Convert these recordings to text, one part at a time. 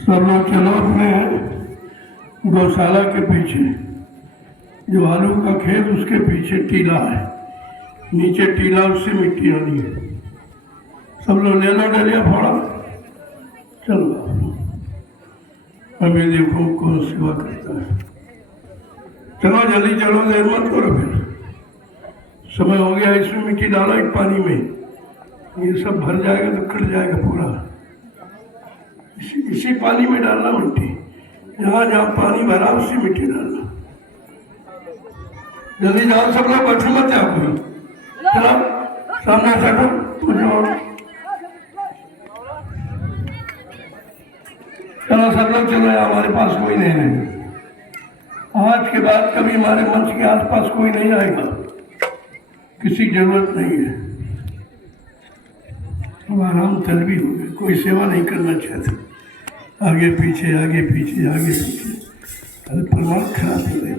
सब लोग चलो अपने गौशाला के पीछे, जो आलू का खेत उसके पीछे टीला है, नीचे टीला उससे मिट्टी आनी है। सब लोग ले लो डलिया फोड़ा, चलो अभी देखो कौन सेवा करता है। चलो जल्दी चलो, देर मत करो, फिर समय हो गया। इसमें मिट्टी डालो एक पानी में, ये सब भर जाएगा तो कट जाएगा पूरा। इसी पानी में डालना मिट्टी, जहाँ जहाँ पानी भरा उसी मिट्टी डालना। जल्दी जाओ सब लोग, बैठो मत जाओ कोई। चलो सामने सटो, पूछो। चलो सब लोग चलो, हमारे पास कोई नहीं रहेगा आज के बाद। कभी हमारे मंच के आसपास कोई नहीं आएगा, किसी की जरूरत नहीं है। हमारा हम चल भी हो गए, कोई सेवा नहीं करना चाहते। आगे पीछे आगे पीछे आगे पीछे, अरे परिवार खराब हो गए।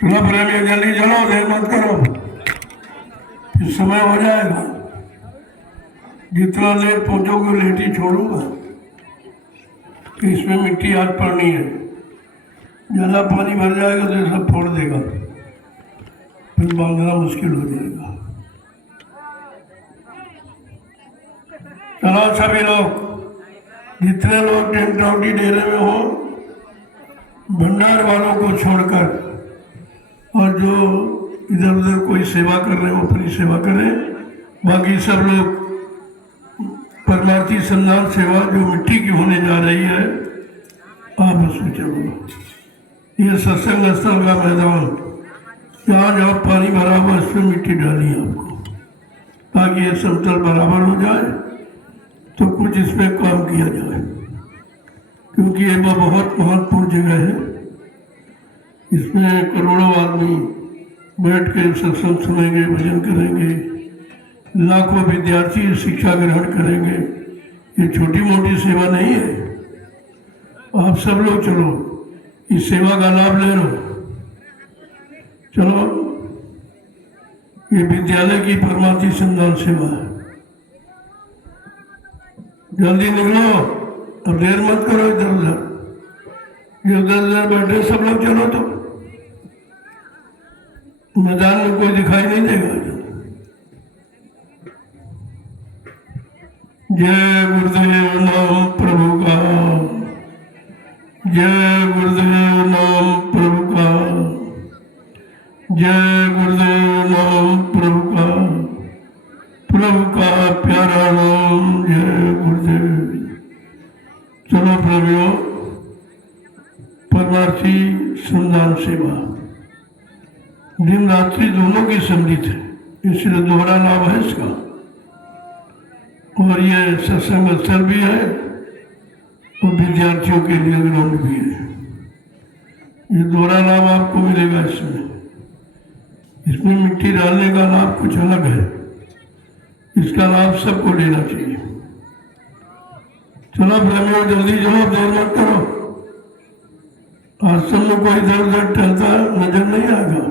चलो प्रेमी जल्दी चलो, देर मत करो, फिर समय हो जाएगा। जितना लेट पहुंचोगे लेट ही छोड़ूंगा। तो इसमें मिट्टी आज पड़नी है, ज़्यादा पानी भर जाएगा तो ये सब फोड़ देगा, फिर बांधना मुश्किल हो जाएगा। चलो सभी लोग, जितने लोग टेंटौटी डेरे में हो, भंडार वालों को छोड़कर, और जो इधर उधर कोई सेवा कर रहे हो अपनी सेवा करें। बाकी सब लोग परमार्थी संधान सेवा जो मिट्टी की होने जा रही है, आप उसमें चलो। ये सत्संग स्थल का मैदान, जहाँ जहाँ पानी भरा हुआ इसमें मिट्टी डाली आपको, ताकि ये समतल बराबर हो जाए तो कुछ इसमें काम किया जाए। क्योंकि ये बहुत महत्वपूर्ण जगह है, इसमें करोड़ों आदमी बैठ के सत्संग सुनेंगे, भजन करेंगे, लाखों विद्यार्थी शिक्षा ग्रहण करेंगे। ये छोटी मोटी सेवा नहीं है। आप सब लोग चलो, इस सेवा का लाभ ले लो। चलो, ये विद्यालय की परमार्थी संधान सेवा है। जल्दी निकलो, अब देर मत करो इधर उधर। ये उधर उधर बैठे सब लोग चलो, तो मैदान में कोई दिखाई नहीं देगा। जय गुरुदेव नाम प्रभु का, जय गुरुदेव नाम प्रभु का, जय गुरुदेव नाम प्रभु का, प्रभु का प्यारा नाम, जय गुरुदेव। चलो प्रभुओं, परमार्थी संधान सेवा दिन रात्रि दोनों की सम्मिलित है, इसलिए दोहरा लाभ है इसका। और ये सत्संग स्थल भी है और विद्यार्थियों के लिए ग्राउंड भी है। ये दोहरा लाभ आपको मिलेगा इसमें। इसमें मिट्टी डालने का लाभ कुछ अलग है, इसका लाभ सबको लेना चाहिए। चलो प्रेमियों जल्दी चलो, देर मत करो। आश्रम में कोई इधर उधर टहलता नजर नहीं आएगा।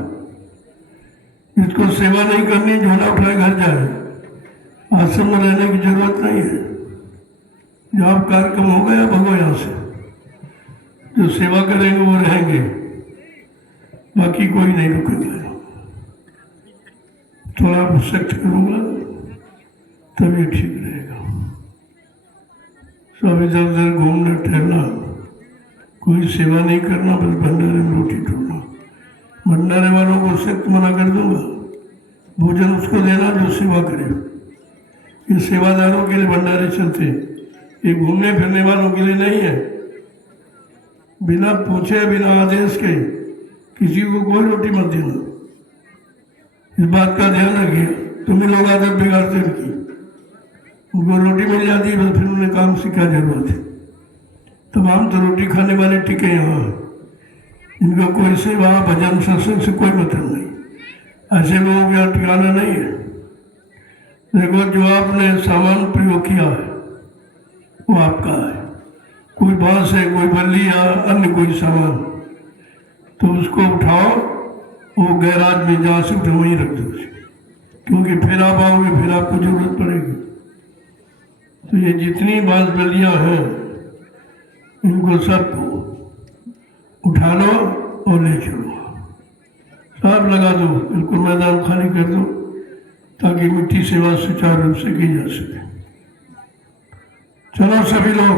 इसको सेवा नहीं करनी, झोला उठाए घर जाए। आश्रम में रहने की जरूरत नहीं है। जब कार्यक्रम हो गया भगो यहाँ से। जो सेवा करेंगे वो रहेंगे, बाकी कोई नहीं रुकेगा। थोड़ा सख्त करूँगा तभी ठीक रहेगा। सब इधर उधर घूमना टहलना, कोई सेवा नहीं करना, बस भंडारे में रोटी टोलना। भंडारे वालों को सख्त मना कर दूंगा, भोजन उसको देना जो सेवा करे। ये सेवादारों के लिए भंडारे चलते, ये घूमने फिरने वालों के लिए नहीं है। बिना पूछे बिना आदेश के किसी को कोई रोटी मत देना। इस बात का ध्यान रखिए। तुम्हें लोग आदत बिगाड़ते रखिए, उनको रोटी मिल जाती है, फिर उन्हें काम से क्या जरूरत है। तमाम तो रोटी खाने वाले टिके यहाँ, इनका कोई सेवा भजन सत्संग से कोई मतलब नहीं। ऐसे लोगों का ठिकाना नहीं है। देखो, जो आपने सामान प्रयोग किया है वो आपका है। कोई बांस है, कोई बल्ली या अन्य कोई सामान, तो उसको उठाओ, वो गैराज में जहाँ से उठे वहीं रख दो। क्योंकि फिर आप आओगे, फिर आपको जरूरत पड़ेगी। तो ये जितनी बांस-बल्लियाँ हैं इनको सबको उठा लो और ले चलो, सब लगा दो, बिल्कुल मैदान खाली कर दो ताकि मिट्टी सेवा सुचारू रूप से की जा सके। चलो सभी लोग,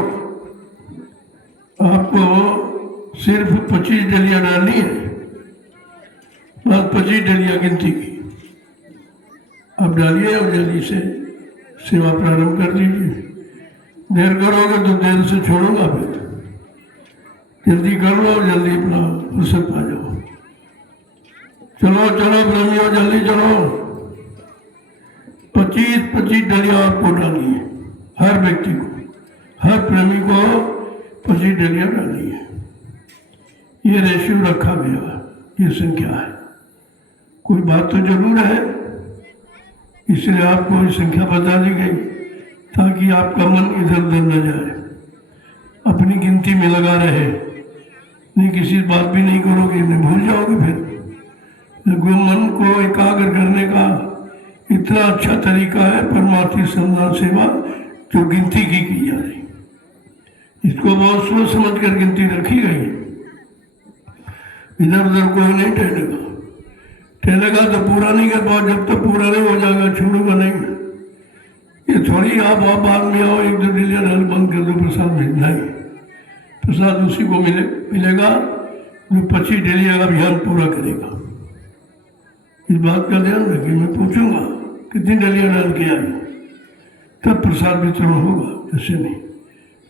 आपको सिर्फ 25 डलियाँ डालनी है, बस 25 डलियाँ गिनती की आप डालिए और जल्दी से सेवा प्रारंभ कर दीजिए। देर करोगे तो देर से छोड़ूंगा, फिर जल्दी कर लो और जल्दी अपना फुर्सत पा जाओ। चलो चलो प्रेमियों, जल्दी चलो। 25 डलियाँ आपको डालनी है, हर व्यक्ति को, हर प्रेमी को 25 डलियाँ डालनी है। ये रेशियो रखा गया, ये संख्या है। कोई बात तो जरूर है, इसलिए आपको ये संख्या बता दी गई ताकि आपका मन इधर उधर न जाए, अपनी गिनती में लगा रहे, नहीं किसी बात भी नहीं करोगे, नहीं भूल जाओगे। फिर मन को एकाग्र करने का इतना अच्छा तरीका है परमार्थी संधान सेवा, जो गिनती की जा रही, इसको बहुत सोच समझ कर गिनती रखी गई। इधर उधर कोई नहीं ठहरेगा तो पूरा नहीं कर पाओ, जब तक पूरा नहीं हो जाएगा छोड़ूंगा नहीं। ये थोड़ी आप बाद में आओ, 1-2 डलियाँ डाल बंद कर दो, प्रसाद मिलना ही, प्रसाद उसी को मिलेगा जो 25 डलियाँ का अभियान पूरा करेगा। इस बात का ध्यान रखिए, मैं पूछूंगा कितनी डलियाँ डाल के आई, तब प्रसाद वितरण होगा, ऐसे नहीं।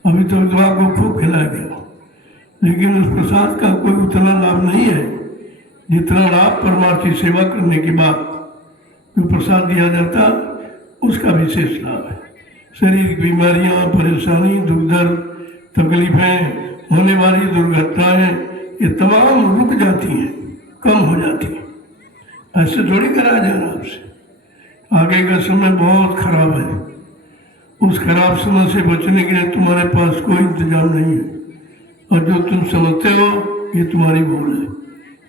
अभी तक तो आपको खूब खिलाया गया, लेकिन उस प्रसाद का कोई उतना लाभ नहीं है जितना लाभ परमार्थी सेवा करने के बाद जो प्रसाद दिया जाता, उसका विशेष लाभ है। शारीरिक बीमारियां, परेशानी, दुख दर्द, तकलीफें, होने वाली दुर्घटनाएं, ये तमाम रुक जाती हैं, कम हो जाती हैं। ऐसे थोड़ी कराया जा रहा आपसे। आगे का समय बहुत खराब है, उस खराब समय से बचने के लिए तुम्हारे पास कोई इंतजाम नहीं है, और जो तुम समझते हो ये तुम्हारी भूल है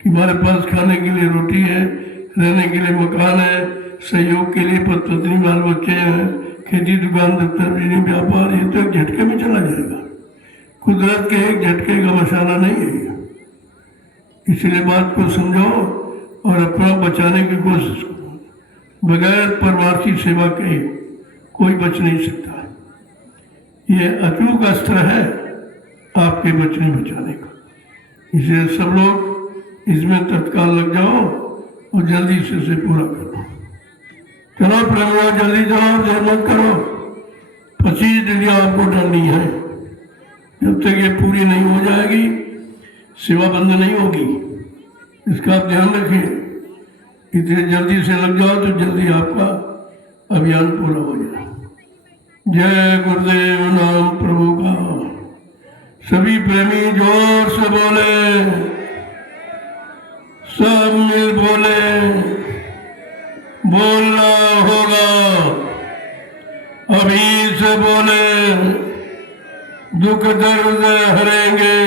कि हमारे पास खाने के लिए रोटी है, रहने के लिए मकान है, सहयोग के लिए पत्नी बाल बच्चे हैं, खेती दुकान दफ्तर बिजली व्यापार, ये तो एक झटके में चला जाएगा। कुदरत के एक झटके का मसाला नहीं है। इसलिए बात को समझो और अपना बचाने की कोशिश करो। बगैर परमार्थी सेवा के कोई बच नहीं सकता। ये अचूक अस्त्र है आपके बचने बचाने का। इसलिए सब लोग इसमें तत्काल लग जाओ और जल्दी से इसे पूरा करो। चलो प्रेमियों, जल्दी जाओ, देर मत करो। 25 डलियाँ आपको डालनी है। जब तक ये पूरी नहीं हो जाएगी सेवा बंद नहीं होगी, इसका आप ध्यान रखिए। इतने जल्दी से लग जाओ तो जल्दी आपका अभियान पूरा हो जाए। जय गुरुदेव नाम प्रभु का। सभी प्रेमी जोर से बोले, सब मिल बोले, बोलना होगा। अभी से बोले, दुख दर्द हरेंगे,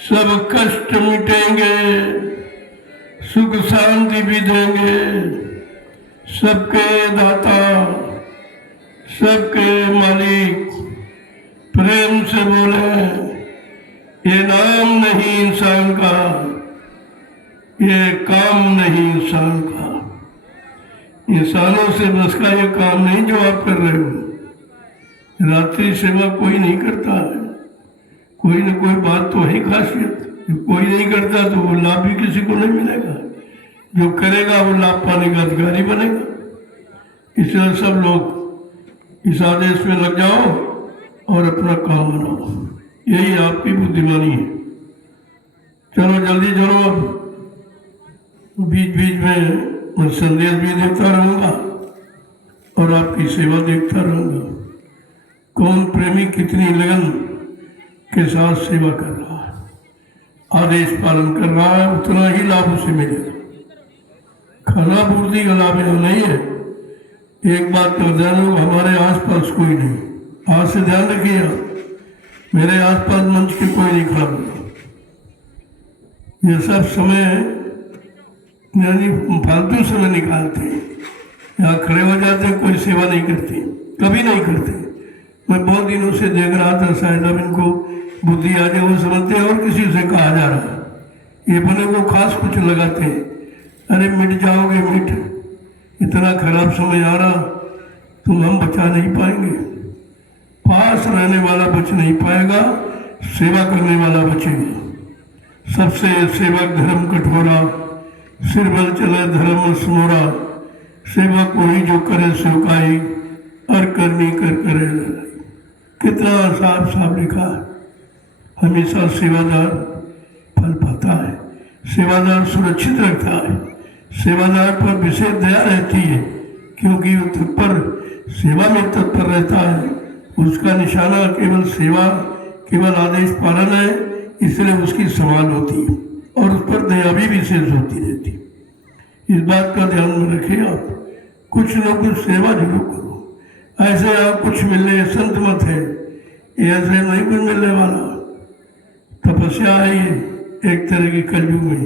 सब कष्ट मिटेंगे, सुख शांति भी देंगे। सबके दाता, सबके मालिक, प्रेम से बोले, ये नाम नहीं इंसान का, ये काम नहीं इंसान का। इंसानों से बस का ये काम नहीं जो आप कर रहे हो। रात्रि सेवा कोई नहीं करता है, कोई न कोई बात तो है खासियत। जो कोई नहीं करता तो वो लाभ भी किसी को नहीं मिलेगा, जो करेगा वो लाभ पाने का अधिकारी बनेगा। इसलिए सब लोग इस आदेश में लग जाओ और अपना काम बनाओ, यही आपकी बुद्धिमानी है। चलो जल्दी चलो। अब बीच बीच में मैं संदेश भी देता रहूँगा और आपकी सेवा देखता रहूँगा। कौन प्रेमी कितनी लगन के साथ सेवा कर रहा है, आदेश पालन कर रहा है, उतना ही लाभ उसे मिलेगा। खाना पूर्ति का लाभ यहाँ नहीं है। एक बात का ध्यान हो, हमारे आसपास कोई नहीं। आज से ध्यान रखिए, मेरे आसपास मंच के कोई नहीं खड़ा होगा। ये सब समय यानी फालतू समय निकालते हैं, यहाँ खड़े हो जाते हैं, कोई सेवा नहीं करते, कभी नहीं करते। मैं बहुत दिनों से देख रहा था, शायद अब इनको बुद्धि आ जाए, वो समझते हैं और किसी से कहा जा रहा है, ये अपने को खास कुछ लगाते हैं। अरे मिट जाओगे मिट, इतना खराब समय आ रहा, तुम हम बचा नहीं पाएंगे। पास रहने वाला बच नहीं पाएगा, सेवा करने वाला बचेगा। सबसे सेवक धर्म कठोरा, सिर बल चले धर्म समोरा। सेवक वही जो करे सेवकाई, और करनी कर करे लड़ाई। कितना साफ साफ लिखा है। हमेशा सेवादार फल पाता है, सेवादार सुरक्षित रखता है, सेवादार पर विशेष दया रहती है, क्योंकि वो तत्पर सेवा में तत्पर रहता है। उसका निशाना केवल सेवा, केवल आदेश पालन है, इसलिए उसकी संभाल होती है और उस पर दया भी विशेष होती रहती है। इस बात का ध्यान में रखिए आप, कुछ न कुछ सेवा जरूर करो। ऐसे आप कुछ मिलने संत मत है, ये ऐसे नहीं कुछ मिलने वाला। तपस्या है ये एक तरह की कलयुग में,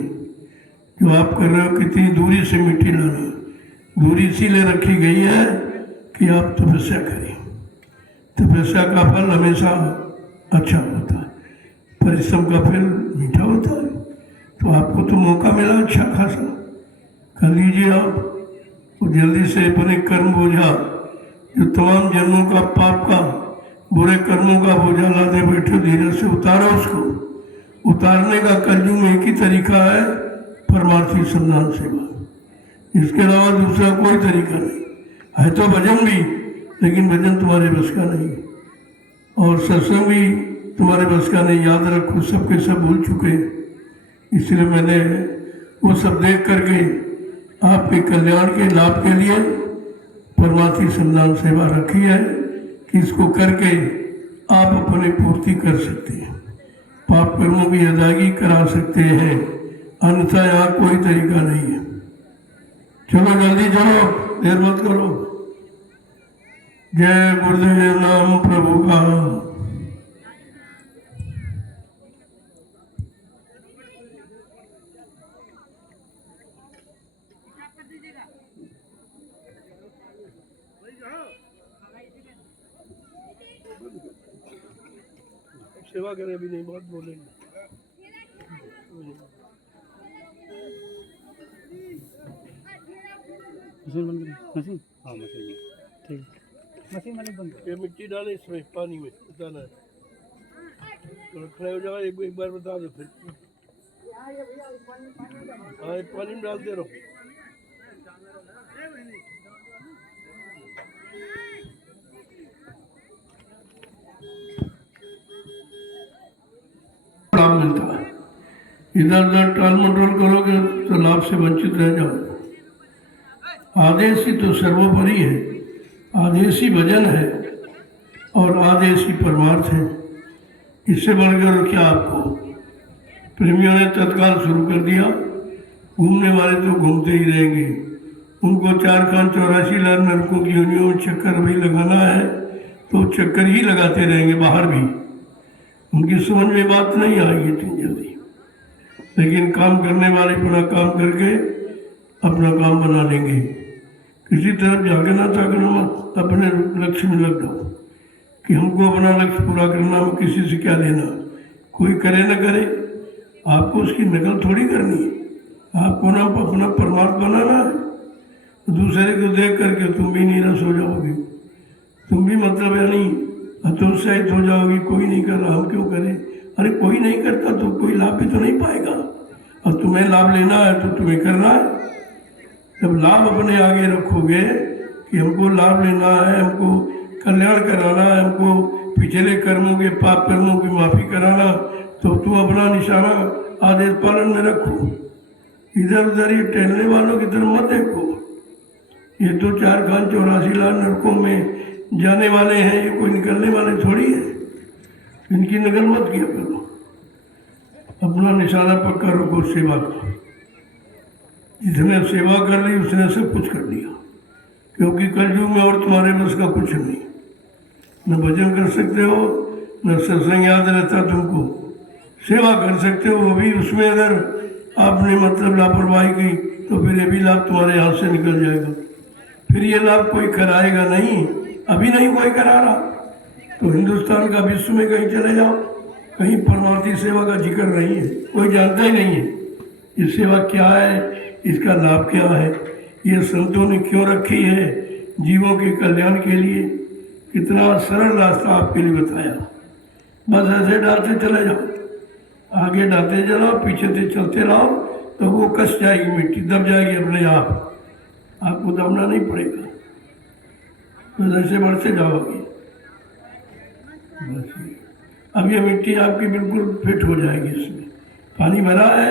जो आप कर रहे हो। कितनी दूरी से मिट्टी लाना, दूरी इसीलिए रखी गई है कि आप तपस्या करें। तपस्या का फल हमेशा अच्छा होता है, परिश्रम का फल मीठा होता है। तो आपको तो मौका मिला अच्छा खासा, कर लीजिए आप। और जल्दी से अपने कर्म बोझा, जो तमाम जन्मों का पाप का, बुरे कर्मों का बोझा लादे बैठे, धीरे से उतारो उसको। उतारने का कलयुग में एक ही तरीका है, परमार्थी सम्मान सेवा। इसके अलावा दूसरा कोई तरीका नहीं है। तो भजन भी, लेकिन भजन तुम्हारे बस का नहीं, और सत्संग भी तुम्हारे बस का नहीं। याद रखो, सबके सब भूल चुके। इसलिए मैंने वो सब देख करके आपके कल्याण के लाभ के लिए परमार्थी सम्मान सेवा रखी है, कि इसको करके आप अपनी पूर्ति कर सकते हैं, पाप कर्मों की अदायगी करा सकते हैं। अन्यथा यहाँ कोई तरीका नहीं है। चलो जल्दी चलो, देर मत करो। जय गुरुदेव नाम प्रभु का। सेवा करें, अभी नहीं, बहुत बोलेंगे। मशीन बंद करें, मशीन, हाँ मशीन ठीक, मशीन वाले बंद। ये मिट्टी डाले इसमें, पानी में उतारना है, तो खड़े हो जाओ। एक बार बता दो फिर। हाँ, पानी में डालते रहो। लाभ मिलता है, इधर उधर टाल मटोल करोगे तो लाभ से वंचित रह जाओ। आदेश ही तो सर्वोपरि है, आदेश ही भजन है और आदेश ही परमार्थ है। इससे बढ़कर क्या आपको। प्रेमियों ने तत्काल शुरू कर दिया, घूमने वाले तो घूमते ही रहेंगे। उनको 4,84 लाख नरकों की योनियों में चक्कर भी लगाना है तो चक्कर ही लगाते रहेंगे, बाहर भी। उनकी समझ में बात नहीं आएगी इतनी जल्दी, लेकिन काम करने वाले अपना काम करके अपना काम बना लेंगे। किसी तरफ जागना ताकना मत, अपने लक्ष्य में लग जाओ कि हमको अपना लक्ष्य पूरा करना, हम किसी से क्या लेना। कोई करे न करे, आपको उसकी नकल थोड़ी करनी है। आपको ना अपना परमार्थ बनाना है। दूसरे को देख करके तुम भी नीरस हो जाओगे, तुम भी मतलब यानी हतोत्साहित हो जाओगे। कोई नहीं कर रहा, हम क्यों करें। अरे कोई नहीं करता तो कोई लाभ भी तो नहीं पाएगा, और तुम्हें लाभ लेना है तो तुम्हें करना है। जब लाभ अपने आगे रखोगे कि हमको लाभ लेना है, हमको कल्याण कराना है, हमको पिछले कर्मों के पाप कर्मों की माफ़ी कराना, तो तुम अपना निशाना आदेश पालन में रखो। इधर उधर ये टहलने वालों की तरफ मत देखो। ये तो 4,84 लाख नरकों में जाने वाले हैं, ये कोई निकलने वाले थोड़ी है। इनकी नकल मत किया करो, अपना निशाना पक्का रखो सेवा का। जिसने सेवा कर ली उसने सब कुछ कर लिया, क्योंकि कलयुग में और तुम्हारे बस का कुछ नहीं। न भजन कर सकते हो, न सत्संग याद रहता तुमको। सेवा कर सकते हो, वो भी उसमें अगर आपने मतलब लापरवाही की तो फिर ये भी लाभ तुम्हारे हाथ से निकल जाएगा। फिर ये लाभ कोई कराएगा नहीं, अभी नहीं कोई करा रहा, तो हिंदुस्तान का विश्व में कहीं चले जाओ, कहीं परमार्थी सेवा का जिक्र नहीं है, कोई जानता ही नहीं है ये सेवा क्या है, इसका लाभ क्या है, ये संतों ने क्यों रखी है, जीवों के कल्याण के लिए। कितना सरल रास्ता आपके लिए बताया, बस ऐसे डालते चले जाओ, आगे डालते चलाओ, पीछे से चलते रहो, तो वो कस जाएगी, मिट्टी दब जाएगी अपने आप, आपको दबना नहीं पड़ेगा, बस ऐसे बढ़ते जाओगे। बस अब ये मिट्टी आपकी बिल्कुल फिट हो जाएगी, इसमें पानी भरा है,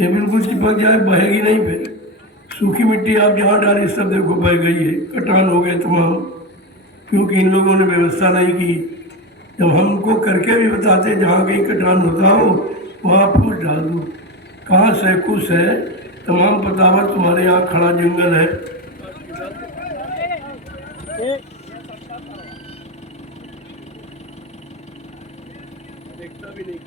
ये बिल्कुल चिपक जाए, बहेगी नहीं। फिर सूखी मिट्टी आप जहाँ डाली सब देखो बह गई है, कटान हो गए तमाम, क्योंकि इन लोगों ने व्यवस्था नहीं की। जब हमको करके भी बताते जहाँ कहीं कटान होता हो वहाँ फूस डाल दो, कहाँ से कुछ है, तमाम पतावर तुम्हारे यहाँ खड़ा जंगल है। देखता भी नहीं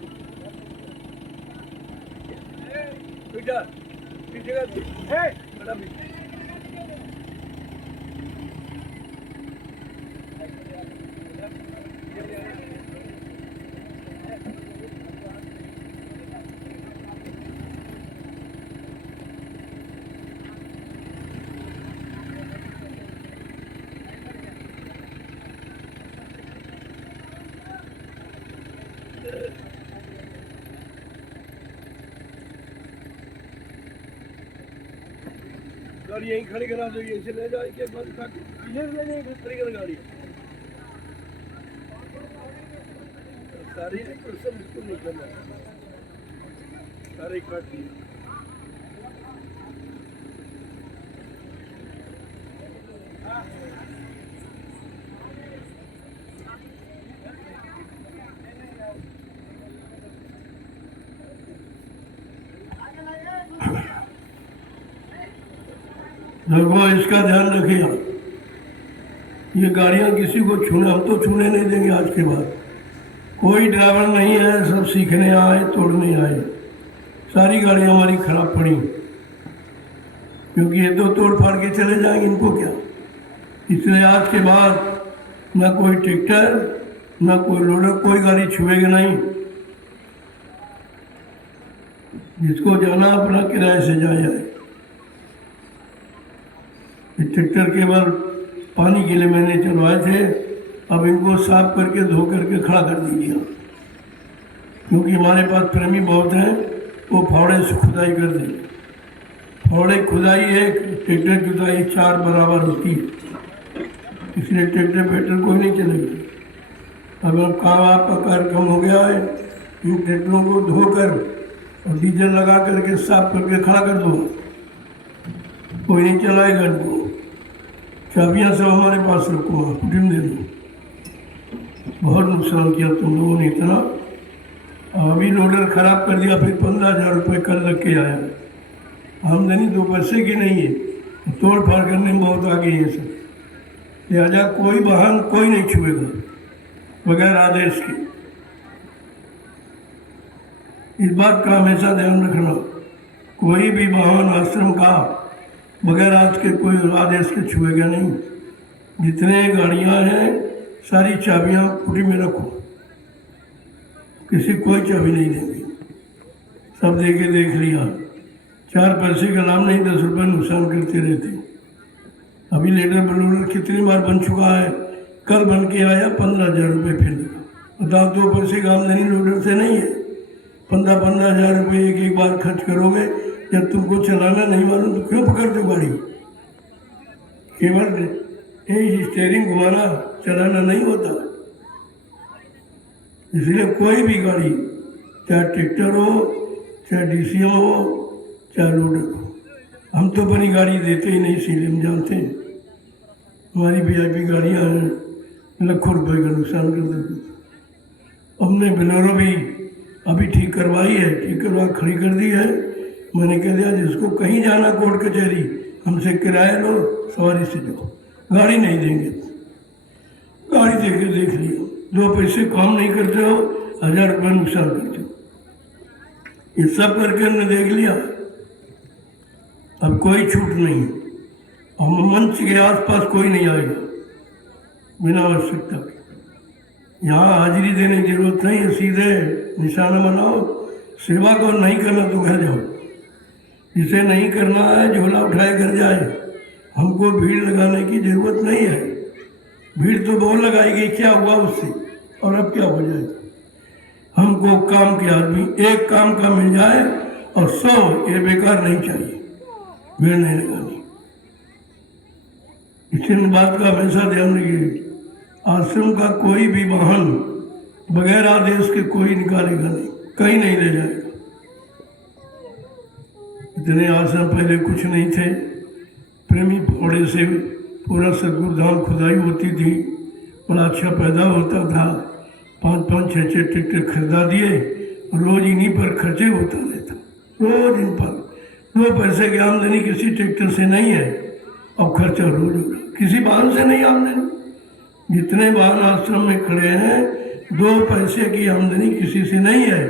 गाड़ी यहीं खड़ी करा दो, ऐसे ले जाओ, एक बार उठा के ले जाइए, खड़ी कर गाड़ी सारी नहीं, सब इसको नहीं करना, सारे काट दिए। देखो इसका ध्यान रखिए, ये गाड़ियाँ किसी को छूने, हम तो छूने नहीं देंगे आज के बाद। कोई ड्राइवर नहीं है, सब सीखने आए, तोड़ने आए। सारी गाड़ियाँ हमारी खराब पड़ी, क्योंकि ये तो तोड़ फाड़ के चले जाएंगे, इनको क्या। इसलिए आज के बाद ना कोई ट्रैक्टर, ना कोई लोडर, कोई गाड़ी छुएगा नहीं। जिसको जाना अपना किराए से जाए। ट्रैक्टर केवल पानी के लिए मैंने चलवाए थे, अब इनको साफ करके धो करके खड़ा कर दीजिए, क्योंकि हमारे पास प्रेमी बहुत हैं, वो फावड़े से खुदाई कर देंगे। फावड़े खुदाई एक, ट्रैक्टर की खुदाई 4 बराबर होती है, इसलिए ट्रैक्टर वेक्टर कोई नहीं चलेगा। अगर काम आपका कार्यक्रम हो गया है, इन ट्रैक्टरों को धोकर और डीजल लगा करके साफ करके खड़ा कर दो, कोई नहीं चलाएगा इनको। चाबियाँ सब हमारे पास रखो, पुटिन दे दो। बहुत नुकसान किया तुम लोगों ने इतना, अभी लोडर खराब कर दिया, फिर 15,000 रुपये कल रख के आया। आमदनी 2 पैसे की नहीं है, तोड़ फाड़ करने में बहुत आगे है सब। लिहाजा कोई वाहन कोई नहीं छुएगा बगैर आदेश के, इस बात का हमेशा ध्यान रखना। कोई भी वाहन आश्रम का बगैर आज के कोई आदेश के छुएगा नहीं। जितने गाड़ियां हैं सारी चाबियां पुटी में रखो, किसी कोई चाबी नहीं देंगे, सब देके देख लिया। 4 पैसे का लाभ नहीं, 10 रुपये नुकसान करते रहते। अभी लेटर बलोडर कितनी बार बन चुका है, कल बन के आया 15,000 रुपये फिर लगा। बताओ 2 पैसे का आमदनी लोडर से नहीं है। 15,000 रुपये एक बार खर्च करोगे, जब तुमको चलाना नहीं मालूम तो क्यों पकड़ दो गाड़ी। केवल यही स्टीयरिंग घुमाना चलाना नहीं होता। इसलिए कोई भी गाड़ी, चाहे ट्रैक्टर हो, चाहे डीसीएम हो, चाहे लोडर हो, हम तो अपनी गाड़ी देते ही नहीं, इसीलिए हम जानते हैं हमारी वीआईपी गाड़ियाँ हैं, लाखों रुपए का नुकसान कर देती। हमने बोलेरो भी अभी ठीक करवाई है, ठीक करवा खड़ी कर दी है। मैंने कह दिया जिसको कहीं जाना कोर्ट कचहरी, हमसे किराया लो, सवारी से जाओ, गाड़ी नहीं देंगे। गाड़ी देके देख लियो, 2 पैसे काम नहीं करते हो, 1,000 रुपये नुकसान करते हो। ये सब करके हमने देख लिया। अब कोई छूट नहीं, और मंच के आसपास कोई नहीं आएगा बिना आवश्यकता के। यहाँ हाजिरी देने की जरूरत नहीं है, सीधे निशाना बनाओ, सेवा को नहीं करना तो घर जाओ, जिसे नहीं करना है झोला उठाए घर जाए। हमको भीड़ लगाने की जरूरत नहीं है, भीड़ तो बहुत लगाएगी, क्या हुआ उससे, और अब क्या हो जाएगा। हमको काम के आदमी एक काम का मिल जाए और 100 ये बेकार नहीं चाहिए, भीड़ नहीं लगानी। इसी बात का हमेशा ध्यान रखिए, आश्रम का कोई भी वाहन बगैर आदेश के कोई निकालेगा नहीं, कहीं नहीं ले जाएगा। इतने आश्रम पहले कुछ नहीं थे, प्रेमी फोड़े से पूरा सदगुरु धाम खुदाई होती थी, बड़ा अच्छा पैदा होता था। 5-5, 6-6 ट्रैक्टर खरीदा दिए, रोज इन्हीं पर खर्चे होता रहता, रोज इन पर। 2 पैसे की आमदनी किसी ट्रैक्टर से नहीं है, और खर्चा रोज हो रहा, किसी वाहन से नहीं आमदनी। जितने वाहन आश्रम में खड़े हैं 2 पैसे की आमदनी किसी से नहीं है,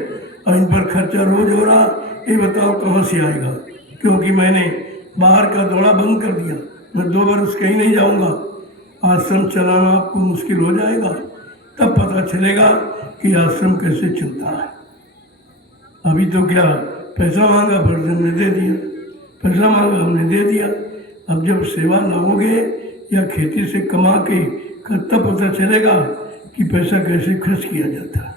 और इन पर खर्चा रोज हो रहा। ये बताओ कहाँ से आएगा, क्योंकि मैंने बाहर का दौड़ा बंद कर दिया, मैं 2 वर्ष कहीं नहीं जाऊंगा। आश्रम चलाना आपको मुश्किल हो जाएगा, तब पता चलेगा कि आश्रम कैसे चलता है। अभी तो क्या पैसा मांगा, वर्जन ने दे दिया, पैसा मांगा हमने दे दिया। अब जब सेवा लाओगे या खेती से कमा के, तब पता चलेगा कि पैसा कैसे खर्च किया जाता है।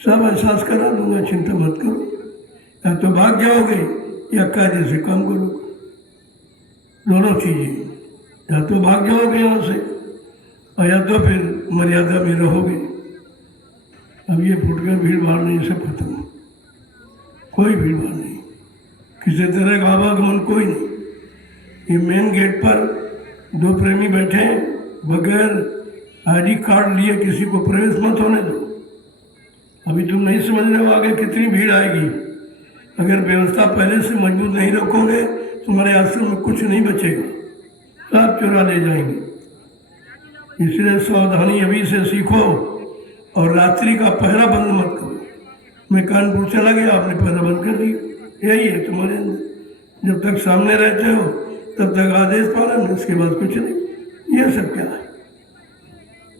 सब एहसास करा दूंगा, चिंता मत करो। या तो भाग जाओगे या कायदे से काम करोगे, दोनों चीजें। या तो भाग जाओगे यहाँ से, और या तो फिर मर्यादा में रहोगे। अब ये फुटकर भीड़ भाड़ नहीं, सब खत्म, कोई भीड़ भाड़ नहीं, किसी तरह का आवागमन कोई नहीं। ये मेन गेट पर 2 प्रेमी बैठे, बगैर आईडी कार्ड लिए किसी को प्रवेश मत होने दो। अभी तुम नहीं समझ रहे हो आगे कितनी भीड़ आएगी। अगर व्यवस्था पहले से मजबूत नहीं रखोगे, तुम्हारे आश्रम में कुछ नहीं बचेगा, सब चुरा ले जाएंगे। इसलिए सावधानी अभी से सीखो, और रात्रि का पहरा बंद मत करो। मैं कानपुर चला गया, आपने पहरा बंद कर दिया, यही है तुम्हारे अंदर। जब तक सामने रहते हो तब तक आदेश पालन, उसके बाद कुछ नहीं। ये सब क्या है,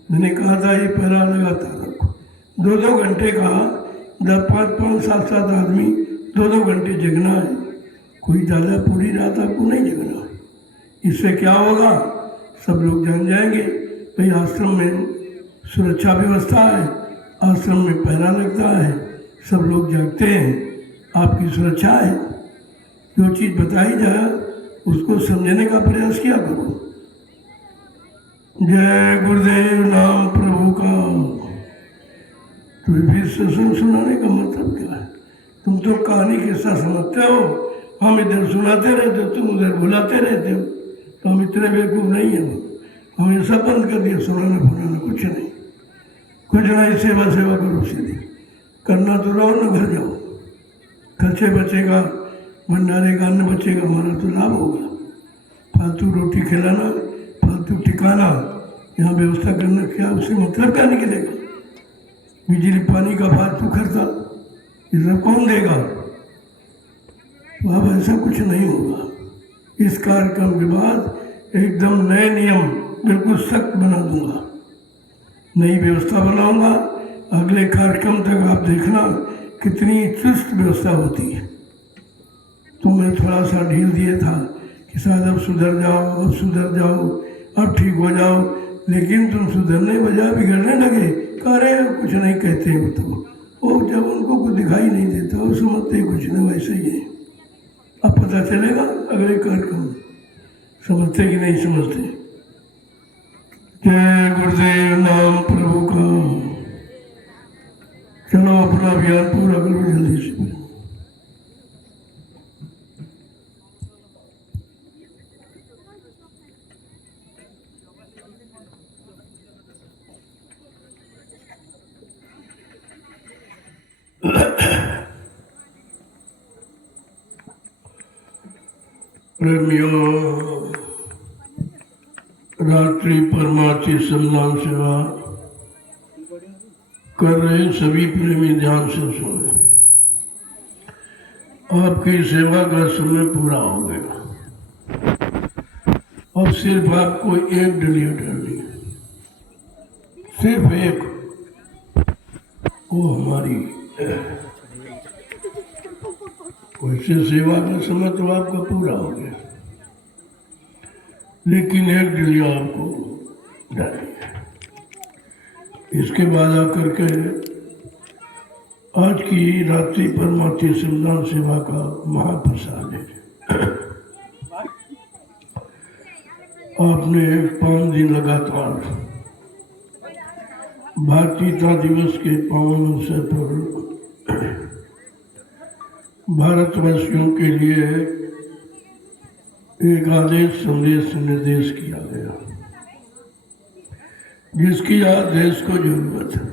मैंने कहा था ये पहरा लगातार रखो। 2-2 घंटे का, 5-5, 7-7 आदमी 2-2 घंटे जगना है, कोई ज़्यादा पूरी रात आपको नहीं जगना है। इससे क्या होगा, सब लोग जान जाएंगे भाई आश्रम में सुरक्षा व्यवस्था है, आश्रम में पहरा लगता है, सब लोग जागते हैं, आपकी सुरक्षा है। जो चीज़ बताई जाए उसको समझने का प्रयास किया करो। जय गुरुदेव नाम प्रभु का। तो फिर सत्संग सुनाने का मतलब क्या है? तुम तो कहानी किस्सा समझते हो, हम इधर सुनाते रहते हो, तुम उधर बुलाते रहते हो। तो हम इतने बेवकूफ़ नहीं हैं, हमें सब बंद कर दिया, सुनाना फुनाना कुछ नहीं, कुछ नहीं। सेवा करो, सीधे करना तो रहो ना, घर जाओ, खर्चे बचेगा, भंडारे का अन्न बचेगा, हमारा तो लाभ होगा। फालतू रोटी खिलाना, फालतू ठिकाना, यहाँ व्यवस्था करना, क्या उससे मतलब क्या निकलेगा? बिजली पानी का फालतू खर्चा ये सब कौन देगा? तो अब ऐसा कुछ नहीं होगा। इस कार्यक्रम के बाद एकदम नए नियम बिल्कुल सख्त बना दूंगा, नई व्यवस्था बनाऊंगा। अगले कार्यक्रम तक आप देखना कितनी चुस्त व्यवस्था होती है। तो मैं थोड़ा सा ढील दिया था कि शायद अब सुधर जाओ, अब सुधर जाओ, अब ठीक हो जाओ, लेकिन तुम सुधरने बजाय बिगड़ने लगे। कह रहे हो कुछ नहीं कहते हो, तो वो जब उनको कुछ दिखाई नहीं देता वो समझते कुछ नहीं, वैसे ही है। अब पता चलेगा अगले कार्यक्रम समझते कि नहीं समझते। जय गुरुदेव नाम प्रभु का। चलो अपना अभियान पूरा करो जल्दी से। प्रेमियों, रात्रि परमार्थी सम्मान सेवा कर रहे सभी प्रेमी ध्यान से सुने। आपकी सेवा का समय पूरा हो गया। अब सिर्फ आपको एक डलिया डालनी है, सिर्फ एक। वो हमारी वैसे सेवा का समय तो आपका पूरा हो गया, लेकिन एक डलिया आपको डालनी है। इसके बाद आकर के आज की रात्रि परमार्थी श्रमदान सेवा का महाप्रसाद है। आपने 5 दिन लगातार भारतीयता दिवस के पावन अवसर पर भारतवासियों के लिए एक आदेश संदेश निर्देश किया गया, जिसकी आज देश को जरूरत है,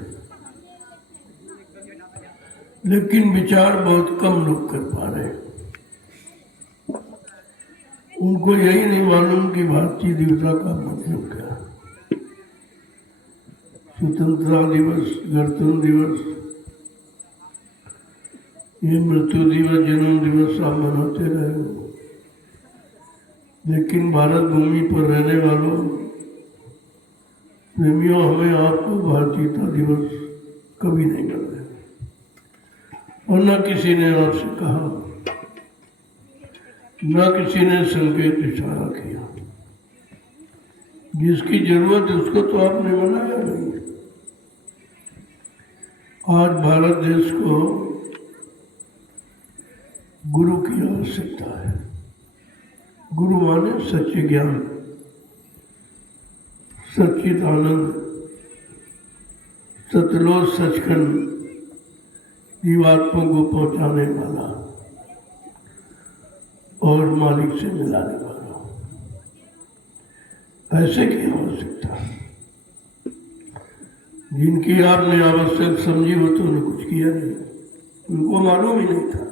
लेकिन विचार बहुत कम लोग कर पा रहे हैं। उनको यही नहीं मालूम कि भारतीय दिवसा का मतलब क्या है। स्वतंत्रता दिवस, गणतंत्र दिवस, ये मृत्यु दिवस, जन्म दिवस आप मनाते रहे हो, लेकिन भारत भूमि पर रहने वालों प्रेमियों, हमें आपको भारतीयता दिवस कभी नहीं मिला और न किसी ने आपसे कहा, न किसी ने संकेत इशारा किया। जिसकी जरूरत है उसको तो आपने मनाया नहीं। आज भारत देश को गुरु की आवश्यकता है। गुरु माने सच्चे ज्ञान, सच्चित आनंद, सतलोक सचखंड जीवात्मा को पहुंचाने वाला और मालिक से मिलाने वाला। ऐसे की आवश्यकता। जिनकी आपने आवश्यक समझी हो तो उन्हें कुछ किया नहीं, उनको मालूम ही नहीं था।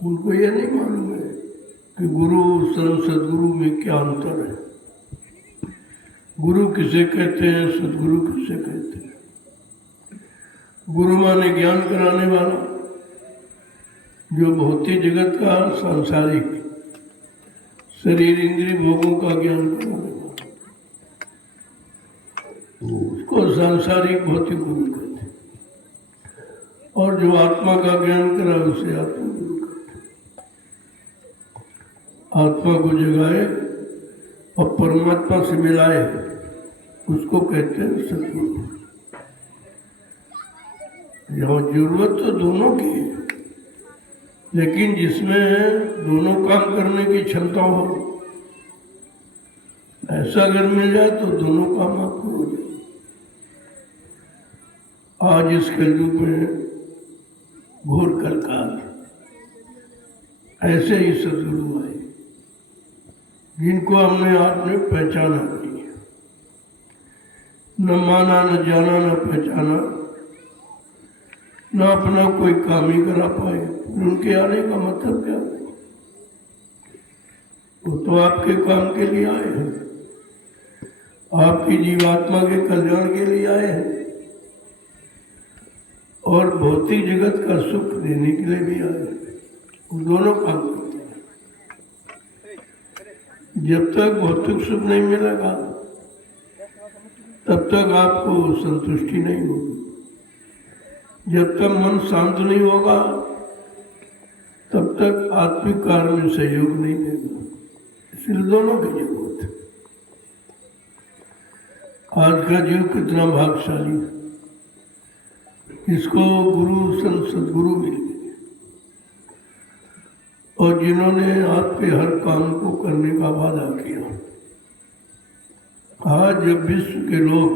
उनको यह नहीं मालूम है कि गुरु सरल सदगुरु में क्या अंतर है। गुरु किसे कहते हैं, सदगुरु किसे कहते हैं। गुरु माने ज्ञान कराने वाला, जो भौतिक जगत का सांसारिक शरीर इंद्रिय भोगों का ज्ञान कराने वाला, तो उसको सांसारिक भौतिक गुरु कहते हैं। और जो आत्मा का ज्ञान करा उसे आत्मा गुरु कहते हैं। आत्मा को जगाए और परमात्मा से मिलाए उसको कहते हैं सदगुरु। यहाँ जरूरत तो दोनों की है, लेकिन जिसमें दोनों काम करने की क्षमता हो, ऐसा अगर मिल जाए तो दोनों काम आपको हो जाए। आज इस कलयुग में घोर कलकाल, ऐसे ही सदगुरु आए जिनको हमने आपने पहचाना नहीं, न माना, न जाना, न पहचाना, न अपना कोई काम ही करा पाए। उनके आने का मतलब क्या है? वो तो आपके काम के लिए आए हैं, आपकी जीवात्मा के कल्याण के लिए आए हैं और भौतिक जगत का सुख देने के लिए भी आए हैं। वो दोनों काम करते हैं। जब तक भौतिक सुख नहीं मिलेगा तब तक आपको संतुष्टि नहीं होगी। जब तक मन शांत नहीं होगा तब तक आत्मिक कार्य में सहयोग नहीं देगा। इसलिए दोनों की जरूरत है। आज का जीव कितना भाग्यशाली है, इसको गुरु संत सदगुरु मिल गए और जिन्होंने आपके हर काम को करने का वादा किया। आज जब विश्व के लोग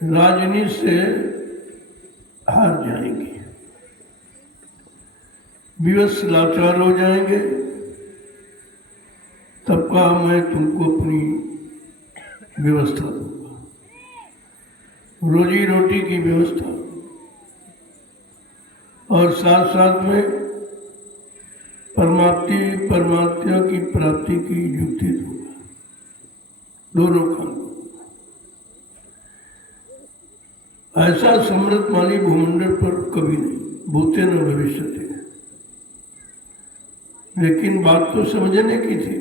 राजनीति से हार जाएंगे, विवश लाचार हो जाएंगे, तब कहा मैं तुमको अपनी व्यवस्था दूंगा, रोजी रोटी की व्यवस्था, और साथ साथ में परमात्मा की प्राप्ति की युक्ति दूंगा। दोनों काम ऐसा समृद्ध माली भूमंडल पर कभी नहीं। भूतेन भविष्यति। लेकिन बात तो समझने की थी।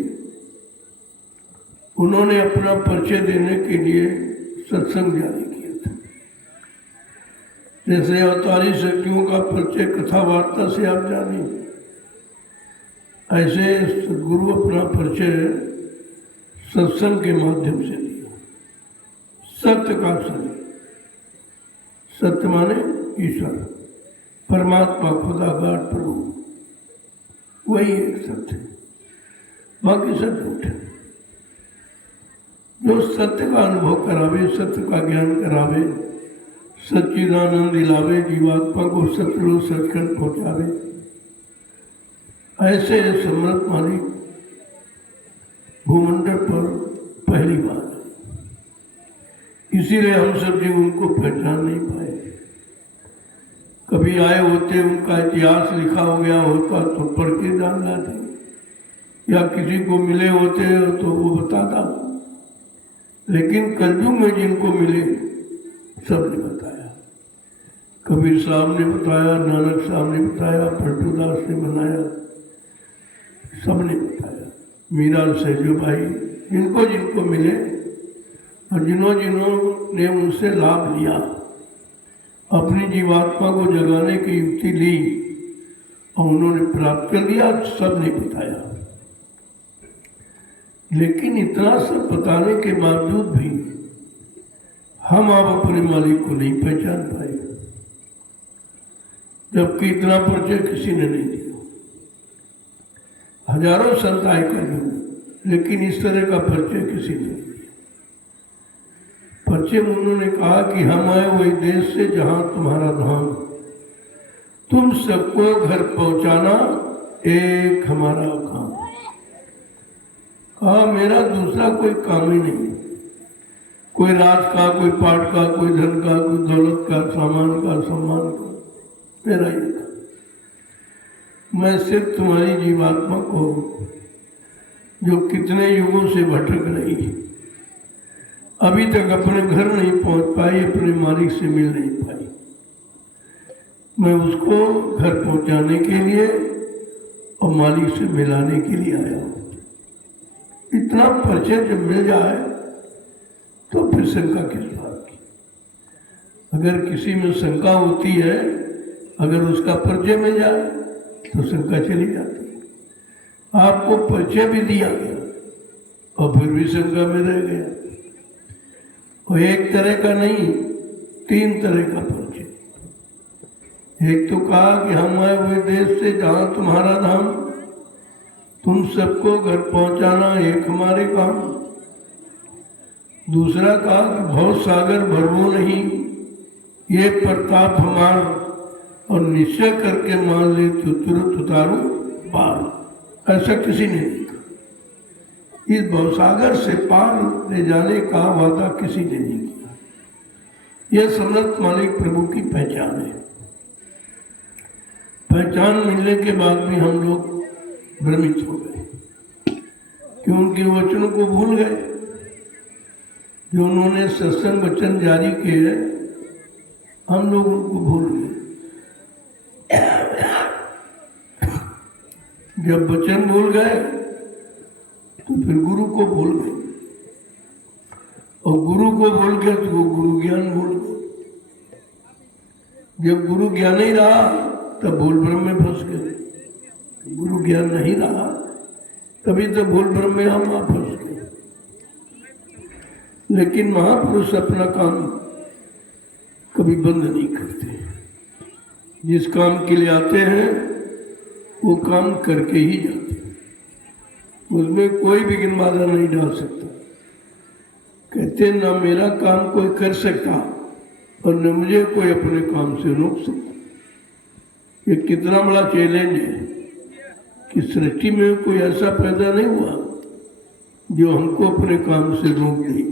उन्होंने अपना परिचय देने के लिए सत्संग जारी किया था। जैसे अवतारी शक्तियों का परिचय कथा वार्ता से आप जाने, ऐसे सदगुरु अपना परिचय सत्संग के माध्यम से दिया। सत्य का सत्य, सत्य माने ईश्वर, परमात्मा, खुदा, गॉड, प्रभु, वही एक सत्य है, बाकी सब झूठ है। जो सत्य का अनुभव करावे, सत्य का ज्ञान करावे, सच्चिदानंद दिलावे, जीवात्मा को सतलो सचखंड पहुंचावे, ऐसे समर्थ मालिक भूमंडल पर पहली बार। इसीलिए हम सब जीव उनको पहचान नहीं पाए। कभी आए होते, उनका इतिहास लिखा हो गया होता तो पढ़ के जान जाते, या किसी को मिले होते तो वो बताता। लेकिन कलयुग में जिनको मिले सब ने बताया। कबीर साहब ने बताया, नानक साहब ने बताया, पलटू दास ने बनाया, सब ने बताया। मीरा सहजो भाई, जिनको जिनको मिले और जिन्होंने उनसे लाभ लिया, अपनी जीवात्मा को जगाने की युक्ति ली और उन्होंने प्राप्त कर लिया, सब ने बताया। लेकिन इतना सब बताने के बावजूद भी हम आप अपने मालिक को नहीं पहचान पाए, जबकि इतना परिचय किसी ने नहीं दिया। हजारों संत आए कलयुग, लेकिन इस तरह का परिचय किसी ने नहीं दिया। परिचय में उन्होंने कहा कि हम आए वही देश से जहां तुम्हारा धाम, तुम सबको घर पहुंचाना एक हमारा काम। कहा मेरा दूसरा कोई काम ही नहीं, कोई राज का, कोई पाठ का, कोई धन का, कोई दौलत का, सामान का, सम्मान का, मेरा ये काम। मैं सिर्फ तुम्हारी जीवात्मा को, जो कितने युगों से भटक रही, अभी तक अपने घर नहीं पहुंच पाई, अपने मालिक से मिल नहीं पाई, मैं उसको घर पहुंचाने के लिए और मालिक से मिलाने के लिए आया हूं। इतना परिचय जब मिल जाए तो फिर शंका किस बात की। अगर किसी में शंका होती है, अगर उसका परिचय मिल जाए तो शंका चली जाती है। आपको परिचय भी दिया गया और फिर भी शंका में रह गया। और एक तरह का नहीं, 3 तरह का परिचय। एक तो कहा कि हम आए हुए देश से जहां तुम्हारा धाम, तुम सबको घर पहुंचाना एक हमारे काम। दूसरा कहा कि भव सागर भरवो नहीं, ये प्रताप हमार, और निश्चय करके मान ले तो तुरंत उतारू पार। ऐसा किसी ने नहीं कहा। इस भवसागर से पार ले जाने का वादा किसी ने नहीं किया। यह समर्थ मालिक प्रभु की पहचान है। पहचान मिलने के बाद भी हम लोग भ्रमित हो गए, कि उनके वचनों को भूल गए। जो उन्होंने सत्संग वचन जारी किए, हम लोग उनको भूल गए। जब वचन भूल गए तो फिर गुरु को भूल गए, और गुरु को भूल गए तो वो गुरु ज्ञान भूल गए। जब गुरु ज्ञान नहीं रहा तब भूल भ्रम में फंस गए। गुरु ज्ञान नहीं रहा तभी तो भूल भ्रम में हम फंस गए। लेकिन महापुरुष अपना काम कभी बंद नहीं करते। जिस काम के लिए आते हैं वो काम करके ही जाते हैं, उसमें कोई विघ्न बाधा नहीं डाल सकता। कहते ना मेरा काम कोई कर सकता और न मुझे कोई अपने काम से रोक सकता। ये कितना बड़ा चैलेंज है कि सृष्टि में कोई ऐसा पैदा नहीं हुआ जो हमको अपने काम से रोक दे,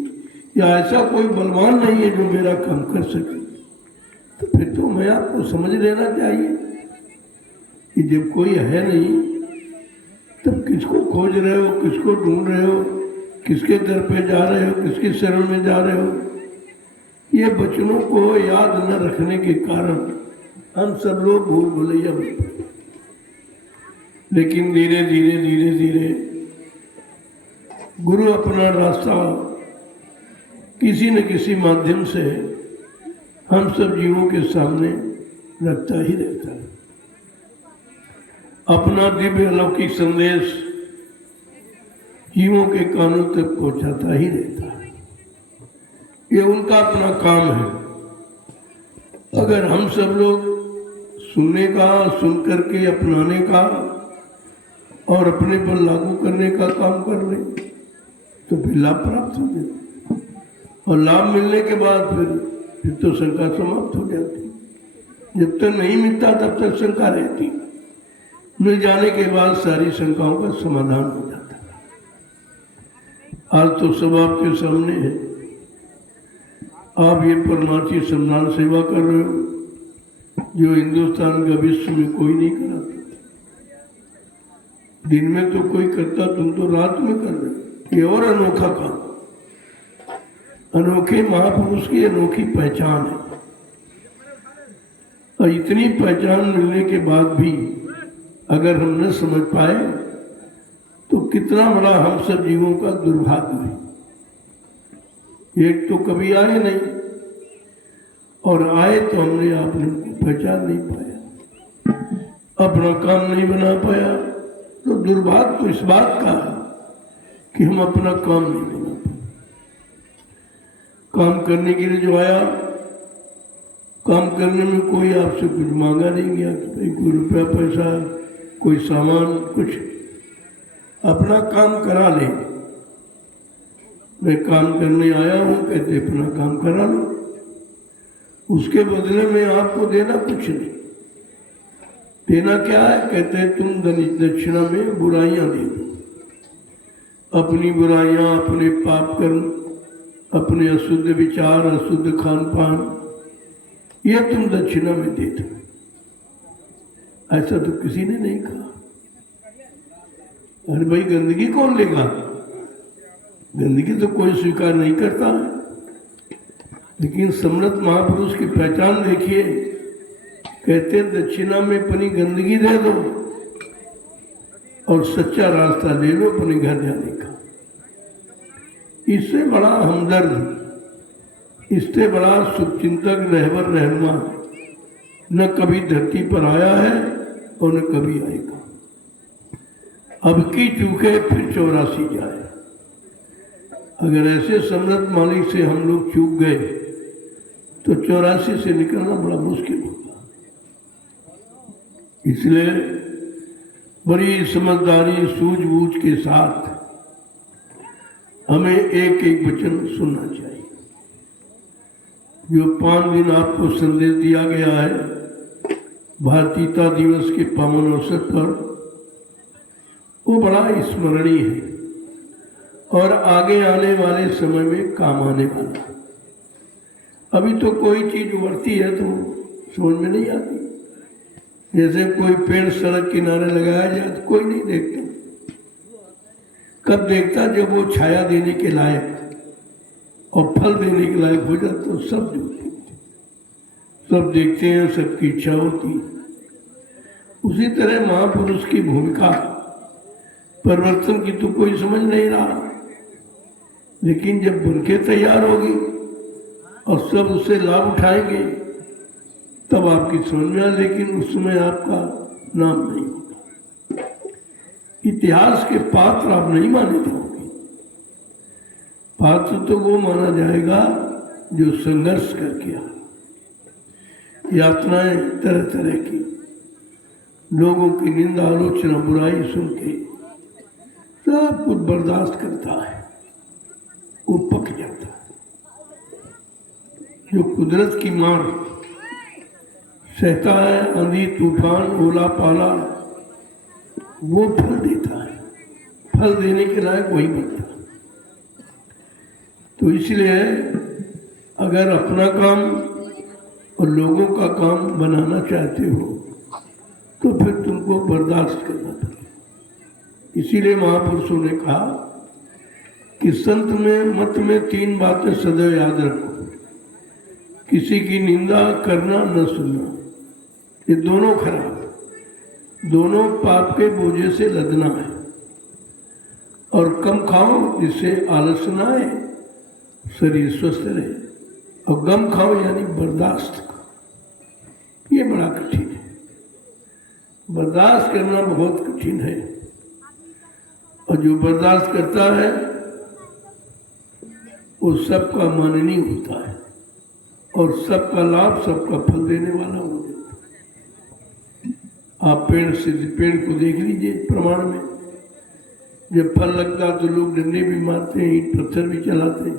या ऐसा कोई बलवान नहीं है जो मेरा काम कर सके। तो फिर तो मैं आपको समझ लेना चाहिए कि जब कोई है नहीं तब किसको खोज रहे हो, किसको ढूंढ रहे हो, किसके दर पे जा रहे हो, किसकी शरण में जा रहे हो। ये वचनों को याद न रखने के कारण हम सब लोग भूल भुलैया बन पड़े। लेकिन धीरे धीरे धीरे धीरे गुरु अपना रास्ता किसी न किसी माध्यम से हम सब जीवों के सामने रखता ही रहता है। अपना दिव्य अलौकिक संदेश जीवों के कानों तक पहुंचाता ही रहता है। ये उनका अपना काम है। अगर हम सब लोग सुनने का, सुन करके अपनाने का और अपने पर लागू करने का काम कर लें तो फिर लाभ प्राप्त हो जाता, और लाभ मिलने के बाद फिर तो शंका समाप्त हो जाती। जब तक नहीं मिलता तब तक शंका रहती, मिल जाने के बाद सारी शंकाओं का समाधान हो जाता। आज तो सब आपके सामने है। आप ये परमार्थी सम्मान सेवा कर रहे हो जो हिंदुस्तान का विश्व में कोई नहीं कराता। दिन में तो कोई करता, तुम तो रात में कर रहे हो। ये और अनोखा काम, अनोखे महापुरुष की अनोखी पहचान है। और इतनी पहचान मिलने के बाद भी अगर हम न समझ पाए तो कितना बड़ा हम सब जीवों का दुर्भाग्य है। एक तो कभी आए नहीं, और आए तो हमने आपने उनको पहचान नहीं पाया, अपना काम नहीं बना पाया। तो दुर्भाग्य तो इस बात का है कि हम अपना काम नहीं बना पाए। काम करने के लिए जो आया, काम करने में कोई आपसे कुछ मांगा नहीं गया कि भाई कोई रुपया पैसा, कोई सामान, कुछ अपना काम करा ले। मैं काम करने आया हूँ, कहते अपना काम करा लो, उसके बदले में आपको देना कुछ नहीं। देना क्या है? कहते हैं तुम दक्षिणा में बुराइयां दे दो। अपनी बुराइयां, अपने पाप कर्म, अपने अशुद्ध विचार, अशुद्ध खान पान, ये तुम दक्षिणा में दे दो। ऐसा तो किसी ने नहीं कहा। अरे भाई गंदगी कौन लेगा? गंदगी तो कोई स्वीकार नहीं करता है। लेकिन सम्राट महापुरुष की पहचान देखिए, कहते दक्षिणा में अपनी गंदगी दे दो और सच्चा रास्ता ले लो अपने घर जाने का। इससे बड़ा हमदर्द, इससे बड़ा शुभचिंतक रहबर रहनुमा न कभी धरती पर आया है और न कभी आएगा। अब की चूके फिर 84 जाए। अगर ऐसे सम्राट मालिक से हम लोग चूक गए तो 84 से निकलना बड़ा मुश्किल होगा। इसलिए बड़ी समझदारी, सूझबूझ के साथ हमें एक एक वचन सुनना चाहिए। जो 5 दिन आपको संदेश दिया गया है भारतीयता दिवस के पावन अवसर पर, वो बड़ा स्मरणीय है और आगे आने वाले समय में काम आने वाला है। अभी तो कोई चीज उभरती है तो समझ में नहीं आती। जैसे कोई पेड़ सड़क किनारे लगाया जाए तो कोई नहीं देखता। कब देखता? जब वो छाया देने के लायक और फल देने के लायक हो जाता तो सब देखते हैं, सबकी इच्छा होती है। उसी तरह महापुरुष की भूमिका परिवर्तन की तो कोई समझ नहीं रहा, लेकिन जब बनके तैयार होगी और सब उससे लाभ उठाएंगे तब आपकी समझ में आए। लेकिन उस समय आपका नाम नहीं होगा। इतिहास के पात्र आप नहीं माने जाओगे। पात्र तो वो माना जाएगा जो संघर्ष करके आए, यातनाएं तरह तरह की, लोगों की निंदा, आलोचना, बुराई सुन के सब कुछ बर्दाश्त करता है, वो पक जाता है। जो कुदरत की मार सहता है, आंधी तूफान, ओला पाला, वो फल देता है। फल देने के लायक वही बनता है। तो इसलिए अगर अपना काम और लोगों का काम बनाना चाहते हो तो फिर तुमको बर्दाश्त करना पड़ेगा। इसीलिए महापुरुषों ने कहा कि संत में मत में 3 बातें सदैव याद रखो। किसी की निंदा करना न सुनना, ये दोनों खराब, दोनों पाप के बोझे से लदना है। और कम खाओ जिससे आलस न आए, शरीर स्वस्थ रहे। और गम खाओ यानी बर्दाश्त करो। ये बड़ा कठिन है, बर्दाश्त करना बहुत कठिन है। और जो बर्दाश्त करता है वो सबका माननीय होता है और सबका लाभ, सबका फल देने वाला हो जाता है। आप पेड़ को देख लीजिए प्रमाण में, जब फल लगता तो लोग डंडे भी मारते हैं, ईंट पत्थर भी चलाते हैं,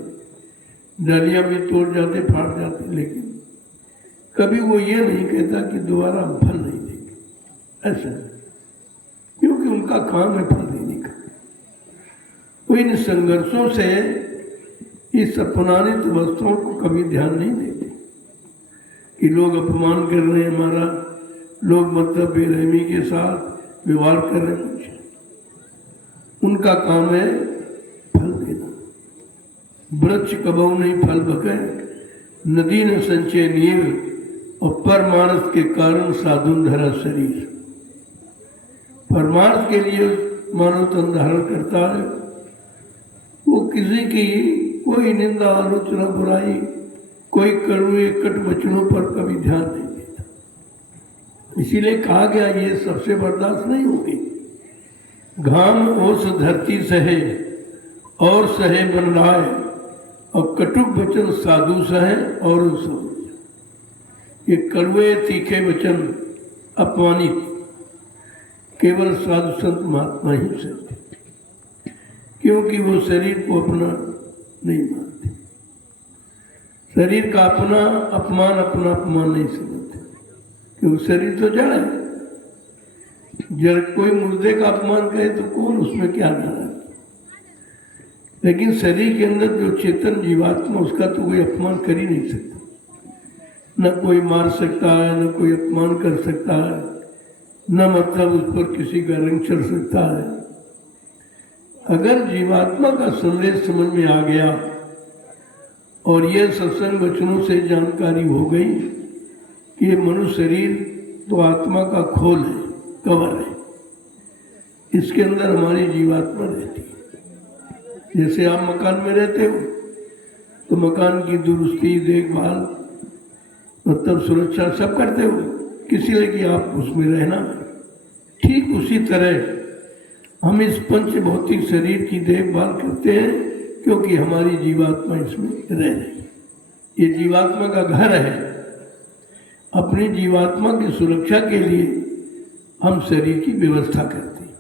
डालियां भी तोड़ जाते, फाड़ जाते, लेकिन कभी वो ये नहीं कहता कि दोबारा हम फल नहीं देंगे। ऐसा नहीं, क्योंकि उनका काम है फल देने का। वो इन संघर्षों से इस अपमानित वस्तुओं को कभी ध्यान नहीं देते कि लोग अपमान कर रहे हैं हमारा, लोग मतलब बेरहमी के साथ व्यवहार कर रहे हैं। कुछ उनका काम है फल देना। वृक्ष कबहू नहीं फल बके, नदी न संचय नीर, और परमार्थ के कारण साधुन धरा शरीर। परमार्थ के लिए मानव तन धारण करता है, वो किसी की कोई निंदा, आलोचना, बुराई, कोई कड़वे कट वचनों पर कभी ध्यान नहीं देता। इसीलिए कहा गया ये सबसे बर्दाश्त नहीं होगी। घाम ओस धरती सहे और सहे बन लाए, और कटुक वचन साधु सहे और समझ। ये कड़वे तीखे वचन अपमानित केवल साधु संत महात्मा ही सहते, क्योंकि वो शरीर को अपना नहीं मानते। शरीर का अपना अपमान नहीं समझते, क्योंकि शरीर तो जड़ है। जड़ कोई मुर्दे का अपमान करे तो कौन उसमें क्या नाराज, लेकिन शरीर के अंदर जो चेतन जीवात्मा, उसका तो कोई अपमान कर ही नहीं सकता। न कोई मार सकता है, न कोई अपमान कर सकता है, न मतलब उस पर किसी का रंग चढ़ सकता है। अगर जीवात्मा का संदेश समझ में आ गया और ये सत्संग वचनों से जानकारी हो गई कि ये मनुष्य शरीर तो आत्मा का खोल है, कवर है, इसके अंदर हमारी जीवात्मा रहती है। जैसे आप मकान में रहते हो तो मकान की दुरुस्ती, देखभाल, मतलब सुरक्षा सब करते हो, किसी लिए कि आप उसमें रहना। ठीक उसी तरह हम इस पंच भौतिक शरीर की देखभाल करते हैं, क्योंकि हमारी जीवात्मा इसमें रह रही है। ये जीवात्मा का घर है। अपनी जीवात्मा की सुरक्षा के लिए हम शरीर की व्यवस्था करते हैं,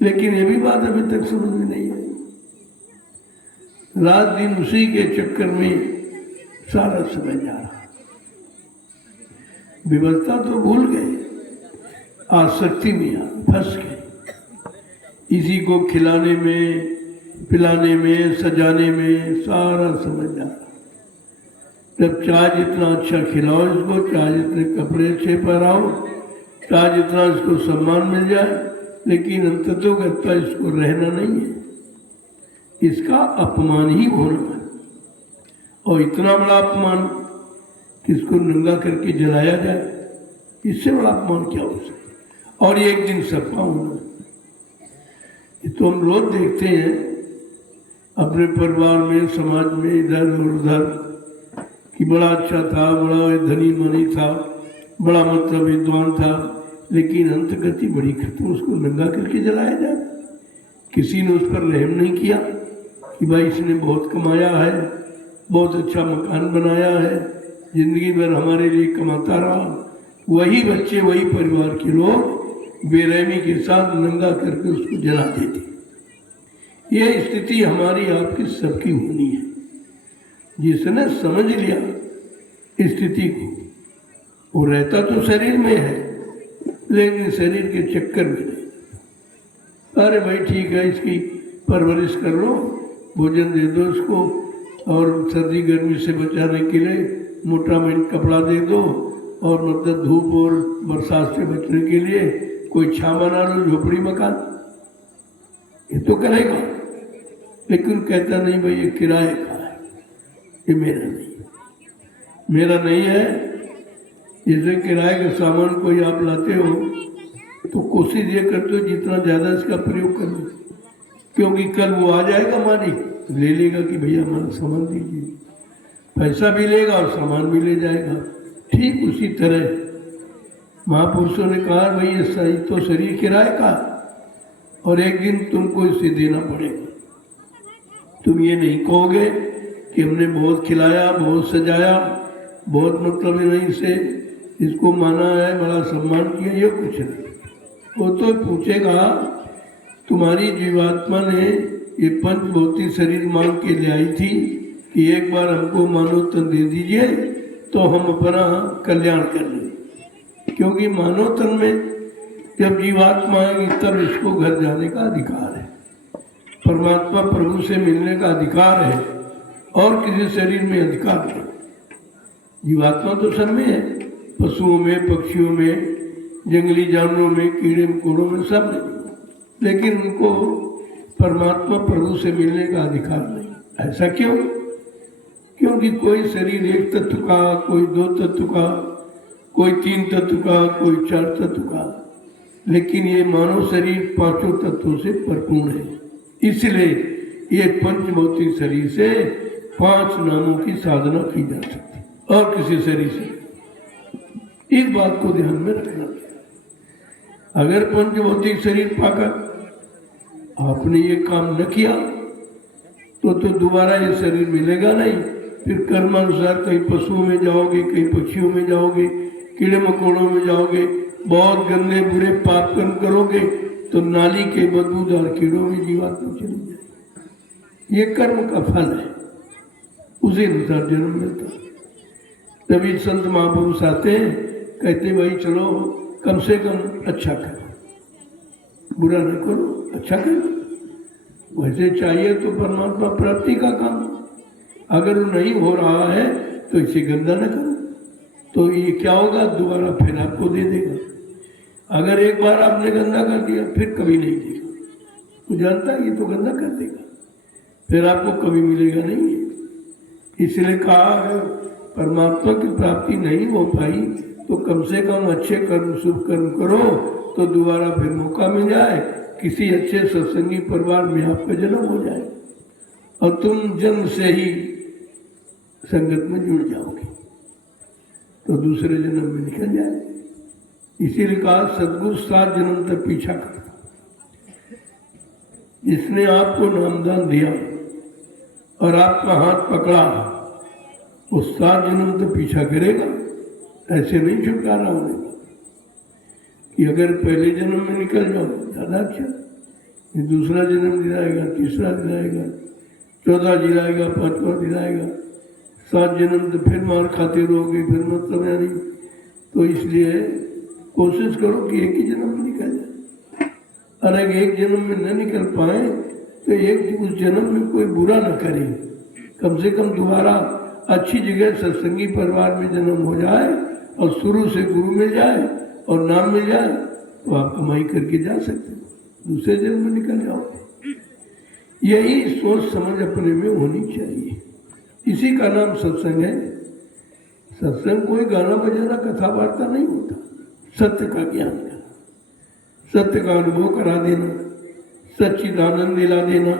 लेकिन ये भी बात अभी तक समझ में नहीं आई। रात दिन उसी के चक्कर में सारा समय जा रहा। व्यवस्था तो भूल गए, आसक्ति में फंस गए। इसी को खिलाने में, पिलाने में, सजाने में सारा समय जा रहा। जब चाहे जितना अच्छा खिलाओ इसको, चाहे जितने कपड़े अच्छे पहनाओ, चाहे जितना इसको सम्मान मिल जाए, लेकिन अंततोगत्वा इसको रहना नहीं है। इसका अपमान ही होना है। और इतना बड़ा अपमान कि इसको नंगा करके जलाया जाए, इससे बड़ा अपमान क्या हो सकता। और ये एक दिन सबका होना, ये तो हम रोज देखते हैं अपने परिवार में, समाज में, इधर और उधर, कि बड़ा अच्छा था, बड़ा धनी मनी था, बड़ा मतलब विद्वान था, लेकिन अंतगति बड़ी खत्म, उसको नंगा करके जलाया जाए। किसी ने उस पर रहम नहीं किया कि भाई इसने बहुत कमाया है, बहुत अच्छा मकान बनाया है, जिंदगी भर हमारे लिए कमाता रहा। वही बच्चे, वही परिवार के लोग बेरहमी के साथ नंगा करके उसको जला देते। यह स्थिति हमारी आपकी सबकी होनी है। जिसने समझ लिया स्थिति को, वो रहता तो शरीर में है, लेकिन शरीर के चक्कर में नहीं। अरे भाई ठीक है, इसकी परवरिश कर लो, भोजन दे दो इसको, और सर्दी गर्मी से बचाने के लिए मोटा में कपड़ा दे दो, और मतलब धूप और बरसात से बचने के लिए कोई छां बना लो, झोपड़ी मकान, ये तो करेगा। लेकिन कहता नहीं भाई ये किराए का है, ये मेरा नहीं है, मेरा नहीं है, जैसे किराए का सामान कोई आप लाते हो तो कोशिश ये करते हो जितना ज़्यादा इसका प्रयोग कर लो, क्योंकि कल वो आ जाएगा मालिक ले लेगा कि भैया हमारा सामान दीजिए, पैसा भी लेगा और सामान भी ले जाएगा। ठीक उसी तरह महापुरुषों ने कहा भाई ये सही तो शरीर किराए का और एक दिन तुमको इसे देना पड़ेगा। तुम ये नहीं कहोगे कि हमने बहुत खिलाया, बहुत सजाया, बहुत मतलब नहीं से इसको माना है, बड़ा सम्मान किया, ये कुछ नहीं। वो तो पूछेगा तुम्हारी जीवात्मा ने ये पंचभौतिक शरीर मांग के ले आई थी कि एक बार हमको मानव तन दे दीजिए तो हम अपना कल्याण कर लें, क्योंकि मानव तन में जब जीवात्मा आएगी तब इसको घर जाने का अधिकार है, परमात्मा प्रभु से मिलने का अधिकार है और किसी शरीर में अधिकार नहीं। जीवात्मा तो सब में है, पशुओं में, पक्षियों में, जंगली जानवरों में, कीड़े मकोड़ों में, सब में, लेकिन उनको परमात्मा प्रभु से मिलने का अधिकार नहीं। ऐसा क्यों? क्योंकि कोई शरीर एक तत्व का, कोई दो तत्व का, कोई तीन तत्व का, कोई चार तत्व का, लेकिन ये मानव शरीर पांचों तत्वों से परिपूर्ण है। इसलिए ये पंचभौतिक शरीर से 5 नामों की साधना की जा सकती और किसी शरीर से। इस बात को ध्यान में रखना चाहिए। अगर पंचभौतिक शरीर पाकर आपने ये काम न किया तो दोबारा ये शरीर मिलेगा नहीं। फिर कर्मानुसार कहीं पशुओं में जाओगे, कहीं पक्षियों में जाओगे, कीड़े मकोड़ों में जाओगे, बहुत गंदे बुरे पाप कर्म करोगे तो नाली के बदबूदार कीड़ों में जीवात्मा चली जाएगी। ये कर्म का फल है, उसी अनुसार जन्म मिलता है। तभी संत महापुरुष आते हैं, कहते भाई चलो कम से कम अच्छा करो, बुरा न करो, अच्छा करो। वैसे चाहिए तो परमात्मा प्राप्ति का काम, अगर वो नहीं हो रहा है तो इसे गंदा न करो, तो ये क्या होगा, दोबारा फिर आपको दे देगा। अगर एक बार आपने गंदा कर दिया फिर कभी नहीं देगा, वो जानता है ये तो गंदा कर देगा, फिर आपको कभी मिलेगा नहीं। इसलिए कहा अगर परमात्मा की प्राप्ति नहीं हो पाई तो कम से कम अच्छे कर्म, शुभ कर्म करो तो दोबारा फिर मौका मिल जाए, किसी अच्छे सत्संगी परिवार में आपका जन्म हो जाए और तुम जन्म से ही संगत में जुड़ जाओगे तो दूसरे जन्म में निकल जाए। इसीलिए कहा सदगुरु 7 जन्म तक पीछा करता। जिसने आपको नामदान दिया और आपका हाथ पकड़ा वो 7 जन्म तक पीछा करेगा, ऐसे नहीं छुटकारा होने का कि अगर पहले जन्म में निकल जाओ ज़्यादा अच्छा, ये दूसरा जन्म दिलाएगा, तीसरा दिलाएगा, 14 दिलाएगा, 5वां दिलाएगा, 7 जन्म तो फिर मार खाते रहोगे, फिर मतलब यानी। तो इसलिए कोशिश करो कि एक ही जन्म में निकल जाए, और अगर एक जन्म में न निकल पाए तो एक उस जन्म में कोई बुरा न करे, कम से कम दोबारा अच्छी जगह सत्संगी परिवार में जन्म हो जाए और शुरू से गुरु मिल जाए और नाम मिल जाए तो आप कमाई करके जा सकते हो, दूसरे जन्म में निकल जाओगे। यही सोच समझ अपने में होनी चाहिए। इसी का नाम सत्संग है। सत्संग कोई गाना बजाना कथा वार्ता नहीं होता, सत्य का ज्ञान का, सत्य का अनुभव करा देना, सच्चिदानंद दिला देना,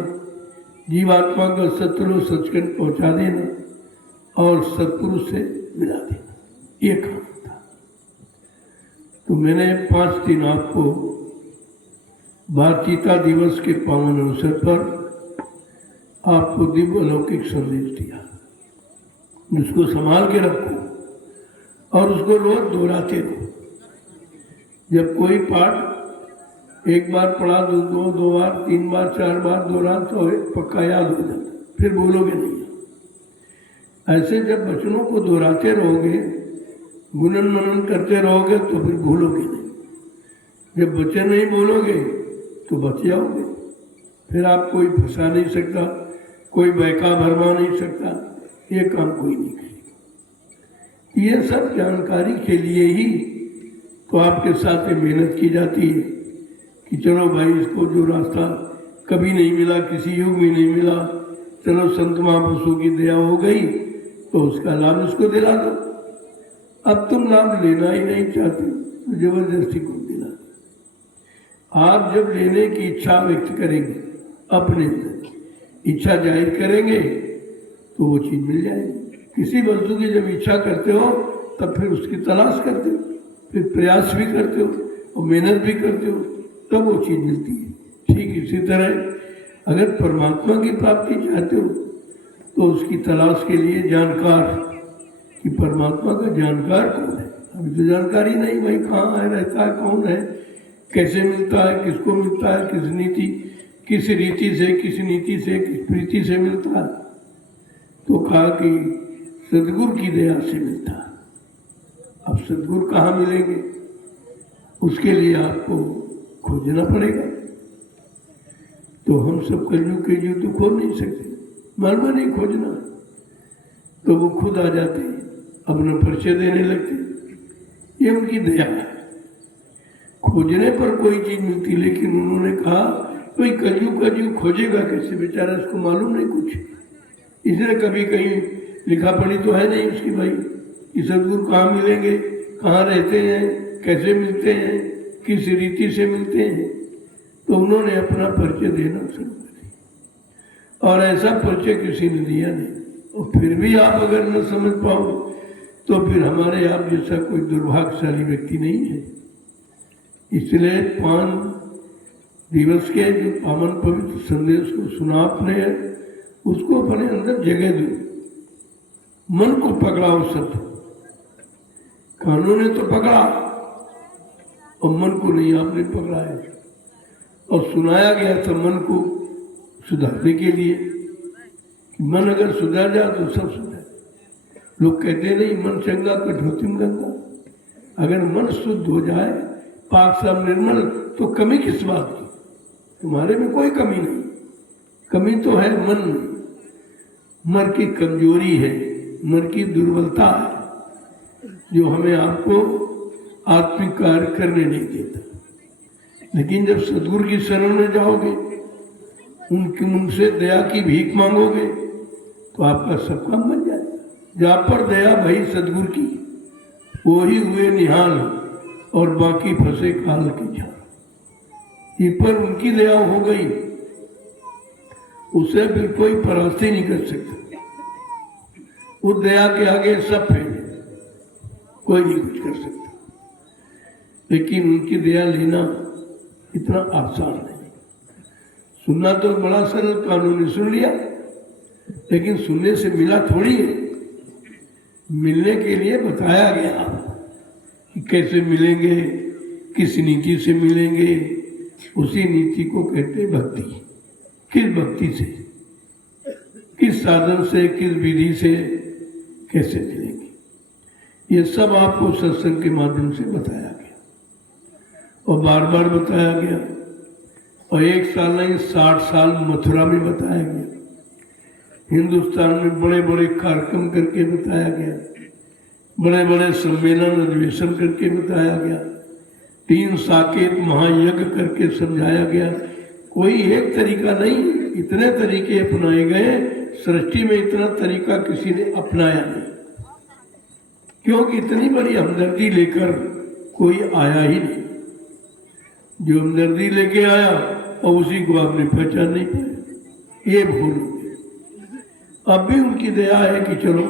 जीवात्मा का सत्रो सचखंड पहुंचा देना और सत्पुरुष से मिला देना, ये काम था। तो मैंने 5 दिन आपको भारतीयता दिवस के पावन अवसर पर आपको दिव्य अलौकिक संदेश दिया। उसको संभाल के रखो और उसको रोज दोहराते रहो। जब कोई पाठ एक बार पढ़ा, दो बार, 3 बार, 4 बार दोहरा तो पक्का याद हो जाता, फिर भूलोगे नहीं। ऐसे जब वचनों को दोहराते रहोगे, गुणन मनन करते रहोगे तो फिर भूलोगे नहीं। जब वचन नहीं बोलोगे तो बच जाओगे, फिर आप कोई फंसा नहीं सकता, कोई बहका भरमा नहीं सकता, ये काम कोई नहीं करेगा। ये सब जानकारी के लिए ही तो आपके साथ ये मेहनत की जाती है कि चलो भाई इसको जो रास्ता कभी नहीं मिला, किसी युग में नहीं मिला, चलो संत महापुरुषों की दया हो गई तो उसका लाभ इसको दिला दो। अब तुम नाम लेना ही नहीं चाहते तो जबरदस्ती को दिला। आप जब लेने की इच्छा व्यक्त करेंगे, अपने अंदर इच्छा जाहिर करेंगे तो वो चीज़ मिल जाएगी। किसी वस्तु की जब इच्छा करते हो तब फिर उसकी तलाश करते हो, फिर प्रयास भी करते हो और मेहनत भी करते हो, तब वो चीज़ मिलती है। ठीक इसी तरह अगर परमात्मा की प्राप्ति चाहते हो तो उसकी तलाश के लिए जानकार, कि परमात्मा का जानकार कौन है। अभी तो जानकारी नहीं, भाई कहाँ है, रहता है, कौन है, कैसे मिलता है, किसको मिलता है, किस नीति, किस रीति से, किस नीति से, किस प्रीति से मिलता है। तो कहा कि सदगुरु की दया से मिलता है। अब सदगुरु कहाँ मिलेंगे, उसके लिए आपको खोजना पड़ेगा। तो हम सब कलयुग के जीव तो खोज नहीं सकते, मर्म नहीं खोजना, तो वो खुद आ जाते हैं, अपना परिचय देने लगते। ये उनकी दया है। खोजने पर कोई चीज मिलती, लेकिन उन्होंने कहा कोई कलयुग का जीव खोजेगा कैसे, बेचारा, इसको मालूम नहीं कुछ, इसने कभी कहीं लिखा पढ़ी तो है नहीं उसकी, भाई कि सदगुरु कहाँ मिलेंगे, कहाँ रहते हैं, कैसे मिलते हैं, किस रीति से मिलते हैं। तो उन्होंने अपना परिचय देना शुरू कर दिया, और ऐसा परिचय किसी ने दिया नहीं। और फिर भी आप अगर न समझ पाओ तो फिर हमारे आप जैसा कोई दुर्भाग्यशाली व्यक्ति नहीं है। इसलिए 5 दिवस के जो पावन पवित्र संदेश को सुना आपने, उसको अपने अंदर जगह दो, मन को पकड़ाओ। सब कानून ने तो पकड़ा और मन को नहीं आपने पकड़ाया, और सुनाया गया था मन को सुधारने के लिए कि मन अगर सुधर जाए तो सब सुधर। लोग कहते नहीं मन चंगा कठोतिम गंगा। अगर मन शुद्ध हो जाए, पाक साफ निर्मल, तो कमी किस बात की, तुम्हारे में कोई कमी नहीं। कमी तो है मन में, मन की कमजोरी है, मन की दुर्बलता है, जो हमें आपको आत्मिक कार्य करने नहीं देता। लेकिन जब सदगुरु की शरण में जाओगे, उनसे दया की भीख मांगोगे, तो आपका सब काम बन जाएगा। जहाँ पर दया भई सदगुरु की, वो ही हुए निहाल, और बाकी फंसे काल की झाल। ये पर उनकी दया हो गई, उसे फिर कोई परास्ती नहीं कर सकता। उस दया के आगे सब फेल, कोई नहीं कुछ कर सकता। लेकिन उनकी दया लेना इतना आसान नहीं। सुनना तो बड़ा सरल, कानूनी सुन लिया, लेकिन सुनने से मिला थोड़ी है। मिलने के लिए बताया गया कि कैसे मिलेंगे, किस नीति से मिलेंगे। उसी नीति को कहते भक्ति। किस भक्ति से, किस साधन से, किस विधि से कैसे मिलेंगे, ये सब आपको सत्संग के माध्यम से बताया गया, और बार बार बताया गया। और 1 साल नहीं, 60 साल मथुरा में बताया गया। हिंदुस्तान में बड़े बड़े कार्यक्रम करके बताया गया, बड़े बड़े सम्मेलन अधिवेशन करके बताया गया, 3 साकेत महायज्ञ करके समझाया गया। कोई एक तरीका नहीं, इतने तरीके अपनाए गए। सृष्टि में इतना तरीका किसी ने अपनाया नहीं, क्योंकि इतनी बड़ी हमदर्दी लेकर कोई आया ही नहीं। जो हमदर्दी लेके आया और उसी को आपने पहचान नहीं पाया, ये भूल हो गई। अब भी उनकी दया है कि चलो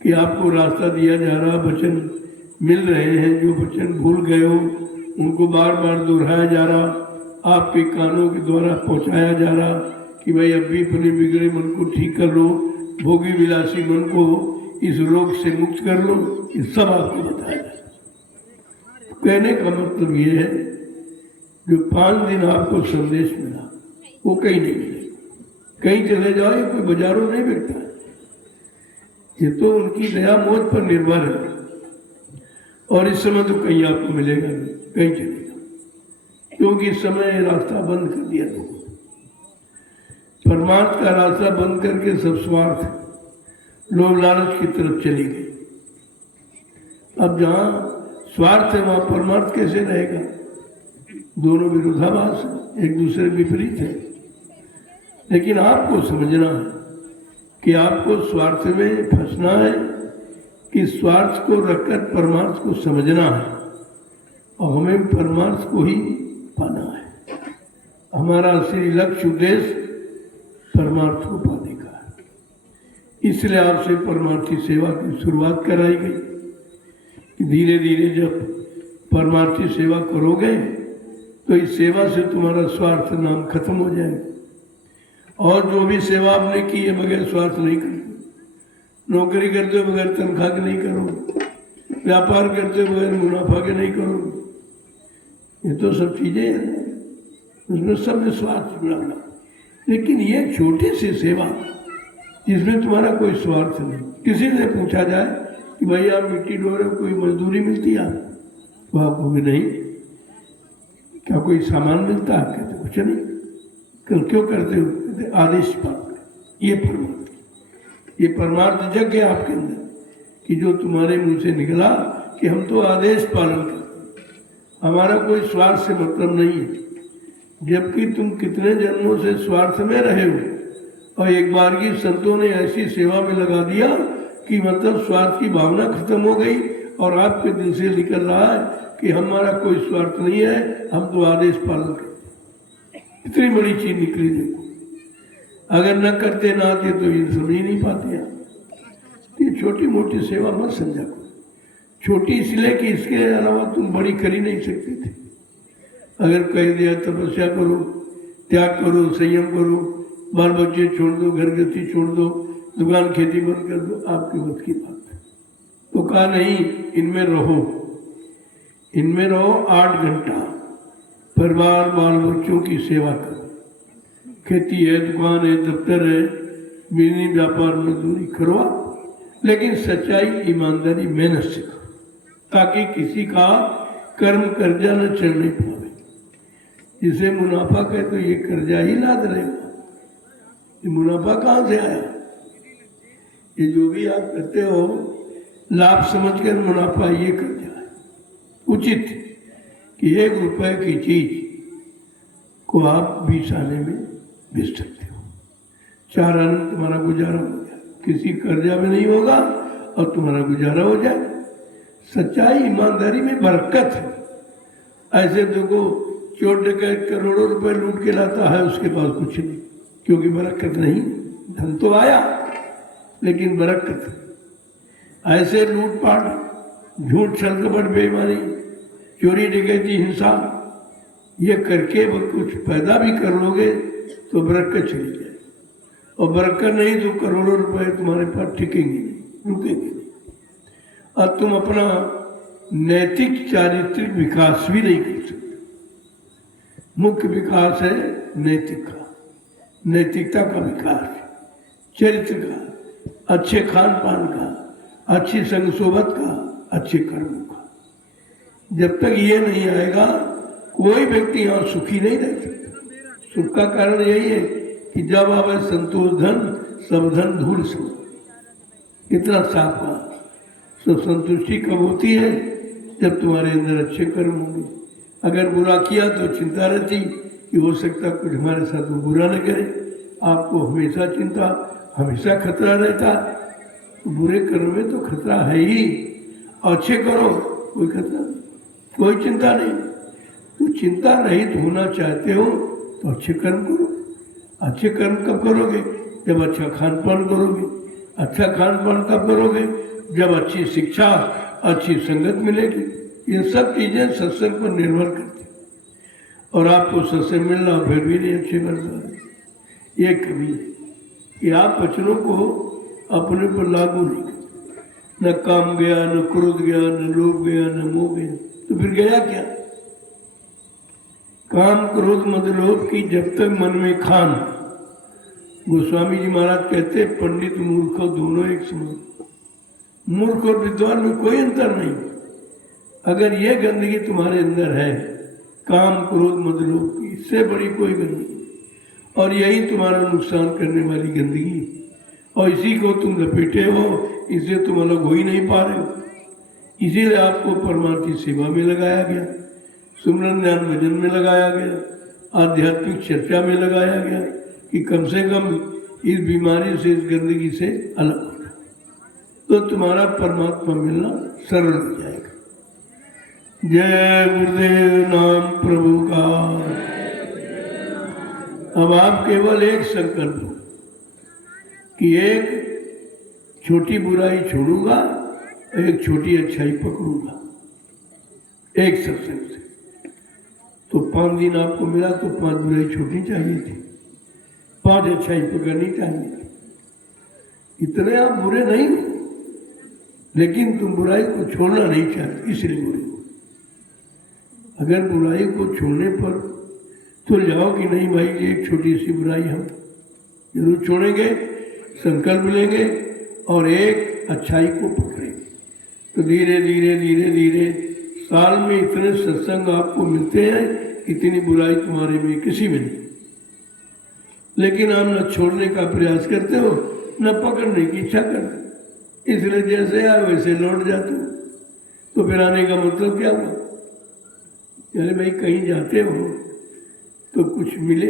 कि आपको रास्ता दिया जा रहा, वचन मिल रहे हैं। जो वचन भूल गए हो उनको बार बार दोहराया जा रहा, आपके कानों के द्वारा पहुंचाया जा रहा कि भाई अब भी अपने बिगड़े मन को ठीक कर लो, भोगी विलासी मन को इस रोग से मुक्त कर लो। ये सब आपको बताया जाए। कहने का मतलब ये है, जो 5 दिन आपको संदेश मिला वो कहीं नहीं मिलेगा। कहीं चले जाओ, ये कोई बाजारों नहीं बिकता है। ये तो उनकी दया मोज पर निर्भर है, और इस समय तो कहीं आपको मिलेगा नहीं, कहीं चलेगा, क्योंकि इस समय रास्ता बंद कर दिया लोगों। परमार्थ का रास्ता बंद करके सब स्वार्थ, लोभ लालच की तरफ चली गई। अब जहाँ स्वार्थ है वहाँ परमार्थ कैसे रहेगा? दोनों विरोधाभास है, एक दूसरे विपरीत है। लेकिन आपको समझना है कि आपको स्वार्थ में फंसना है कि स्वार्थ को रखकर परमार्थ को समझना है और हमें परमार्थ को ही पाना है। हमारा असली लक्ष्य उद्देश्य परमार्थ को पाने का है। इसलिए आपसे परमार्थी सेवा की शुरुआत कराई गई। धीरे धीरे जब परमार्थी सेवा करोगे तो इस सेवा से तुम्हारा स्वार्थ नाम खत्म हो जाएगा। और जो भी सेवा आपने की है बगैर स्वार्थ नहीं करोगे। नौकरी करते हो बगैर तनख्वाह के नहीं करोगे, व्यापार करते हो बगैर मुनाफा के नहीं करोगे। ये तो सब चीजें हैं, उसमें सब में स्वार्थ जुड़ा हुआ। लेकिन ये छोटी सी सेवा जिसमें तुम्हारा कोई स्वार्थ नहीं। किसी से पूछा जाए कि भाई आप मिट्टी ढो रहे हो, कोई मजदूरी मिलती है तो आप कहोगे नहीं। क्या कोई सामान मिलता है? कहते कुछ नहीं। कल क्यों करते हो? कहते आदेश पालन। ये परमार्थ, ये परमार्थ जग है आपके अंदर कि जो तुम्हारे मुंह से निकला कि हम तो आदेश पालन करते, हमारा कोई स्वार्थ से मतलब नहीं है। जबकि तुम कितने जन्मों से स्वार्थ में रहे हो और एक बार की संतों ने ऐसी सेवा में लगा दिया कि मतलब स्वार्थ की भावना खत्म हो गई और आपके दिल से निकल रहा है कि हमारा कोई स्वार्थ नहीं है, हम तो आदेश पालन करते। इतनी बड़ी चीज निकली। देखो, अगर न करते ना आते तो ये समझ नहीं पाते आप। ये छोटी मोटी सेवा मत समझा करो। छोटी इसलिए कि इसके अलावा तुम बड़ी कर ही नहीं सकते थे। अगर कह दिया तपस्या करो, त्याग करो, संयम करो, बाल बच्चे छोड़ दो, घर गृहस्थी छोड़ दो, दुकान खेती बंद कर दो, आपके बस की बात है। तो कहा नहीं, इनमें रहो, इनमें रहो 8 घंटा परिवार बाल बच्चों की सेवा करो। खेती है, दुकान है, दफ्तर है, बिजली व्यापार मजदूरी करो, लेकिन सच्चाई ईमानदारी मेहनत से करो ताकि किसी का कर्म कर्जा न चढ़ने पावे। जिसे मुनाफा कहे तो ये कर्जा ही लाद रहेगा। ये मुनाफा कहाँ से आया? ये जो भी आप करते हो लाभ समझकर मुनाफा ये कर्जा है। उचित कि 1 रुपए की चीज को आप 20 आने में बेच सकते हो। 4 आने में तुम्हारा गुजारा हो जाए, किसी कर्जा में नहीं होगा और तुम्हारा गुजारा हो जाए। सच्चाई ईमानदारी में बरकत है। ऐसे देखो चोर डकैत करोड़ों रुपए लूट के लाता है, उसके पास कुछ नहीं, क्योंकि बरकत नहीं। धन तो आया लेकिन बरकत। ऐसे लूटपाट, झूठ, छल कपट, बेईमानी, चोरी डकैती, हिंसा ये करके वो कुछ पैदा भी कर लोगे तो बरकत चली जाए। और बरकत नहीं तो करोड़ों रुपए तुम्हारे पास टिकेंगे नहीं, रुकेंगे नहीं। और तुम अपना नैतिक चारित्रिक विकास भी नहीं कर सकते। मुख्य विकास है नैतिक का, नैतिकता का विकास, चरित्र का, अच्छे खान पान का, अच्छी संग सोबत का, अच्छे कर्मों का। जब तक ये नहीं आएगा कोई व्यक्ति यहाँ सुखी नहीं रह सकता। सुख का कारण यही है कि जब आवे संतोष धन, सब धन धूल सो। इतना साफ कहा। तो संतुष्टि कब होती है? जब तुम्हारे अंदर अच्छे कर्म होंगे। अगर बुरा किया तो चिंता रहती कि हो सकता कुछ हमारे साथ वो बुरा न करे। आपको हमेशा चिंता, हमेशा खतरा रहता। बुरे कर्म में तो खतरा है ही, अच्छे करो कोई खतरा नहीं, कोई चिंता नहीं। तो चिंता रहित होना चाहते हो तो अच्छे कर्म करो। अच्छे कर्म कब करोगे? जब अच्छा खान पान करोगे। अच्छा खान पान कब करोगे? जब अच्छी शिक्षा, अच्छी संगत मिलेगी। ये सब चीजें सत्संग पर निर्भर करती। और आपको सत्संग मिलना फिर भी नहीं अच्छे कर पा रहे। ये कमी है कि आप वचनों को अपने पर लागू नहीं करते। न काम गया, न क्रोध गया, न लोभ गया, न मोह गया, तो फिर गया क्या? काम क्रोध मद लोभ की जब तक मन में खान। गोस्वामी जी महाराज कहते पंडित मूर्ख दोनों एक समान। मूर्ख और विद्वान में कोई अंतर नहीं। अगर ये गंदगी तुम्हारे अंदर है, काम क्रोध मद लोभ की, इससे बड़ी कोई गंदगी, और यही तुम्हारा नुकसान करने वाली गंदगी, और इसी को तुम लपेटे हो, इससे तुम अलग हो ही नहीं पा रहे हो। इसीलिए आपको परमार्थी सेवा में लगाया गया, सुमरन ध्यान भजन में लगाया गया, आध्यात्मिक चर्चा में लगाया गया कि कम से कम इस बीमारी से, इस गंदगी से अलग हो जाए। तो तुम्हारा परमात्मा मिलना सरल हो जाएगा। जय गुरुदेव, नाम प्रभु का। अब आप केवल एक संकल्प लो कि एक छोटी बुराई छोड़ूंगा और एक छोटी अच्छाई पकड़ूंगा एक सत्संग से। तो 5 दिन आपको मिला तो 5 बुराई छोड़नी चाहिए थी, 5 अच्छाई पकड़नी चाहिए थी। इतने आप बुरे नहीं हो, लेकिन तुम बुराई को छोड़ना नहीं चाहते, इसलिए बुरे हो। अगर बुराई को छोड़ने पर तो जाओ कि नहीं भाई, ये एक छोटी सी बुराई हम जरूर छोड़ेंगे, संकल्प लेंगे और एक अच्छाई को पकड़ेंगे। तो धीरे धीरे धीरे धीरे साल में इतने सत्संग आपको मिलते हैं, इतनी बुराई तुम्हारे में किसी में नहीं। लेकिन आप न छोड़ने का प्रयास करते हो, न पकड़ने की इच्छा करते, इसलिए जैसे आए वैसे लौट जाते हो। तो फिर आने का मतलब क्या हुआ? अरे भाई कहीं जाते हो तो कुछ मिले,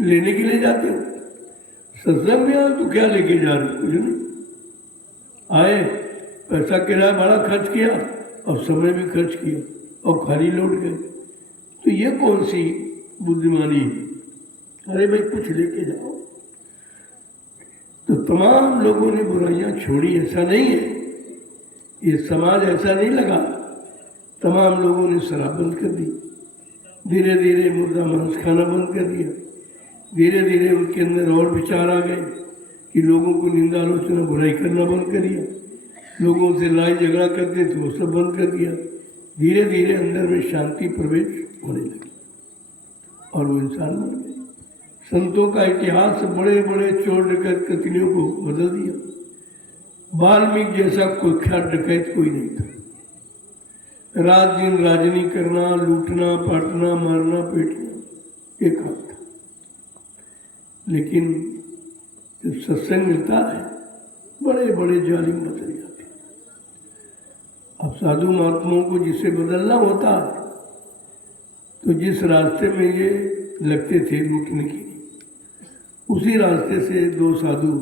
लेने के लिए जाते हो। सत्संग में आओ तो क्या लेके जा रहे हो? कुछ नहीं। आए, पैसा किराया भाड़ा खर्च किया और समय भी खर्च किया और खाली लौट गए। तो ये कौन सी बुद्धिमानी है? अरे भाई कुछ लेके जाओ। तो तमाम लोगों ने बुराइयां छोड़ी, ऐसा नहीं है, ये समाज ऐसा नहीं लगा। तमाम लोगों ने शराब बंद कर दी, धीरे धीरे मुर्दा मांस खाना बंद कर दिया, धीरे धीरे उनके अंदर और विचार आ गए कि लोगों को निंदा आलोचना बुराई करना बंद कर दिया, लोगों से लड़ाई झगड़ा करते थे वो सब बंद कर दिया। धीरे धीरे अंदर में शांति प्रवेश होने लगी और वो इंसान बन गए। संतों का इतिहास बड़े बड़े चोर डकैत कतलियों को बदल दिया। वाल्मीकि जैसा कुख्यात डकैत कोई नहीं था। रात दिन राजनी करना, लूटना, पाटना, मारना, पीटना एक काम था। लेकिन जब सत्संग मिलता है, बड़े बड़े जालिम बदल जाते हैं। अब साधु महात्माओं को जिसे बदलना होता है, तो जिस रास्ते में ये लगते थे लूटने के लिए, उसी रास्ते से 2 साधु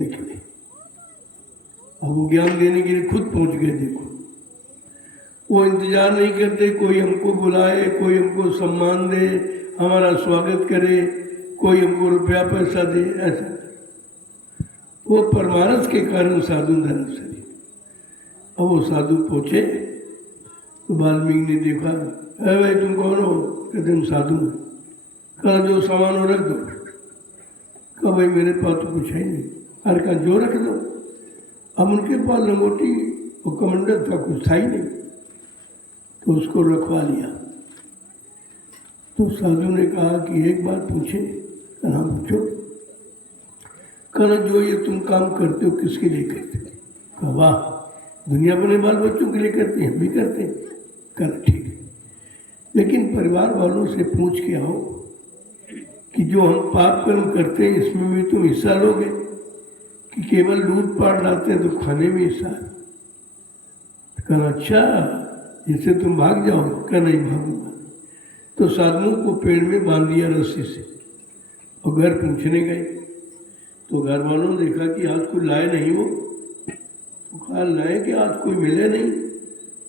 निकले। अब वो ज्ञान देने के लिए खुद पहुंच गए। देखो, वो इंतजार नहीं करते कोई हमको बुलाए, कोई हमको सम्मान दे, हमारा स्वागत करे, कोई हमको रुपया पैसा दे, ऐसा। वो परमारथ के कारण साधु धर्म से। अब वो साधु पहुंचे तो वाल्मीकि ने देखा, अरे भाई तुम कौन हो? कहते हम साधु हैं। कहा जो सामान हो रख दो। कहा भाई मेरे पास तो कुछ है नहीं। हर का जो रख दो। अब उनके पास लंगोटी और कमंडल था, कुछ था ही नहीं, तो उसको रखवा लिया। तो साधु ने कहा कि एक बात पूछे। कहा पूछो। कहा जो ये तुम काम करते हो किसके लिए करते हो? कहा वाह, दुनिया बने बाल बच्चों के लिए करते हैं, हम भी करते हैं। कहा ठीक है, लेकिन परिवार वालों से पूछ के आओ कि जो हम पाप कर्म करते हैं इसमें भी तुम हिस्सा लोगे कि केवल लूटपाट लाते हैं तो खाने में हिस्सा है? कहा अच्छा, जिससे तुम भाग जाओ? कहा नहीं भागूंगा। तो साधुओं को पेड़ में बांध दिया रस्सी से और घर पूछने गए। तो घर वालों ने देखा कि आज कोई लाए नहीं। वो तो कहा लाए कि आज कोई मिले नहीं।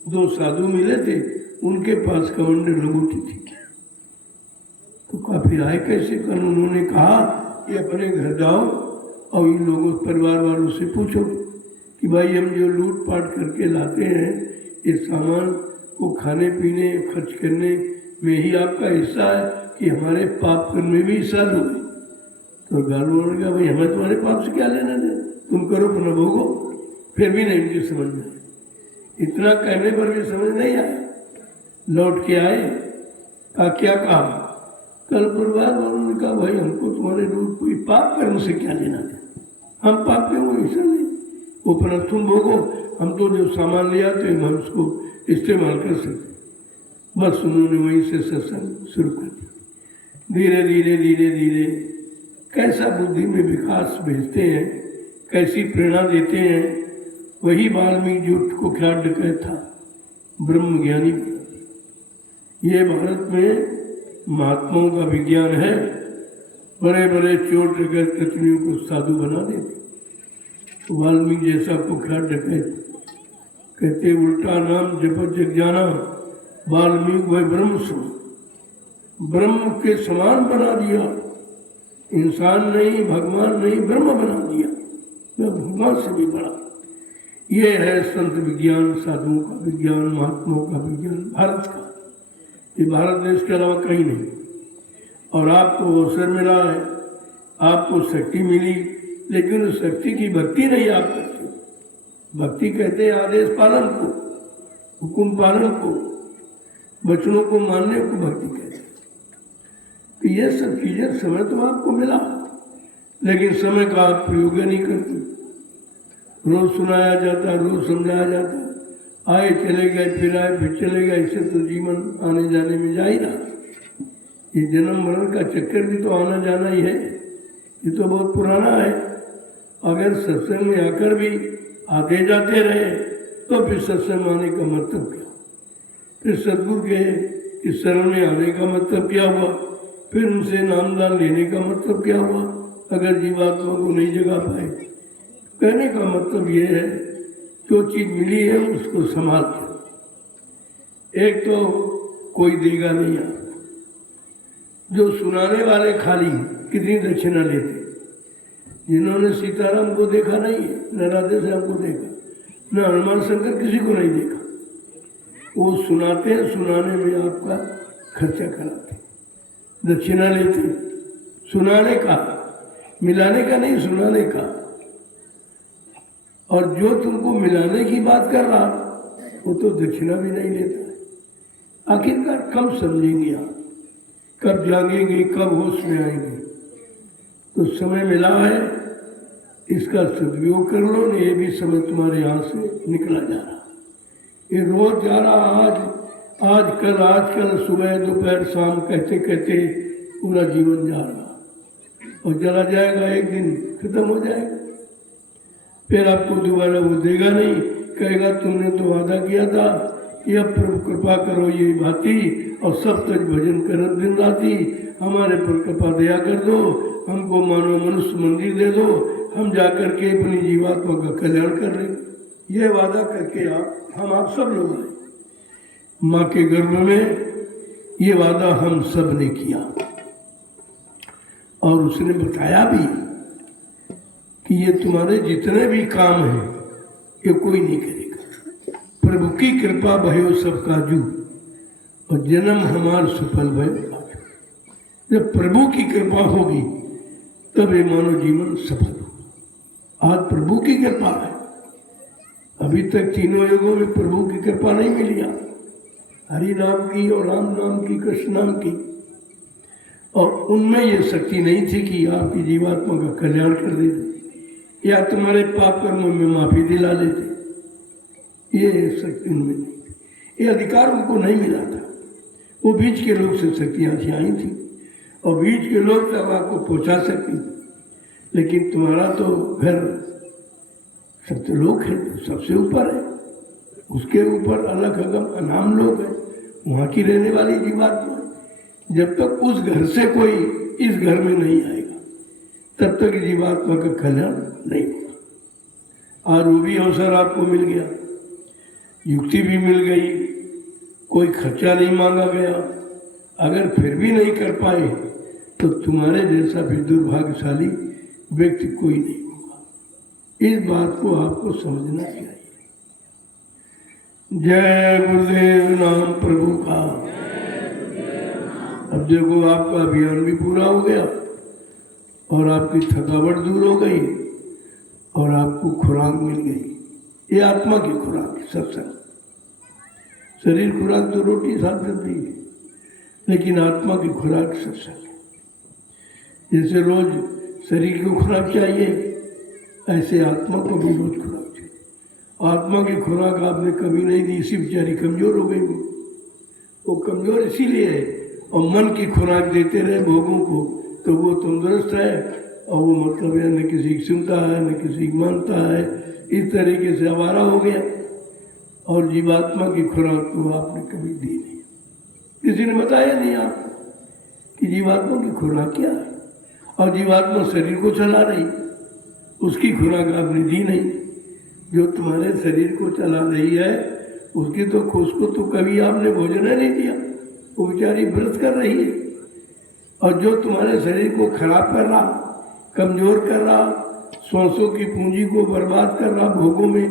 2 साधु मिले थे, उनके पास कमंडल लंगोटी थी। तो कहा फिर आए कैसे? कल उन्होंने कहा कि अपने घर जाओ और इन लोगों परिवार वालों से पूछो कि भाई हम जो लूट पाट करके लाते हैं, इस सामान को खाने पीने खर्च करने में ही आपका हिस्सा है कि हमारे पाप करने में भी हिस्सा दोगे? तो घर वालों ने कहा भाई हमें तुम्हारे पाप से क्या लेना है, तुम करो अपना भोगो। फिर भी नहीं मुझे समझ में आया। इतना कहने पर भी समझ नहीं आया। लौट के आए, कहा क्या काम? कल परिवार वालों ने कहा भाई हमको तुम्हारे लूट कोई पाप कर्म से क्या लेना है, हम पाप में वो हिस्सा नहीं, वो अपना तुम भोगो, हम तो जो सामान ले आते हैं हम उसको इस्तेमाल कर सकते। बस उन्होंने वहीं से सत्संग शुरू कर दिया। धीरे धीरे धीरे धीरे कैसा बुद्धि में विकास भेजते हैं, कैसी प्रेरणा देते हैं। वही वाल्मीकि जो कुख्यात डकैत था, ब्रह्म ज्ञानी। ये भारत में महात्माओं का विज्ञान है। बड़े बड़े चोर डकैत कचनियों को साधु बना देते। वाल्मीकि जैसा कुख्यात डकैत कहते उल्टा नाम जपत जग जाना, वाल्मीकि वह ब्रह्म सो, ब्रह्म के समान बना दिया। इंसान नहीं, भगवान नहीं, ब्रह्म बना दिया, वह भगवान से भी बड़ा। ये है संत विज्ञान, साधुओं का विज्ञान, महात्माओं का विज्ञान, भारत का। ये भारत देश के अलावा कहीं नहीं। और आपको अवसर मिला है, आपको शक्ति मिली, लेकिन उस शक्ति की भक्ति नहीं आप करते। भक्ति कहते हैं आदेश पालन को, हुक्म पालन को, वचनों को मानने को भक्ति कहते हैं। तो ये सब चीजें समय तो आपको मिला, लेकिन समय का आप प्रयोग नहीं करते। रोज सुनाया जाता, रोज समझाया जाता, आए चले गए, फिर आए फिर चले गए, इससे तो जीवन आने जाने में जा ही रहा। ये जन्म मरण का चक्कर भी तो आना जाना ही है, ये तो बहुत पुराना है। अगर सत्संग में आकर भी आते जाते रहे तो फिर सत्संग आने का मतलब क्या? फिर सदगुरु के इस शरण में आने का मतलब क्या हुआ? फिर उनसे नामदान लेने का मतलब क्या हुआ? अगर जीवात्मा को नहीं जगा पाए, कहने का मतलब ये है जो चीज मिली है उसको संभाल के। एक तो कोई देगा नहीं आपको, जो सुनाने वाले खाली कितनी दक्षिणा लेते। जिन्होंने सीताराम को देखा नहीं है, न राधे श्याम को देखा, न हनुमान शंकर किसी को नहीं देखा, वो सुनाते हैं, सुनाने में आपका खर्चा कराते, दक्षिणा लेते, सुनाने का, मिलाने का नहीं, सुनाने का। और जो तुमको मिलाने की बात कर रहा वो तो दक्षिणा भी नहीं लेता है। आखिरकार कब समझेंगे आप, कब जागेंगे, कब होश में आएंगे? तो समय मिला है, इसका सदुपयोग कर लो। ये भी समय तुम्हारे यहाँ से निकला जा रहा, ये रोज जा रहा। आज कल, सुबह दोपहर शाम कहते कहते पूरा जीवन जा रहा, और चला जाएगा, एक दिन खत्म हो जाएगा। फिर आपको दोबारा वो देगा नहीं, कहेगा तुमने तो वादा किया था कि अब प्रभु कृपा करो ये भांति, और सब तक भजन कर दिन राती, हमारे पर कृपा दया कर दो, हमको मानो मनुष्य मंदिर दे दो, हम जाकर के अपनी जीवात्मा का कल्याण कर लेंगे। ये वादा करके हम आप सब लोग आए माँ के गर्भ में, ये वादा हम सब ने किया। और उसने बताया भी कि ये तुम्हारे जितने भी काम हैं ये कोई नहीं करेगा, प्रभु की कृपा भयो सब काजू, और जन्म हमार सफल भयो आजू। जब प्रभु की कृपा होगी तब ये मानव जीवन सफल होगा। आज प्रभु की कृपा है, अभी तक तीनों युगों में प्रभु की कृपा नहीं मिली। हरि नाम की और राम नाम की, कृष्ण नाम की, और उनमें ये शक्ति नहीं थी कि आपकी जीवात्मा का कल्याण कर देते या तुम्हारे पाप कर्मों में माफी दिला लेते। ये शक्ति उनमें नहीं थी, ये अधिकार उनको नहीं मिला था। वो बीच के लोग से शक्तियाँ आई थी, और बीच के लोग तब आपको पहुँचा सकती, लेकिन तुम्हारा तो घर सत्यलोक है, सबसे ऊपर है, उसके ऊपर अलग अगम अनाम लोग हैं, वहाँ की रहने वाली जीवात्मा। जब तक उस घर से कोई इस घर में नहीं आएगा तब तक जीवात्मा का कल्याण नहीं होगा। आज वो भी अवसर आपको मिल गया, युक्ति भी मिल गई, कोई खर्चा नहीं मांगा गया। अगर फिर भी नहीं कर पाए तो तुम्हारे जैसा भी दुर्भाग्यशाली व्यक्ति कोई नहीं होगा। इस बात को आपको समझना चाहिए। जय गुरुदेव नाम प्रभु का। अब देखो आपका अभियान भी पूरा हो गया, और आपकी थकावट दूर हो गई, और आपको खुराक मिल गई। ये आत्मा की खुराक है सत्संग। शरीर खुराक तो रोटी साथ देती है, लेकिन आत्मा की खुराक सत्संग है। जैसे रोज शरीर को खुराक चाहिए, ऐसे आत्मा को भी रोज खुराक चाहिए। आत्मा की खुराक आपने कभी नहीं दी, इसी बेचारी कमजोर हो गई। वो कमजोर इसीलिए है, और मन की खुराक देते रहे भोगों को तो वो तंदुरुस्त है, और वो मतलब है न किसी की सुनता है न किसी की मानता है, इस तरीके से आवारा हो गया। और जीवात्मा की खुराक तो आपने कभी दी नहीं, किसी ने बताया नहीं आपको कि जीवात्मा की खुराक क्या है। और जीवात्मा शरीर को चला रही, उसकी खुराक आपने दी नहीं। जो तुम्हारे शरीर को चला रही है उसकी तो उसको तो कभी आपने भोजन ही नहीं दिया, वो बेचारी व्रत कर रही है। और जो तुम्हारे शरीर को खराब कर रहा, कमजोर कर रहा, सांसों की पूंजी को बर्बाद कर रहा भोगों में,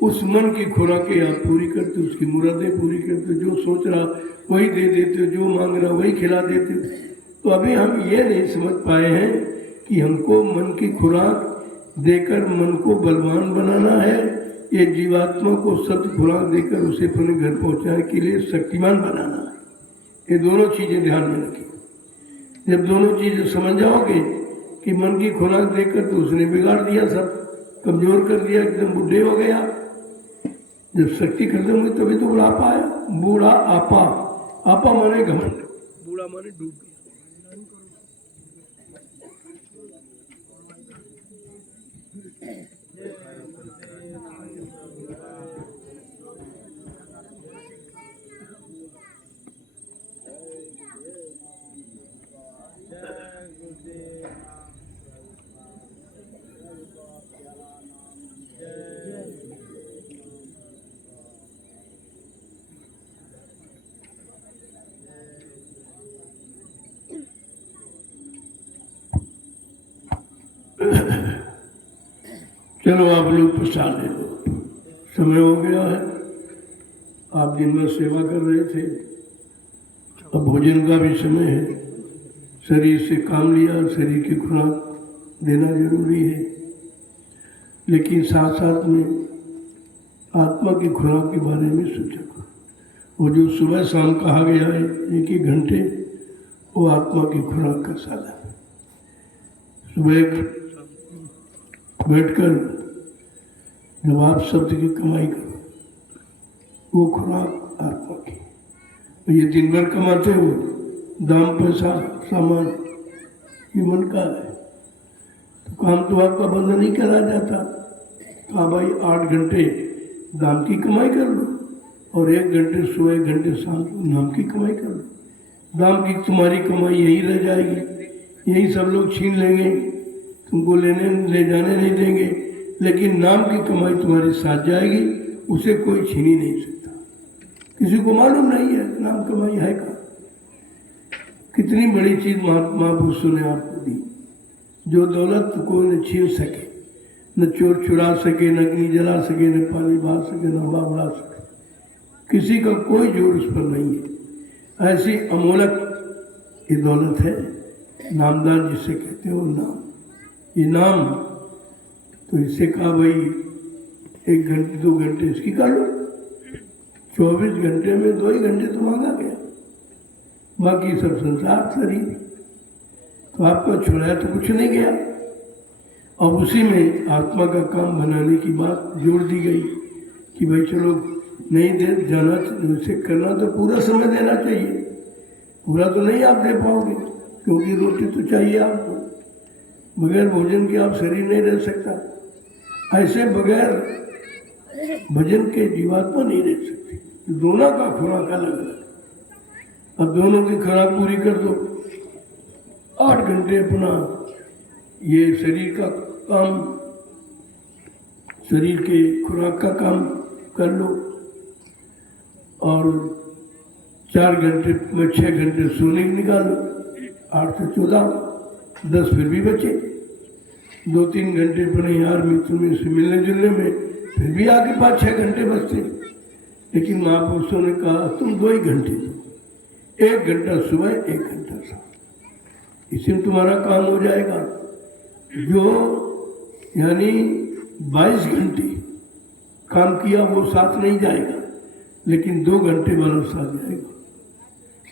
उस मन की खुराकें आप पूरी करते, उसकी मुरादें पूरी करते, जो सोच रहा वही दे देते, जो मांग रहा वही खिला देते। तो अभी हम ये नहीं समझ पाए हैं कि हमको मन की खुराक देकर मन को बलवान बनाना है, ये जीवात्मा को सत्य खुराक देकर उसे अपने घर पहुंचाने के लिए शक्तिमान बनाना है। ये दोनों चीजें ध्यान में रखिए। जब दोनों चीजें समझ जाओगे कि मन की खुराक देकर तो उसने बिगाड़ दिया, सब कमजोर कर दिया, एकदम बुढ़े हो गया। जब शक्ति खत्म हुई तभी तो बुढ़ापा आया। बूढ़ा आपा, आपा माने घमंड, बूढ़ा माने डूब गया। चलो आप लोग प्रसाद ले लो, समय हो गया है। आप दिन भर सेवा कर रहे थे, अब भोजन का भी समय है। शरीर से काम लिया, शरीर की खुराक देना जरूरी है, लेकिन साथ साथ में आत्मा की खुराक के बारे में सोचा करो। वो जो सुबह शाम कहा गया है 1-1 घंटे, वो आत्मा की खुराक का साधन है। सुबह बैठकर जब आप शब्द की कमाई करो, वो खुराक आत्मा की। ये दिन भर कमाते हो, दाम पैसा सामान ये मन का है, तो काम तो आपका बंद नहीं करा जाता। कहा भाई 8 घंटे दाम की कमाई कर लो और 1 घंटे सुबह 1 घंटे शाम को नाम की कमाई कर लो। दाम की तुम्हारी कमाई यही रह जाएगी, यही सब लोग छीन लेंगे, तुमको ले जाने नहीं देंगे, लेकिन नाम की कमाई तुम्हारी साथ जाएगी, उसे कोई छीन ही नहीं सकता। किसी को मालूम नहीं है नाम कमाई है का। कितनी बड़ी चीज महापुरुषों ने आपको दी, जो दौलत कोई न छीन सके, न चोर चुरा सके, न अग्नि जला सके, न पानी बहा सके, न हवा उड़ा सके। किसी का कोई जोर उस पर नहीं है। ऐसी अमोलक ये दौलत है, नामदार जिसे कहते हो नाम। ये नाम तो इससे कहा भाई 1 घंटे 2 घंटे इसकी कर लो, 24 घंटे में 2 ही घंटे तो मांगा गया, बाकी सब संसार शरीर। तो आपका छुड़ाया तो कुछ नहीं गया। अब उसी में आत्मा का काम बनाने की बात जोड़ दी गई कि भाई चलो नहीं दे जाना, उसे करना तो पूरा समय देना चाहिए। पूरा तो नहीं आप दे पाओगे, क्योंकि रोटी तो चाहिए आपको, बगैर भोजन के आप शरीर नहीं रह सकता। ऐसे बगैर भजन के जीवात्मा नहीं रह सकते। दोनों का खुराक अलग अलग। अब दोनों की खुराक पूरी कर दो, 8 घंटे अपना ये शरीर का काम, शरीर के खुराक का काम कर लो, और 4 घंटे में 6 घंटे सोने की निकालो, 8 से 14, 10 फिर भी बचे। 2-3 घंटे अपने यार मित्र में से मिलने जुलने में फिर भी आगे 5-6 घंटे बचते। लेकिन महापुरुषों ने कहा तुम 2 ही घंटे दो, 1 घंटा सुबह 1 घंटा शाम, इसमें तुम्हारा काम हो जाएगा। जो यानी 22 घंटे काम किया वो साथ नहीं जाएगा, लेकिन 2 घंटे वाला साथ जाएगा।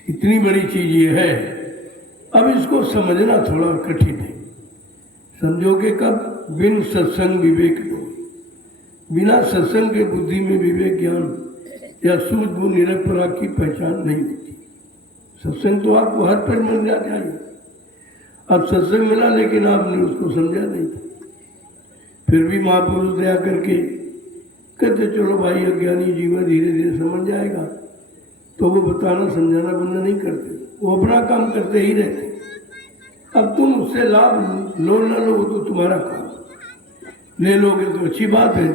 इतनी बड़ी चीज ये है। अब इसको समझना थोड़ा कठिन है। समझोगे कब? बिन सत्संग विवेक लो। बिना सत्संग के बुद्धि में विवेक ज्ञान या सूझबूझ निरपराध की पहचान नहीं होती। सत्संग तो आपको हर पेड़ मिल जाता है। अब सत्संग मिला लेकिन आपने उसको समझा नहीं था। फिर भी महापुरुष दया करके कहते चलो भाई अज्ञानी जीवन धीरे धीरे समझ जाएगा, तो वो बताना समझाना बंद नहीं करते, वो अपना काम करते ही रहते। अब तुम उससे लाभ लो न लो वो तो तुम्हारा काम। ले लोगे तो अच्छी बात है,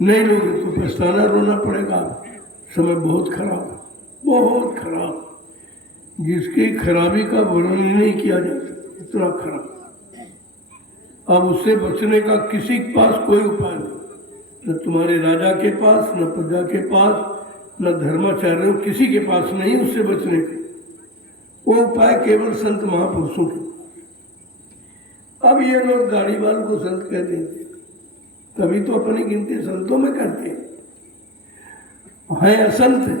नहीं लोगे तो पछताना रोना पड़ेगा। समय बहुत खराब, बहुत खराब, जिसकी खराबी का वर्णन ही नहीं किया जा सकता, इतना खराब। अब उससे बचने का किसी के पास कोई उपाय नहीं, न तुम्हारे राजा के पास, न प्रजा के पास, न धर्माचार्यों, किसी के पास नहीं उससे बचने का। वो उपाय केवल संत महापुरुषों के पास। अब ये लोग दाढ़ी वालों को संत कह देंगे, तभी तो अपनी गिनती संतों में करते हैं असंत है,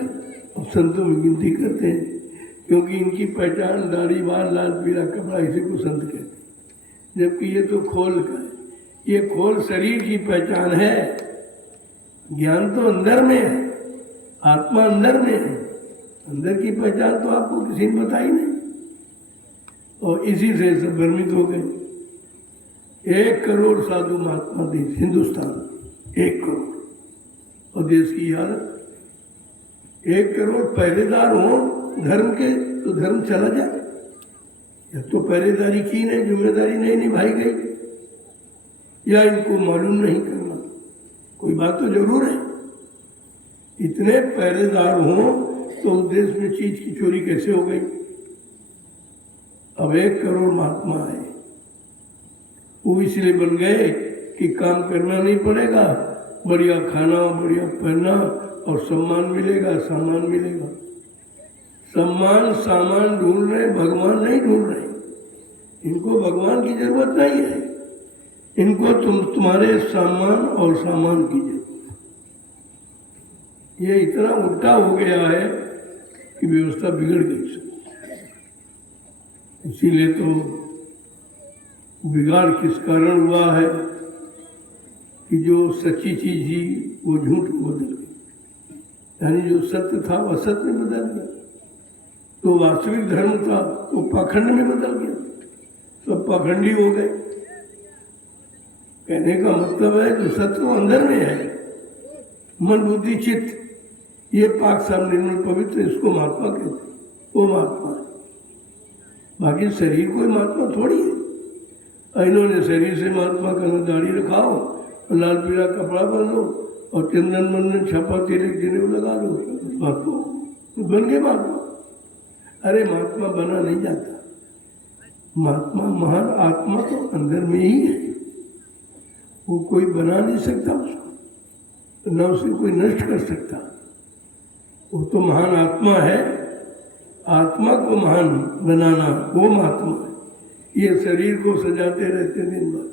और संतों में गिनती करते हैं, क्योंकि इनकी पहचान दाढ़ी बाल लाल पीला कपड़ा इसी को संत कहते हैं। जबकि ये तो खोल का है, ये खोल शरीर की पहचान है, ज्ञान तो अंदर में है, आत्मा अंदर में है। अंदर की पहचान तो आपको किसी ने बताई नहीं, और इसी से सब भ्रमित हो गए। 1 करोड़ साधु महात्मा देश हिंदुस्तान, 1 करोड़, और देश की हालत 1 करोड़ पहरेदार हो धर्म के तो धर्म चला जाए। या तो पहरेदारी की नहीं, जिम्मेदारी नहीं निभाई गई, या इनको मालूम नहीं करना। कोई बात तो जरूर है, इतने पहरेदार हों तो उस देश में चीज की चोरी कैसे हो गई। अब 1 करोड़ महात्मा है, वो इसलिए बन गए कि काम करना नहीं पड़ेगा, बढ़िया खाना, बढ़िया पहनना, और सम्मान मिलेगा, सामान मिलेगा। सम्मान सामान ढूंढ रहे, भगवान नहीं ढूंढ रहे। इनको भगवान की जरूरत नहीं है, इनको तुम्हारे सम्मान और सामान की जरूरत। ये इतना उल्टा हो गया है कि व्यवस्था बिगड़ गई। इसीलिए तो बिगाड़ किस कारण हुआ है कि जो सच्ची चीज ही वो झूठ में बदल गई, यानी जो सत्य था वो असत्य में बदल गया, तो वास्तविक धर्म था वो पाखंड में बदल गया, सब पाखंडी हो गए। कहने का मतलब है जो सत्य वो अंदर में है, मन बुद्धि चित्त, ये पाक साफ निर्मल पवित्र, इसको महात्मा कहते हैं, वो महात्मा है। बाकी शरीर कोई महात्मा थोड़ी है। इन्होंने शरीर से महात्मा का दाढ़ी रखाओ, लाल पीला कपड़ा पहन लो, और चंदन मंदन छापा तिलक जनेऊ लगा लो, महात्मा तो बन गए महात्मा। अरे महात्मा बना नहीं जाता, महात्मा महान आत्मा तो अंदर में ही है, वो कोई बना नहीं सकता उसको, न उसे कोई नष्ट कर सकता। वो तो महान आत्मा है, आत्मा को महान बनाना वो महात्मा है। ये शरीर को सजाते रहते दिन भर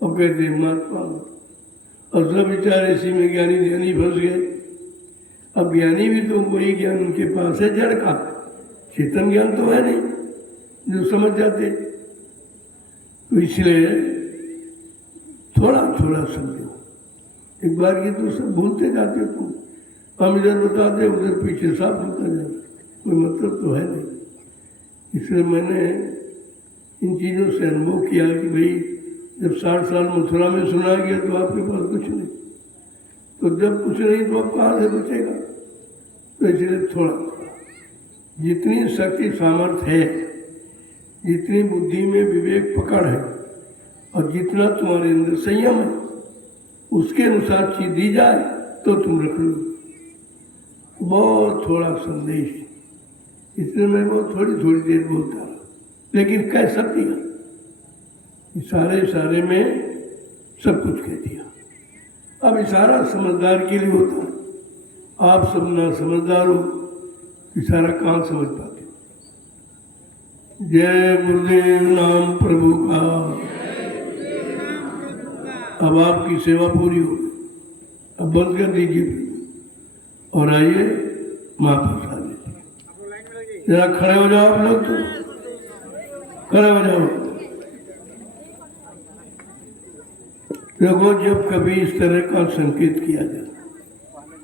और कहते महात्मा, और सब विचार इसी में ज्ञानी ध्यानी फंस गए। अब ज्ञानी भी तो वही ज्ञान उनके पास है जड़ का, चेतन ज्ञान तो है नहीं जो समझ जाते। तो इसलिए थोड़ा थोड़ा समझो, एक बार की तो सब भूलते जाते तुम, हम इधर बताते उधर पीछे साफ होता जाता, कोई मतलब तो है नहीं। इसलिए मैंने इन चीज़ों से अनुभव किया कि भाई जब 60 साल मथुरा में सुना गया तो आपके पास कुछ नहीं, तो जब कुछ नहीं तो आप कहाँ से बचेगा। तो इसलिए थोड़ा थोड़ा जितनी शक्ति सामर्थ्य है, जितनी बुद्धि में विवेक पकड़ है, और जितना तुम्हारे अंदर संयम है, उसके अनुसार चीज दी जाए तो तुम रख लो। बहुत थोड़ा संदेश, इसलिए मैं बहुत थोड़ी थोड़ी देर बोलता रहा, लेकिन कह सब दिया, इशारे में सब कुछ कह दिया। अब इशारा समझदार के लिए होता है, आप सब ना समझदार हो, इशारा कहाँ समझ पाते। जय गुरुदेव नाम प्रभु का। अब आपकी सेवा पूरी हो गई, अब बंद कर दीजिए और आइए माँ प्रसाद लीजिए। जरा खड़े हो जाओ आप लोग, तो खड़े हो जाओ। देखो जब कभी इस तरह का संकेत किया जाए,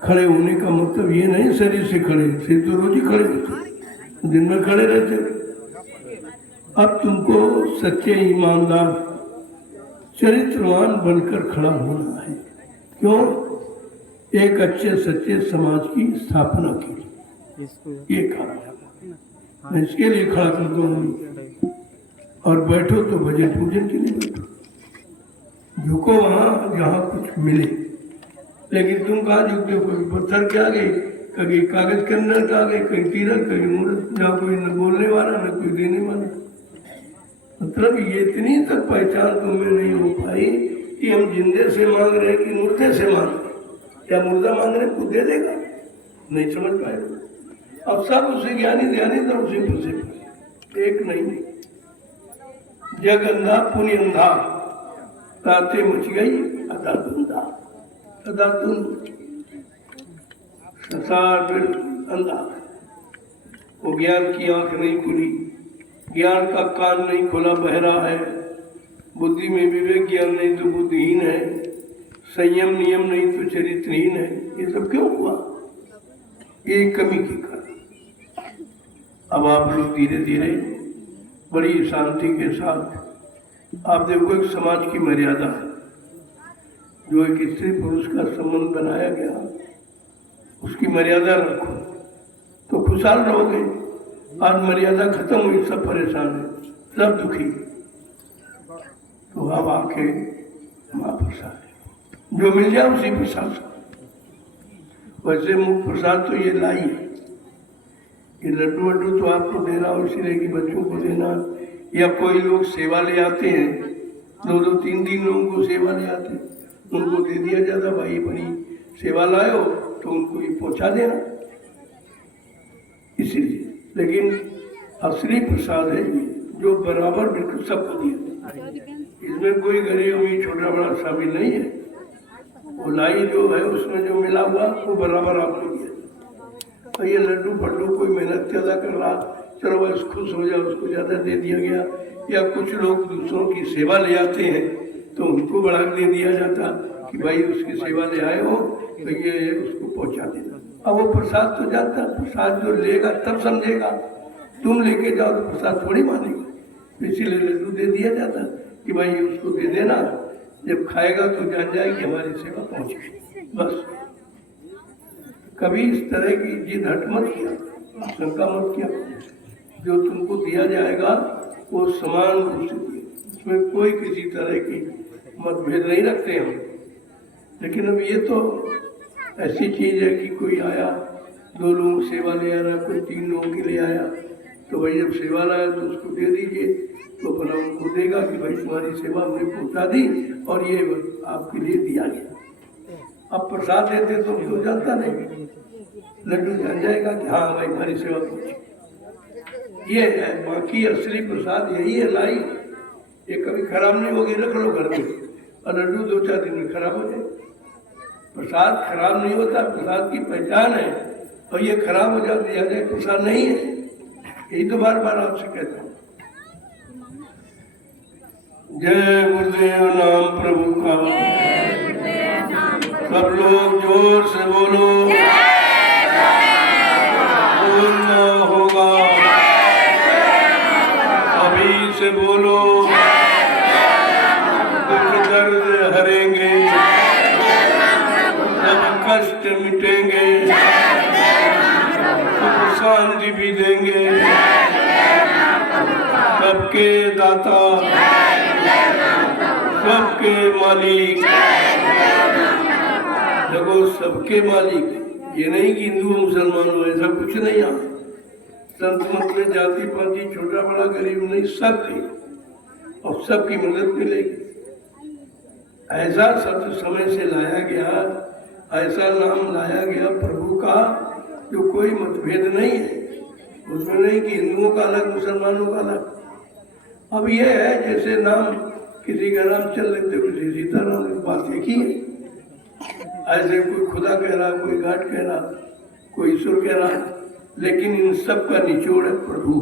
खड़े होने का मतलब ये नहीं शरीर से खड़े, सिर तो रोज ही खड़े रहते, दिन में खड़े रहते। अब तुमको सच्चे ईमानदार चरित्रवान बनकर खड़ा होना है। क्यों? एक अच्छे सच्चे समाज की स्थापना के लिए ये खड़ा है, मैं इसके लिए खड़ा कर दूंगी। और बैठो तो भजन पूजन के लिए बैठो, झुको वहाँ जहाँ कुछ मिले। लेकिन तुम कहाँ झुकते हो? कभी पत्थर के आगे, कभी कागज के अंदर के आगे, कहीं तीरथ, कहीं मूर्त, जहाँ कोई न बोलने वाला न कोई देने वाला। मतलब ये इतनी तक पहचान तुम्हें नहीं हो पाई कि हम जिंदे से मांग रहे हैं कि मुर्दे से मांग रहे हैं। क्या मुर्दा मांग रहे हैं, खुद दे देगा? नहीं समझ पाए। अब सब उसे ज्ञानी ध्यानी तो उसी पर से एक नहीं। जग अंधा पुण्य अंधा, ताते मच गई अदा धुंधा। अदा धुंध, संसार बिल अंधा। वो ज्ञान की आंख नहीं खुली, ज्ञान का कान नहीं खुला, बहरा है। बुद्धि में विवेक ज्ञान नहीं तो बुद्धिहीन है, संयम नियम नहीं तो चरित्रहीन है। ये सब क्यों हुआ? ये कमी के कारण। अब आप लोग धीरे धीरे बड़ी शांति के साथ, आप देखो एक समाज की मर्यादा है, जो एक स्त्री पुरुष का संबंध बनाया गया, उसकी मर्यादा रखो तो खुशहाल रहोगे। आज मर्यादा खत्म हुई, सब परेशान है, सब दुखी। तो अब आके माँ प्रसाद जो मिल जाए उसी प्रसाद से। वैसे मुख्य प्रसाद तो ये लाई है, ये लड्डू वड्डू तो आपको देना हो इसीलिए कि बच्चों को देना, या कोई लोग सेवा ले आते हैं, 2-2 3-3 लोगों को सेवा ले आते हैं, उनको दे दिया जाता, भाई बड़ी सेवा लाए हो तो उनको ये पहुंचा देना, इसीलिए। लेकिन असली प्रसाद है ये, जो बराबर बिल्कुल सबको दिया। इसमें कोई गरीब अमीर छोटा बड़ा शामिल नहीं है। वो लाई जो है उसमें जो मिला हुआ वो बराबर आपको दिया। तो ये लड्डू फड्डू कोई मेहनत ज़्यादा कर रहा, चलो बस खुश हो जाए, उसको ज़्यादा दे दिया गया। या कुछ लोग दूसरों की सेवा ले आते हैं तो उनको बढ़ा दे दिया जाता कि भाई उसकी सेवा ले आए हो तो ये उसको पहुंचा देना। अब वो प्रसाद तो जाता, प्रसाद जो लेगा तब समझेगा, तुम लेके जाओ तो प्रसाद थोड़ी मानेगा। इसीलिए लड्डू दे दिया जाता कि भाई उसको दे देना, जब खाएगा तो जान जाएगी हमारी सेवा पहुंच गई। बस कभी इस तरह की जिद हट मत किया, शंका मत किया। जो तुमको दिया जाएगा वो समान रूप से दिए, उसमें कोई किसी तरह की मतभेद नहीं रखते हम। लेकिन अब ये तो ऐसी चीज़ है कि कोई आया, 2 लोग सेवा ले आ रहा, कोई 3 लोगों के लिए आया, तो भाई जब सेवा लाया तो उसको दे दीजिए, तो भला उनको देगा कि भाई तुम्हारी सेवा हमने पहुंचा दी और ये आपके लिए दिया गया। अब प्रसाद देते तो जानता नहीं, लड्डू जान जाएगा कि हाँ भाई हमारी सेवा पहुंची। ये है, बाकी असली प्रसाद यही है लाई। ये कभी खराब नहीं होगी, रख लो घर में, और लड्डू 2-4 दिन में खराब हो जाए। प्रसाद खराब नहीं होता, प्रसाद की पहचान है, और ये खराब हो जाती है प्रसाद नहीं है। यही तो बार बार आपसे कहता हूँ। जय गुरुदेव नाम प्रभु का। सब लोग जोर से बोलो, बोलना होगा, अभी से बोलो, दुख दर्द हरेंगे, सब कष्ट मिटेंगे, सुख शांति भी देंगे, सबके दाता, सबके मालिक। देखो सबके मालिक, ये नहीं कि हिंदू मुसलमान हो, ऐसा कुछ नहीं। यहाँ संत मत में जाति पाति छोटा बड़ा गरीब नहीं, सबके, और सबकी मदद मिलेगी। ऐसा सत्य समय से लाया गया, ऐसा नाम लाया गया प्रभु का जो कोई मतभेद नहीं है। उसमें नहीं कि हिंदुओं का अलग मुसलमानों का अलग। अब ये है जैसे नाम किसी का नाम चल लेते, किसी सीताराम, बात एक ही है। ऐसे कोई खुदा कह रहा, कोई घाट कह रहा, कोई ईश्वर कह रहा, लेकिन इन सब का निचोड़ है प्रभु।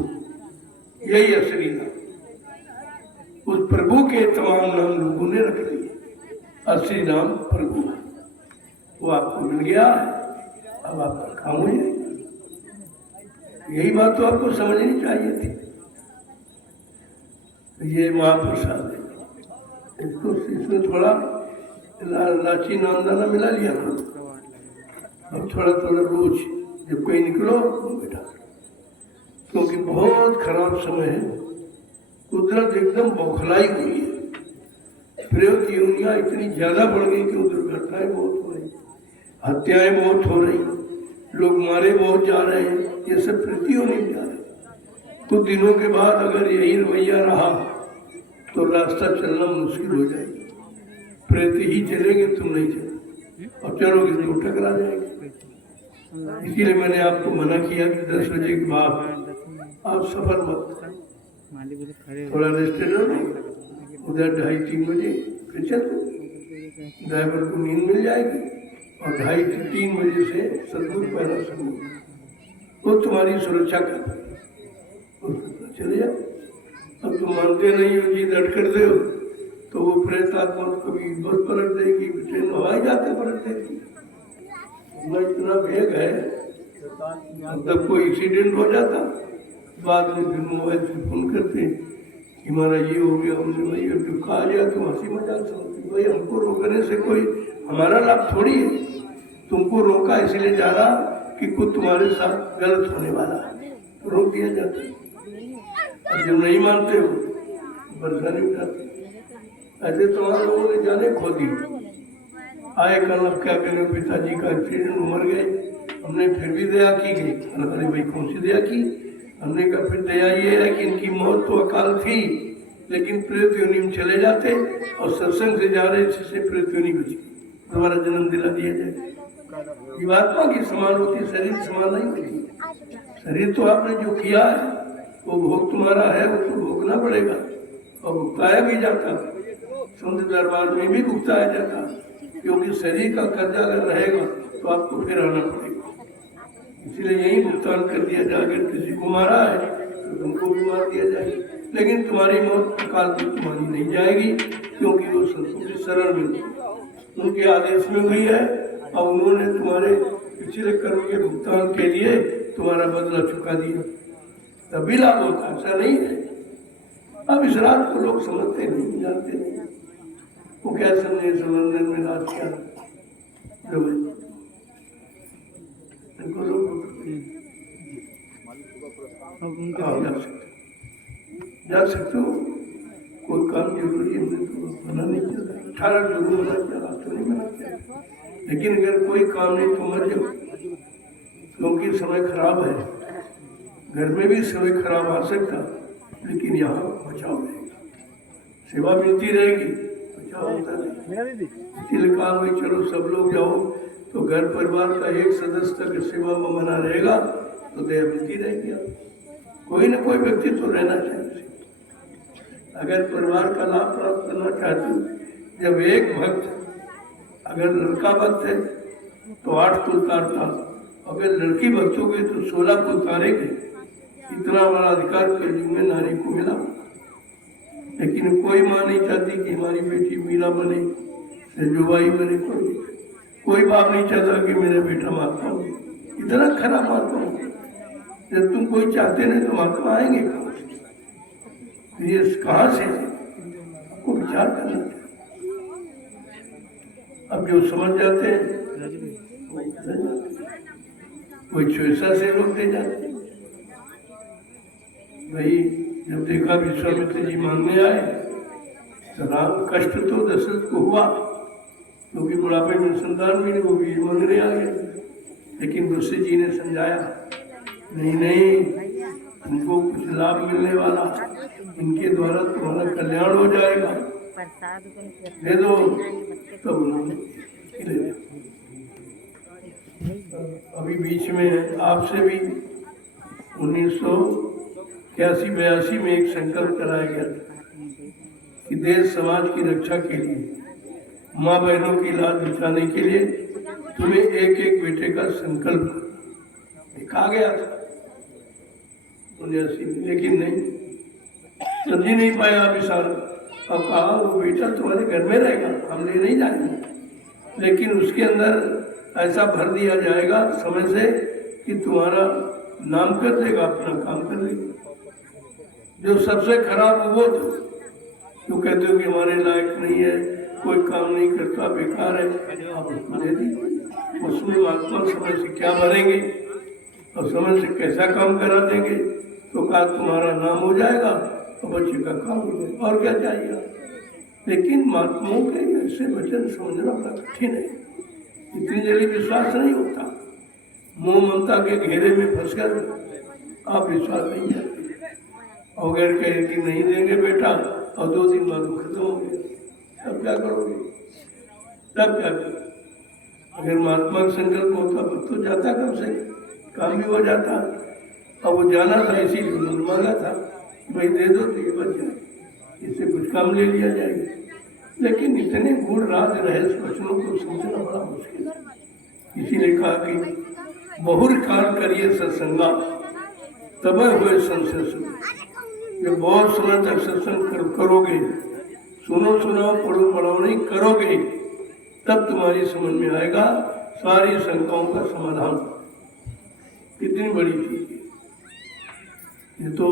यही असली नाम। उस प्रभु के तमाम नाम लोगों ने रख लिए, असली नाम प्रभु। वो आपको मिल गया, अब आपका काम हो जाएगा। यही बात तो आपको समझनी चाहिए थी। ये महाप्रसाद है, इसको इसमें थोड़ा लाची नामदाना मिला लिया करो। अब थोड़ा थोड़ा रोज जब कहीं निकलो बेटा, क्योंकि बहुत खराब समय है, कुदरत एकदम बौखलाई हुई है। प्रयोग योनियां इतनी ज्यादा बढ़ गई कि वो दुर्घटनाएं बहुत हो रही, हत्याएं बहुत हो रही, लोग मारे बहुत जा रहे हैं। ये सब प्रति होने जा रहे। कुछ दिनों के बाद अगर यही रवैया रहा तो रास्ता चलना मुश्किल हो जाएगा। प्रेत ही चलेंगे, तुम नहीं चले, और चलोगे तो टकरा जाएंगे। इसीलिए मैंने आपको मना किया कि 10 बजे के बाद आप सफर मत, थोड़ा रेस्ट लो, उधर 2:30-3 बजे फिर चलो। ड्राइवर को नींद मिल जाएगी और 2:30 से 3 बजे से सदगुरु पहला शुरू, वो तुम्हारी सुरक्षा कर चले जाओ। अब तुम मानते नहीं हो, जी लट कर दो, तो वो प्रेत आत्मा कभी बस पलट देगी, ट्रेन हवाई जाते पलट देगी। इतना वेग है, तब कोई एक्सीडेंट हो जाता, बाद में फिर मोबाइल से फोन करते कि हमारा ये हो गया, हमने वही जब कहा गया तो हंसी मजाक समझती। भाई हमको रोकने से कोई हमारा लाभ थोड़ी है, तुमको रोका इसलिए जा रहा कि कुछ तुम्हारे साथ गलत होने वाला है, तो रोक दिया जाता है। और जब नहीं मानते हो परेशानी उठाते। ऐसे तुम्हारे लोगों ने जाने खो दी। आए कल अब क्या करें, पिताजी का एक्सीडेंट, मर गए, हमने फिर भी दया की गई। अरे भाई कौन सी दया की? हमने कहा फिर दया ये है कि इनकी मौत तो अकाल थी, लेकिन प्रेत योनि में चले जाते और सत्संग से जा रहे, इससे प्रेत योनि बच गई, दोबारा जन्म दिला दिया जाए। जीवात्मा की समान होती, शरीर समान नहीं होती। शरीर तो आपने जो किया है वो भोग तुम्हारा है, वो तो भोगना पड़ेगा और भुगताया भी जाता, समुद्र दरबार में भी भुगताया जाता, क्योंकि शरीर का कर्जा अगर रहेगा तो आपको फिर आना पड़ेगा। इसलिए यही भुगतान कर दिया जाए। अगर किसी को मारा है तो तुमको भी मार दिया जाएगा, लेकिन तुम्हारी मौत अकाल में तुम्हारी नहीं जाएगी, क्योंकि वो संतों की शरण में उनके आदेश में हुई है और उन्होंने तुम्हारे पिछले कर्म के भुगतान के लिए तुम्हारा बदला चुका दिया, तभी लाभ होता। ऐसा नहीं है। अब इस रात को लोग समझते नहीं, जानते नहीं, वो क्या समझे समंदर में रात क्या जो लोग जा सकते हो। कोई काम जरूरी है, हमने तो मना नहीं किया, 18 जरूर मना किया, रात तो नहीं मना किया, लेकिन अगर कोई काम नहीं तो मर जाओ, क्योंकि समय खराब है। घर में भी समय खराब आ सकता, लेकिन यहाँ बचाव रहेगा, सेवा मिलती रहेगी, बचाव होता नहीं। इसलिए कहा भाई चलो सब लोग जाओ, तो घर परिवार का एक सदस्य तक सेवा में मना रहेगा तो दया मिलती रहेगी। कोई न कोई व्यक्ति तो रहना चाहिए। अगर परिवार का लाभ प्राप्त करना चाहते हो, जब एक भक्त अगर लड़का भक्त है तो 8 को उतारता, अगर लड़की भक्त हो गई तो 16 को उतारेंगे। इतना बड़ा अधिकार कलयुग में नारी को मिला, लेकिन कोई माँ नहीं चाहती कि हमारी बेटी मीरा बने, जुबाई बने, कोई बाप नहीं चाहता कि मेरा बेटा महात्मा हो। इतना खराब महात्मा हो, जब तुम कोई चाहते नहीं तो महात्मा आएंगे कहाँ से? ये कहाँ से आपको विचार करना चाहिए। अब जो समझ जाते हैं कोई स्वेच्छा से लोग दे जाते हैं। भाई जब देखा विश्वामित्र जी मांगने आए तो राम कष्ट तो दशरथ को हुआ, क्योंकि बुढ़ापे में संतान भी नहीं, वो भी मांगने आ गए, लेकिन वशिष्ठ जी ने समझाया नहीं नहीं, तुमको कुछ लाभ मिलने वाला, इनके द्वारा तुम्हारा कल्याण हो जाएगा, दे दो। तो उन्होंने ले लिया। अभी बीच में आपसे भी 1981-82 में एक संकल्प कराया गया कि देश समाज की रक्षा के लिए, माँ बहनों की लाज बचाने के लिए तुम्हें एक एक बेटे का संकल्प कहा गया था 79 में, लेकिन नहीं समझ ही नहीं पाया विशाल। अब कहा वो बेटा तुम्हारे घर में रहेगा, हम ले नहीं जाएंगे, लेकिन उसके अंदर ऐसा भर दिया जाएगा समय से कि तुम्हारा नाम कर देगा, अपना काम कर लेगा। जो सबसे खराब वो जो कहते हो कि हमारे लायक नहीं है, कोई काम नहीं करता, बेकार है, आप उसको दे दीजिए। उसमें महात्मा समय से क्या भरेंगे और समय से कैसा काम करा देंगे, तो कहा तुम्हारा नाम हो जाएगा और बच्चे का काम हो जाएगा, और क्या चाहिए। लेकिन महात्माओं के ऐसे वचन समझना बड़ा कठिन है, इतनी जल्दी विश्वास नहीं होता। मोह ममता के घेरे में फंसकर आप विश्वास नहीं करते, और अगर कहे कि नहीं देंगे बेटा और 2 दिन बाद खत्म हो गए, तब क्या करोगे? तब क्या करोगे? अगर महात्मा का संकल्प होता तो जाता, कम से काम भी हो जाता। और वो जाना था इसीलिए उन्होंने मांगा था, भाई दे दो तो ये बच जाए, इससे कुछ काम ले लिया जाएगा। लेकिन इतने गूढ़ राज रहस्य वचनों को समझना बड़ा मुश्किल है। इसीलिए कहा कि बहुर काल करिए सत्संगा तब हुए संशय सुनो। जब बहुत समय तक सत्संग करोगे, सुनो सुनाओ पढ़ो पढ़ाओ नहीं करोगे, तब तुम्हारी समझ में आएगा सारी शंकाओं का समाधान। कितनी बड़ी चीज है ये। तो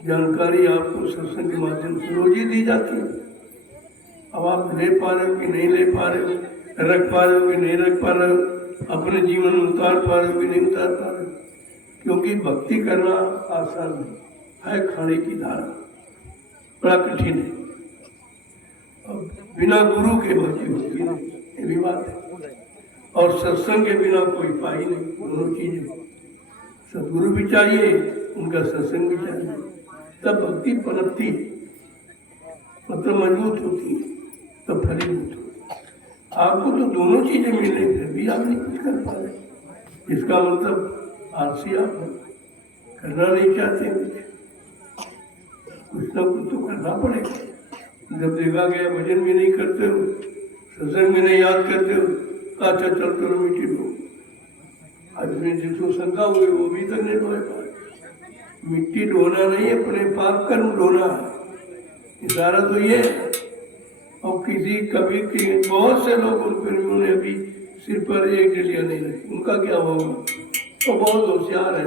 जानकारी आपको सत्संग के माध्यम से रोज ही दी जाती है। अब आप ले पा रहे हो कि नहीं ले पा रहे हो, रख पा रहे हो कि नहीं रख पा रहे हो, अपने जीवन में उतार पा रहे हो कि नहीं उतार पा रहे हो। क्योंकि भक्ति करना आसान नहीं है, खाने की धारा बड़ा कठिन है। अब बिना गुरु के भक्ति होती है, ये भी बात है। और सत्संग के बिना कोई पाई नहीं, दोनों चीजें। सदगुरु भी चाहिए, उनका सत्संग भी चाहिए, तब भक्ति पनपती है, मतलब मजबूत होती है, तब फलीभूत होती है। आपको तो दोनों चीजें मिल रही, फिर भी आप नहीं कुछ कर पा रहे। इसका मतलब आलसी आप करना नहीं चाहते, कुछ ना कुछ तो करना पड़ेगा। जब देखा गया भजन भी नहीं करते हो, सत्संग भी नहीं याद करते हो, अच्छा चल चलो मिट्टी ढो। आज में जिसको शंका हुई वो भी तक नहीं ढोए पाए। मिट्टी ढोना नहीं, अपने पाप कर्म ढोना है, इशारा तो ये है। और किसी कभी की बहुत से लोग उन्होंने अभी सिर पर एक डलिया नहीं रखी, उनका क्या होगा? तो बहुत होशियार है,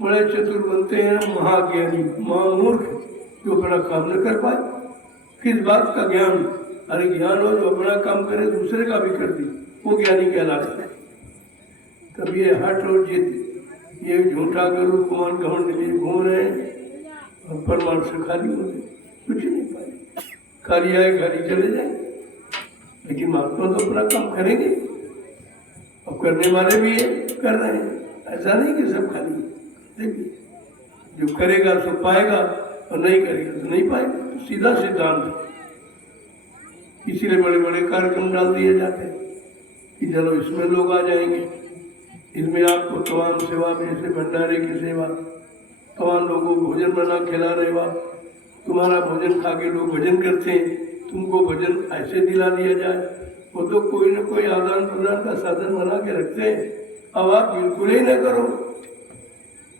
बड़े चतुर बनते हैं, महाज्ञानी, महामूर्ख जो अपना काम न कर पाए। किस बात का ज्ञान? अरे ज्ञान हो जो अपना काम करे, दूसरे का भी कर दी, वो ज्ञानी कहलाता है। तब ये हट और जिद, ये झूठा गुरु कुमान घमंड लिए घूम रहे हैं और परमाण से खाली हो गए, कुछ नहीं पाए। खाली आए खाली चले जाए। लेकिन महात्मा तो अपना काम करेंगे, और करने वाले भी ये कर रहे हैं। ऐसा नहीं कि सब खाली। देखिए, जो करेगा सो पाएगा, और नहीं करेगा तो नहीं पाएगा। तो सीधा सिद्धांत है। इसीलिए बड़े बड़े कार्यक्रम डाल दिए जाते हैं कि चलो इसमें लोग आ जाएंगे, इसमें आपको तमाम सेवा, जैसे भंडारे की सेवा, तमाम लोगों को भोजन बना खिला रहे बा, तुम्हारा भोजन खा के लोग भजन करते हैं, तुमको भजन ऐसे दिला दिया जाए। वो तो कोई ना कोई आदान प्रदान का साधन बना के रखते हैं। अब आप बिल्कुल ही न करो,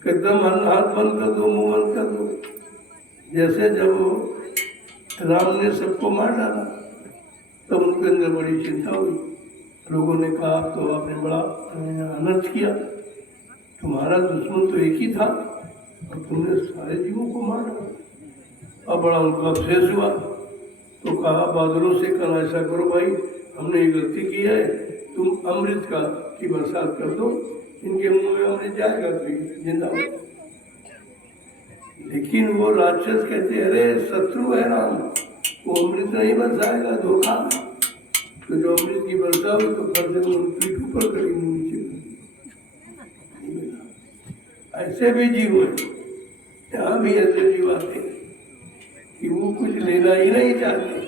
एकदम हाथ बंद कर दो, मुंह बंद कर दो। जैसे जब राम ने सबको मार डाला तो उनके अंदर बड़ी चिंता हुई। लोगों ने कहा तो आपने बड़ा अनर्थ किया, तुम्हारा दुश्मन तो एक ही था और तुमने सारे जीवों को मार डाला। अब बड़ा उनका अफसोस हुआ, तो कहा बादलों से कल ऐसा करो भाई, हमने ये गलती की है, तुम अमृत की बरसात कर दो, इनके मुंह में अमृत जाएगा तो जिंदा हो। लेकिन वो राक्षस कहते अरे शत्रु है राम, वो अमृत नहीं बरसाएगा, धोखा। तो जो अमृत की वर्षा हुई तो फर्ज पीठ ऊपर करी, नीचे। ऐसे भी जीव है, यहाँ भी ऐसे जीव आते हैं कि वो कुछ लेना ही नहीं चाहते।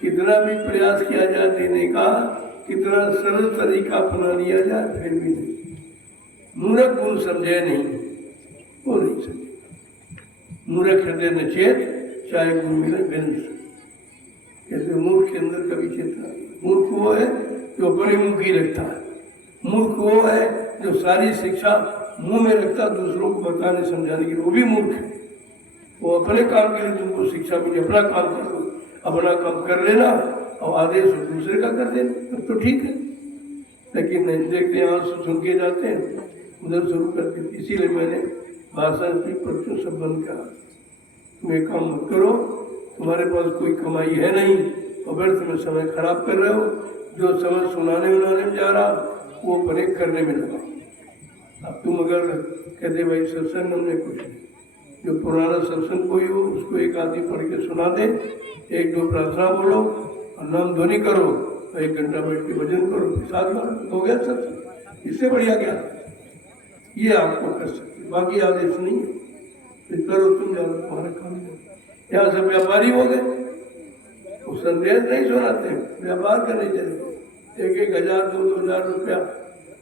कितना भी प्रयास किया जाए देने का, कितना सरल तरीका अपना लिया जाए, फिर भी नहीं। मूर्ख गुण समझे नहीं, वो नहीं समझे। मूर्ख हृदय न चेत, चाहे गुण मिले बिन। कहते मूर्ख के अंदर कभी चेतना नहीं। मूर्ख वो है जो अपने मुंह की रखता है। मूर्ख वो है जो सारी शिक्षा मुंह में रखता, दूसरों को बताने समझाने के लिए, वो भी मूर्ख है। वो अपने काम के लिए तुमको शिक्षा मिली, अपना काम कर दो, अपना काम कर लेना और आदेश दूसरे का कर देना, तब तो ठीक है। लेकिन नहीं देखते, यहाँ से सुन के जाते हैं, उधर शुरू करते। इसीलिए मैंने भाषण की पर्चों सब बंद करा। तुम एक काम मत करो, तुम्हारे पास कोई कमाई है नहीं और व्यर्थ में समय खराब कर रहे हो। जो समय सुनाने उनाने में जा रहा वो परेक करने में लगा। अब तुम अगर कहते भाई सत्संग हमने कुछ नहीं, जो पुराना सत्संग कोई हो उसको एक आदमी पढ़ के सुना दे, एक दो प्रार्थना बोलो और नाम ध्वनि करो, 1 घंटा बैठ के भजन करो, 7 बार हो गया सत्संग। इससे बढ़िया क्या? ये आपको कर सकते, बाकी आदेश नहीं है। फिर करो तुम, जाओ तुम्हारा काम है। यहाँ सब व्यापारी हो गए, वो संदेश नहीं सुनाते, व्यापार करने चले, 1-1 हजार 2-2 हजार रुपया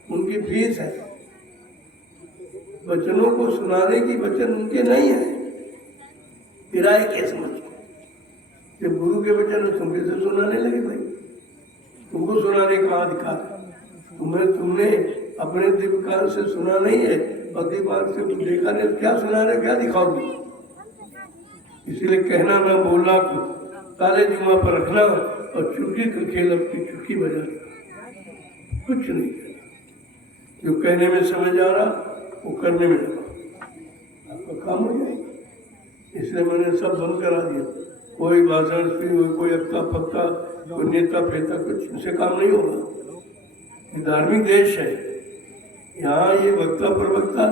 उनकी फीस है। वचनों को सुनाने की वचन उनके नहीं है, किराए के समझ। जब गुरु के वचन तुम कैसे सुनाने लगे भाई? तुमको सुनाने का अधिकार तुमने अपने दिव्य कान से सुना नहीं है, और दिमाग से कुछ देखा नहीं, क्या सुना रहे, क्या दिखाओगे? इसीलिए कहना ना बोलना को ताले जुमा पर रखना और चुटकी का खेल अपनी चुटकी बजाना, कुछ नहीं कहना। जो कहने में समझ आ रहा वो करने में लगा, आपका काम हो जाएगा। इसलिए मैंने सब बंद करा दिया। कोई भाषण से कोई अक्का पक्का, कोई नेता फेता, कुछ इनसे काम नहीं होगा। ये धार्मिक देश है, यहाँ ये वक्ता प्रवक्ता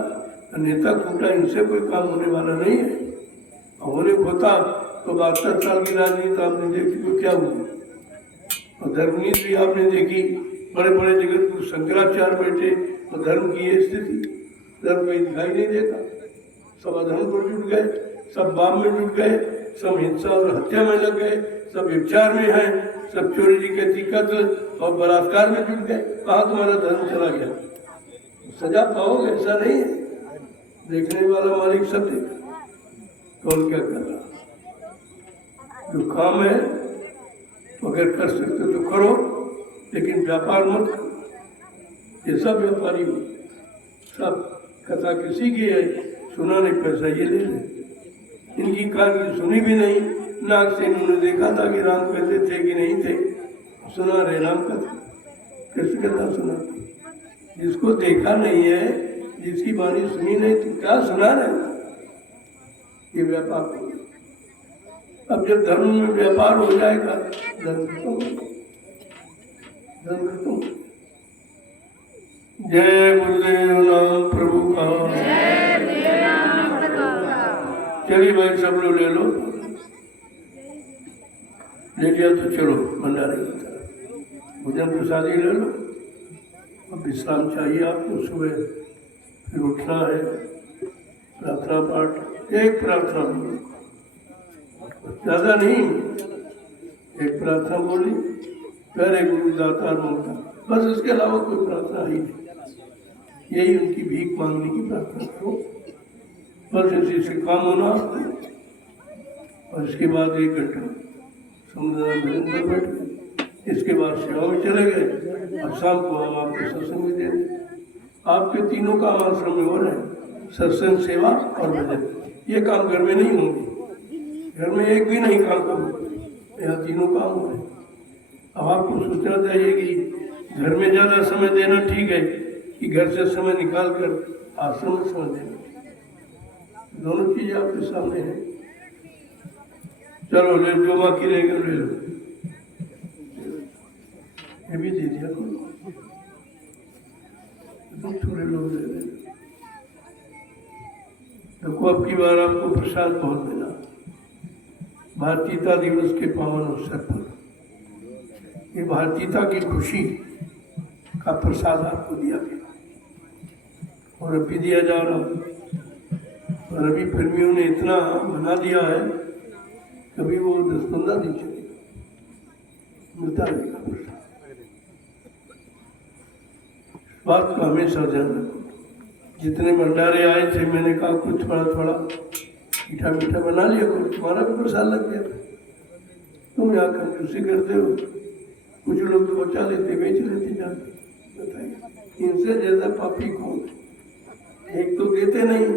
नेता खूटा इनसे कोई काम होने वाला नहीं है। होने होता तो 72 साल की राजनीति आपने देखी तो क्या हुई, और धर्मनीति भी आपने देखी। बड़े बड़े जगत को शंकराचार्य बैठे और धर्म की ये स्थिति, धर्म कहीं दिखाई नहीं देता। सब अधर्म पर जुट गए, सब बाम में जुट गए, सब हिंसा और हत्या में लग गए, सब व्यभिचार में हैं, सब चोरी डकैती कत्ल और बलात्कार में जुट गए। कहाँ तुम्हारा धर्म चला गया? सजा पाओगे, ऐसा नहीं है। देखने वाला मालिक सब देख, कौन क्या कर रहा। जो काम है अगर कर सकते तो करो, लेकिन व्यापार मत करो। ये सब व्यापारी हो, सब कथा किसी की है, सुना नहीं, पैसा ये ले ले। इनकी कान की सुनी भी नहीं, नाक से इन्होंने देखा था कि राम कहते थे कि नहीं थे, सुना रहे राम कथा, कृष्ण कथा सुना। जिसको देखा नहीं है, जिसकी वाणी सुनी नहीं, तो क्या सुना रहे? ये व्यापार हो गया। अब जब धर्म में व्यापार हो जाएगा, धर्म खत्म हो गया, धर्म खत्म हो गया। जय गुरुदेव नाम प्रभु का। चलिए भाई सब लोग ले लो, ले लिया तो चलो भंडारे की तरफ, भोजन प्रसादी ले लो। अब विश्राम चाहिए आपको, सुबह फिर उठना है, प्रार्थना पाठ, एक प्रार्थना बोली, ज़्यादा नहीं, एक प्रार्थना बोली, फिर एक गुरु दातार मांगता, बस इसके अलावा कोई प्रार्थना ही नहीं। यही उनकी भीख मांगने की प्रार्थना करो, बस इसी से काम होना। और इसके बाद 1 घंटा समुदाय भजन पर बैठ गए, इसके बाद सेवा में चले गए, और शाम को हम आपको सत्संग में दे दें। आपके तीनों काम आश्रम में हो रहे हैं, सत्संग, सेवा और भजन। ये काम घर में नहीं होंगे, घर में एक भी नहीं काम करो, यहाँ तीनों काम हो रहे हैं। अब आपको सोचना चाहिए कि घर में ज़्यादा समय देना ठीक है कि घर से समय निकाल कर आश्रम में समय देना। दोनों चीजें आपके सामने हैं। चलो ले, जो बाकी रहेगा ले लो, ये भी दे दिया करो, थोड़े लोग ले लें। देखो अब की बार आपको प्रसाद बहुत मिला, भारतीयता दिवस के पावन अवसर पर। ये भारतीयता की खुशी का प्रसाद आपको दिया गया, और अभी दिया जा रहा। और अभी प्रेमियों ने इतना बना दिया है, कभी वो 10-15 दिन चलेगा, मिलता रहेगा प्रसाद। बात को हमेशा ध्यान रखो। जितने भंडारे आए थे, मैंने कहा कुछ थोड़ा थोड़ा मीठा मीठा बना लिया करो, तुम्हारा भी प्रसाद लग गया। तुम यहाँ कंजूसी करते हो, कुछ लोग तो बचा लेते, बेच लेते जाते। बताइए इनसे ज्यादा पापी कौन? एक तो देते नहीं,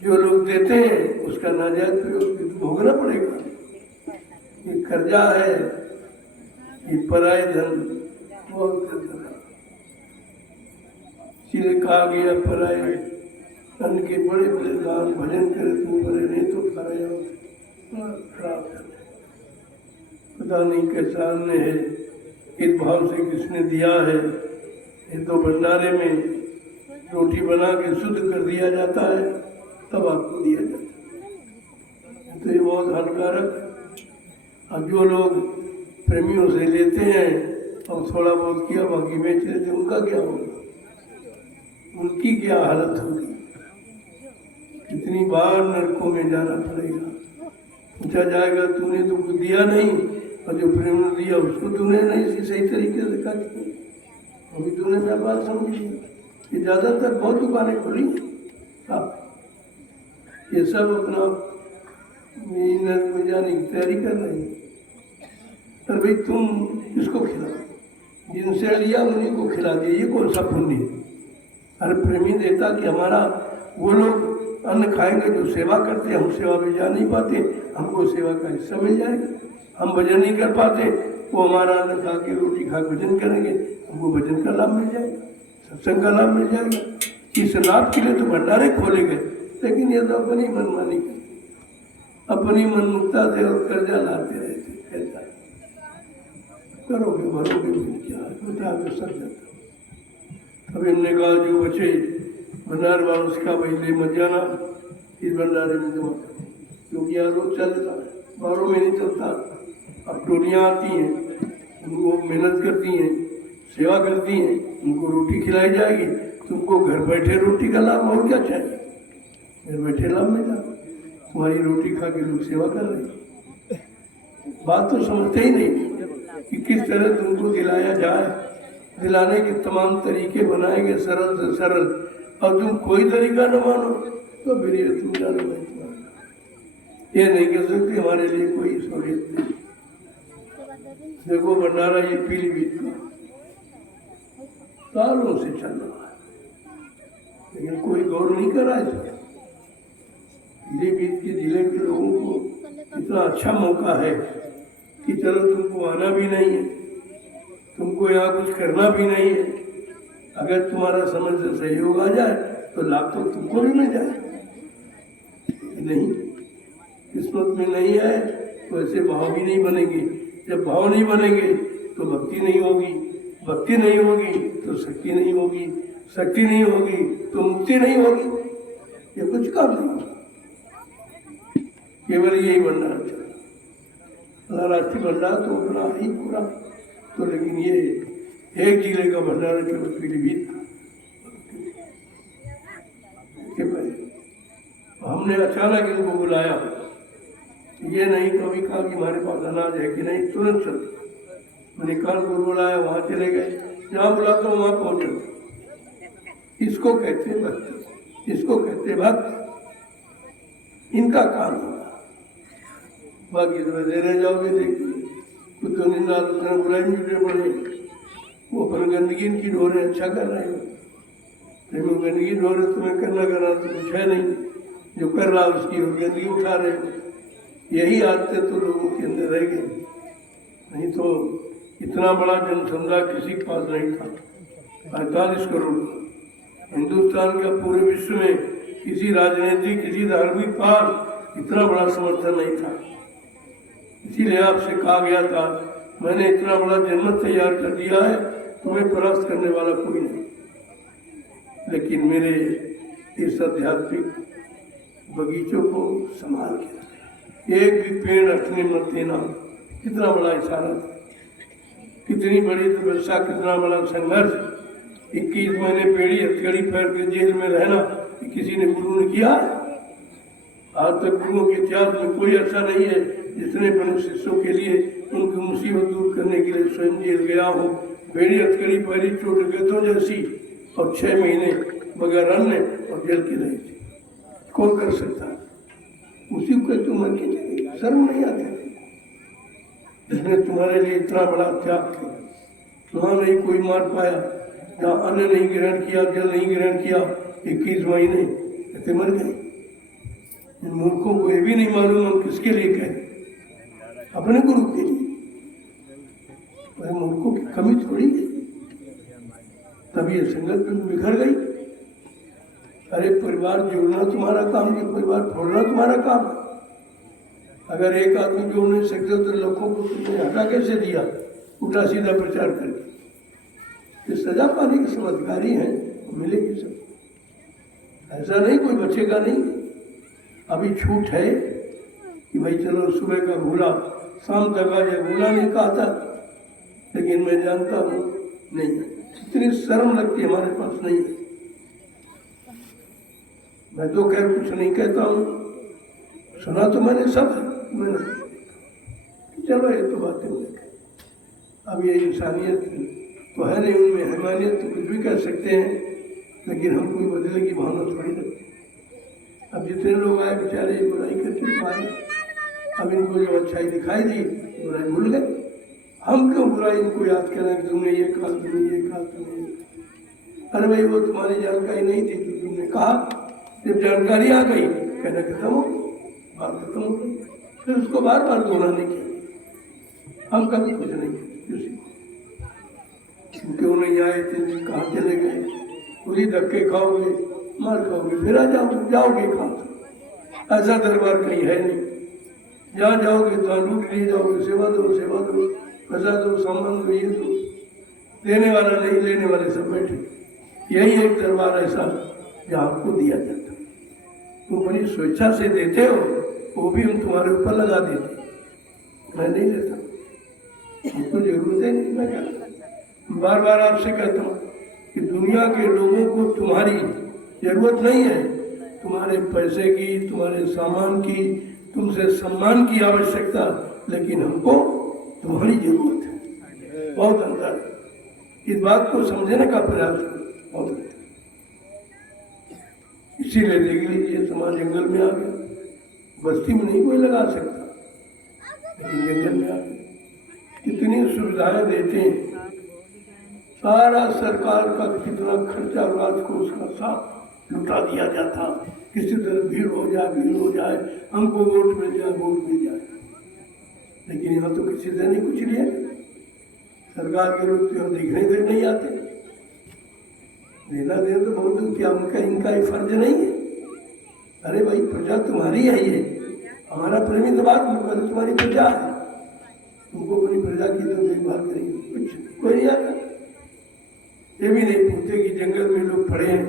जो लोग देते हैं उसका नाजायज प्रयोग भोगना पड़ेगा। ये कर्जा है, ये पराये धन, बहुत इसीलिए कहा गया पराये धन के बड़े बड़े दान भजन करे तुम बड़े, नहीं तो पराया खराब है। पता नहीं कैसा अन्न है, इस भाव से किसने दिया है। ये तो भंडारे में रोटी बना के शुद्ध कर दिया जाता है, तब आपको दिया जाता है। बहुत हानिकारक है। अब जो लोग प्रेमियों से लेते हैं और थोड़ा बहुत किया बाकी बेच लेते, उनका क्या होगा, उनकी क्या हालत होगी। कितनी बार नरकों में जाना पड़ेगा। पूछा जाएगा तूने तो कुछ दिया नहीं, और जो प्रेम ने दिया उसको तूने नहीं सही तरीके से खर्च किया, अभी तूने व्यापार समझ लिया। ये ज़्यादातर बहुत दुकानें खुली हाँ, ये सब अपना नर्क में जाने की तैयारी कर रहे हैं। पर भाई तुम किसको खिलाओ, जिनसे लिया उन्हीं को खिला दिए, ये कौन सा पुण्य है। हर प्रेमी देता कि हमारा वो लोग अन्न खाएंगे जो सेवा करते, हम सेवा में जा नहीं पाते, हमको सेवा का हिस्सा मिल जाएगा। हम भजन नहीं कर पाते, वो हमारा अन्न खा के रोटी खा के भजन करेंगे, हमको भजन का लाभ मिल जाएगा, सत्संग का लाभ मिल जाएगा। इस लाभ के लिए तो भंडारे खोले गए, लेकिन ये तो अपनी मनमानी करते, अपनी मनमुक्ता से और कर्जा लाते रहते। ऐसा करोगे भरोगे क्या बता दो सब जाता। अब हमने कहा जो बचे भंडार वाला उसका पहले मत जाना, इस भंडारे में जमा कर, क्योंकि यहाँ रोज चलता है, बारों में नहीं चलता। अब टोलियाँ आती हैं, उनको मेहनत करती हैं, सेवा करती हैं, उनको रोटी खिलाई जाएगी, तुमको घर बैठे रोटी का लाभ और क्या चाहिए, घर बैठे लाभ मिला, तुम्हारी रोटी खा के लोग सेवा कर रहे हैं। बात तो समझते ही नहीं कि किस तरह तुमको दिलाया जाए, दिलाने के तमाम तरीके बनाए गए सरल से सरल, और तुम कोई तरीका न मानो तो फिर ये तुम जानो भाई, ये नहीं कह सकते हमारे लिए कोई सहूलियत नहीं। देखो भंडारा ये पीलीभीत का सालों से चल रहा है, लेकिन कोई गौर नहीं कर रहा है। पीलीभीत के जिले के लोगों को इतना अच्छा मौका है कि चलो तुमको आना भी नहीं है, तुमको यहाँ कुछ करना भी नहीं है, अगर तुम्हारा समय से सहयोग आ जाए तो लाभ तो तुमको भी मिल जाए। नहीं, किस्मत में नहीं है तो ऐसे भाव भी नहीं बनेंगे। जब भाव नहीं बनेंगे तो भक्ति नहीं होगी, भक्ति नहीं होगी तो शक्ति नहीं होगी, शक्ति नहीं होगी तो मुक्ति नहीं होगी, ये कुछ काम नहीं होगा। केवल यही भंडार चला, राष्ट्रीय भंडार तो अपना ही पूरा तो, लेकिन ये एक जिले का भंडार केवल पीलीभीत के हमने अचानक इनको बुलाया, ये नहीं कभी कहा कि हमारे पास अनाज है कि नहीं, तुरंत चल मैंने कानपुर बुलाया, वहाँ चले गए, जहाँ बुलाता हूँ वहाँ पहुँच जाते। इसको कहते भक्ति, इसको कहते भक्त, इनका काम होगा। बाकी तो दे रह जाओगे, देखिए कुछ तो निंदा आलोचना बुराई जुटे पड़े, वो अपन गंदगी इनकी ढोरे अच्छा कर रहे हो, लेकिन गंदगी ढोरे तुम्हें करना तो कुछ है नहीं, जो कर रहा उसकी गंदगी उठा रहे हो। यही आदतें तो लोगों के अंदर रह गई, नहीं तो इतना बड़ा जनसमुदाय किसी के पास नहीं था। 45 करोड़ हिंदुस्तान का पूरे विश्व में किसी राजनीतिक किसी धार्मिक पास इतना बड़ा समर्थन नहीं था। इसीलिए आपसे कहा गया था, मैंने इतना बड़ा जनमत तैयार कर दिया है, तुम्हें परास्त करने वाला कोई नहीं। लेकिन मेरे इस आध्यात्मिक बगीचों को संभाल के रखें, एक भी पेड़ रखने मत देना। कितना बड़ा इशारा था, कितनी बड़ी तपस्या, कितना बड़ा संघर्ष। 21 महीने पेड़ी हथकड़ी पैर के जेल में रहना किसी ने गुरु ने किया। आज तक गुरुओं के इतिहास में कोई ऐसा नहीं है जिसने अपने शिष्यों के लिए उनकी मुसीबत दूर करने के लिए स्वयं जेल गया हो। पेड़ी हथकड़ी पैरी चोट गतों जैसी, और 6 महीने बगैर अन्न और जल के रही थी। कौन कर सकता है? उसी को तुम मर के चलेगा, शर्म नहीं आती जिसने तुम्हारे लिए इतना बड़ा त्याग किया। वहाँ नहीं कोई मार पाया, जहाँ अन्न नहीं ग्रहण किया, जल नहीं ग्रहण किया, 21 महीने ऐसे मर गए। इन मूर्खों को ये भी नहीं मालूम हम किसके लिए कहें, अपने गुरु के लिए। वह मूर्खों की कमी थोड़ी है, तभी ये संगत में बिखर गई। अरे परिवार जोड़ना तुम्हारा काम है, परिवार फोड़ना तुम्हारा काम है। अगर एक आदमी जोड़ नहीं सकते तो लोगों को तुमने हटा कैसे दिया, उल्टा सीधा प्रचार करके। ये सजा पाने के सब अधिकारी हैं, मिलेगी सब। ऐसा नहीं कोई बचेगा नहीं। अभी छूट है कि भाई चलो सुबह का भूला, शाम तक आ जाए, भूला नहीं कहा था, लेकिन मैं जानता हूँ नहीं, इतनी शर्म लगती है हमारे पास नहीं है। मैं तो खैर कुछ नहीं कहता हूँ, सुना तो मैंने सब है, मैंने चलो ये तो बातें हुई। अब ये इंसानियत तो है नहीं, उनमें हैवानियत तो कुछ भी कर सकते हैं, लेकिन हम कोई बदले की भावना थोड़ी रखते। अब जितने लोग आए बेचारे बुराई करके तो आए, अब इनको जब अच्छाई दिखाई दी बुराई भूल गए। हम क्यों बुराई इनको याद करें कि तुमने ये कहा, तुमने ये कहा, तुमने ये। अरे भाई वो तुम्हारी जानकारी नहीं थी तो तुमने कहा, जब जानकारी आ गई कहना खत्म हो, बात खत्म हो गई, फिर उसको बार बार दोहराने की हम कभी कुछ नहीं किसी को, क्यों नहीं आए थे, कहाँ चले गए, पूरी धक्के खाओगे, मार खाओगे, फिर आ जाओगे कहाँ। ऐसा दरबार कहीं है नहीं, जहाँ जाओगे तो लूट लिए जाओगे, सेवा दो पैसा दो, सामान दो, ये दो, देने वाला नहीं, लेने वाले सब बैठे। यही एक दरबार ऐसा जहाँ आपको दिया जाता, तुम बड़ी स्वेच्छा से देते हो, वो भी हम तुम्हारे ऊपर लगा देते, मैं नहीं देता, हमको जरूरत है नहीं। मैं क्या बार बार आपसे कहता हूँ कि दुनिया के लोगों को तुम्हारी जरूरत नहीं है, तुम्हारे पैसे की, तुम्हारे सामान की, तुमसे सम्मान की आवश्यकता, लेकिन हमको तुम्हारी जरूरत है। बहुत अंतर है, इस बात को समझने का प्रयास करो, बहुत अंतर। इसीलिए देख लीजिए समाज जंगल में आ गया, बस्ती में नहीं कोई लगा सकता, लेकिन जंगल में आ गया। कितनी सुविधाएं देते हैं, सारा सरकार का कितना खर्चा राज को उसका साथ लुटा दिया जाता, किसी तरह भीड़ हो जाए, हमको वोट मिल जाए, लेकिन यहाँ तो किसी से नहीं कुछ लिया। सरकार के लोग तो देखने तक नहीं आते, लेना देना तो बहुत क्या उनका इनका ही फर्ज नहीं है। अरे भाई प्रजा तुम्हारी है, ये हमारा प्रेमी तो बात तुम्हारी प्रजा है, तुमको अपनी प्रजा की तो देखभाल करेंगे, कुछ कोई नहीं आता। ये भी नहीं पूछते कि जंगल में लोग पड़े हैं,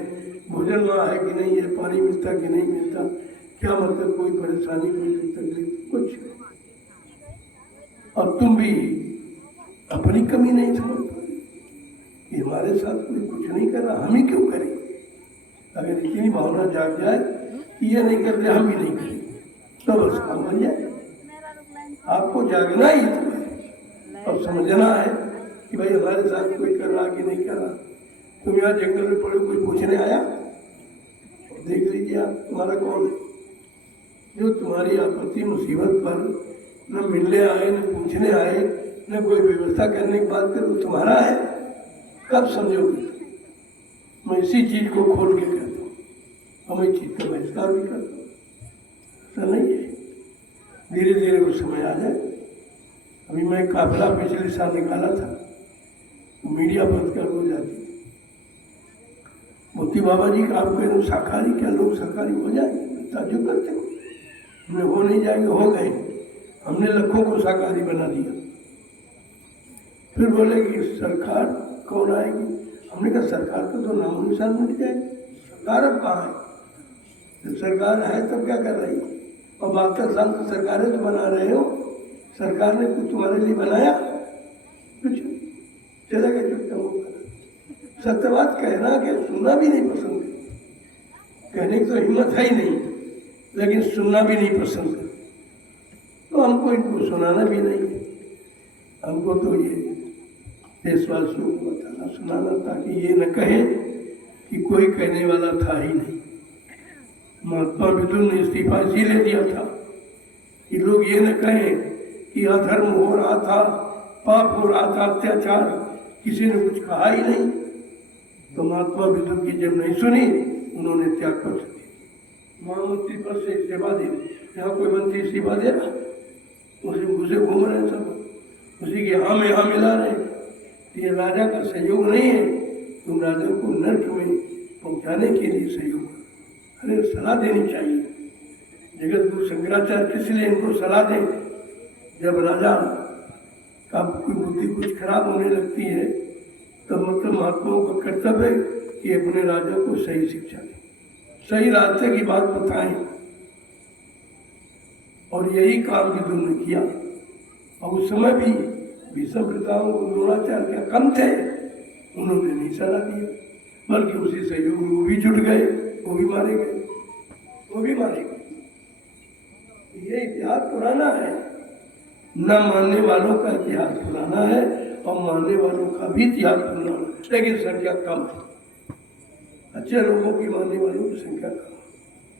भोजन वहाँ है कि नहीं है, पानी मिलता कि नहीं मिलता, क्या मतलब कोई परेशानी, कोई तकलीफ, कुछ। और तुम भी अपनी कमी नहीं समझ पाते, हमारे साथ कोई कुछ नहीं कर रहा, हम ही क्यों करें। अगर इतनी भावना जाग जाए कि ये नहीं करते, हम भी नहीं करें, तो बस काम बन जाए। आपको जागना ही है और समझना है कि भाई हमारे साथ कोई कर रहा कि नहीं कर रहा। तुम यहाँ जंगल में पड़े, कोई पूछने आया, देख लीजिए आप तुम्हारा कौन है, जो तुम्हारी आपत्ति मुसीबत पर न मिलने आए, न पूछने आए, न कोई व्यवस्था करने की बात करे, वो तुम्हारा है। कब समझोगे? मैं इसी चीज को खोल के कहता हूँ, हम इस चीज का बहिष्कार भी करता हूँ, ऐसा नहीं है। धीरे धीरे वो समय आ जाए। अभी मैं काफिला पिछले साल निकाला था, तो मीडिया बंद कर हो जाती थी। मोती बाबा जी का आप कह रहे शाकाहारी, क्या लोग शाकाहारी हो जाएंगे? ताजुब करते हो, हमने हो नहीं जाएंगे, हो गए, हमने लाखों को शाकाहारी बना दिया। फिर बोले कि सरकार कौन आएगी? हमने कहा सरकार का तो नामो निशान मिट जाएगी, सरकार अब कहाँ है? जब सरकार है तब क्या कर रही है? और 72 साल की सरकारें तो बना रहे हो, सरकार ने कुछ तुम्हारे लिए बनाया? कुछ चला गया चुपचाप। सत्य बात कहना कि सुनना भी नहीं पसंद है, कहने की तो हिम्मत है ही नहीं, लेकिन सुनना भी नहीं पसंद है, तो हमको इनको सुनाना भी नहीं है। हमको तो ये देशवासियों को बताना सुनाना, ताकि ये न कहे कि कोई कहने वाला था ही नहीं। महात्मा विदुर ने इस्तीफा इसीलिए दिया था कि लोग ये न कहें कि अधर्म हो रहा था, पाप हो रहा था, अत्याचार, किसी ने कुछ कहा ही नहीं। तो महात्मा विदुर की जब नहीं सुनी, उन्होंने त्याग पत्र दिया, महामंत्री पद से इस्तीफा दे। यहाँ कोई मंत्री इस्तीफा दे रहा, उसी घुसे घूम रहे सब, उसी के हाँ में हाँ मिला रहे। ये राजा का सहयोग नहीं है, तुम राजा को नर्क में पहुंचाने के लिए सहयोग। अरे सलाह देनी चाहिए। जगत गुरु शंकराचार्य किस लिए इनको सलाह दें? जब राजा का कोई बुद्धि कुछ खराब होने लगती है, तो मतलब महात्माओं का कर्तव्य है कि अपने राजा को सही शिक्षा दें, सही रास्ते की बात बताएं। और यही काम विदुर ने किया। और उस समय भी भीष्म पितामह को द्रोणाचार्य क्या कम थे, उन्होंने नहीं सलाह दिया, बल्कि उसी सहयोग में वो भी जुट गए, वो भी मारे गए, वो भी मारे गए। ये इतिहास पुराना है, न मानने वालों का इतिहास पुराना है और मानने वालों का भी इतिहास पुराना है, लेकिन संख्या कम है। अच्छे लोगों की मानने वालों की संख्या कम है,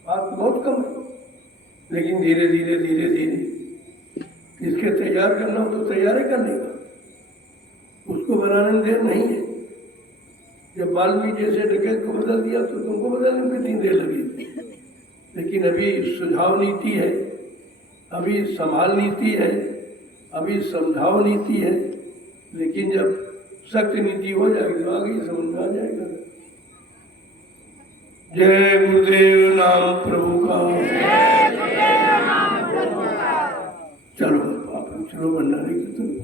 बात बहुत कम है। लेकिन धीरे धीरे धीरे धीरे जिसके तैयार करना हो तो तैयार ही कर लेगा, उसको बनाने में देर नहीं है। जब वाल्मीकि जैसे डकैत को बदल दिया तो तुमको बदलने में कितनी देर लगी। लेकिन अभी सुझाव नीति है, अभी संभाल नीति है, अभी समझाओ नीति है। लेकिन जब सख्त नीति हो जाएगी तो आगे समझ में आ जाएगा। जय गुरुदेव नाम प्रभु का। चलो आप चलो भंडारे की तरफ।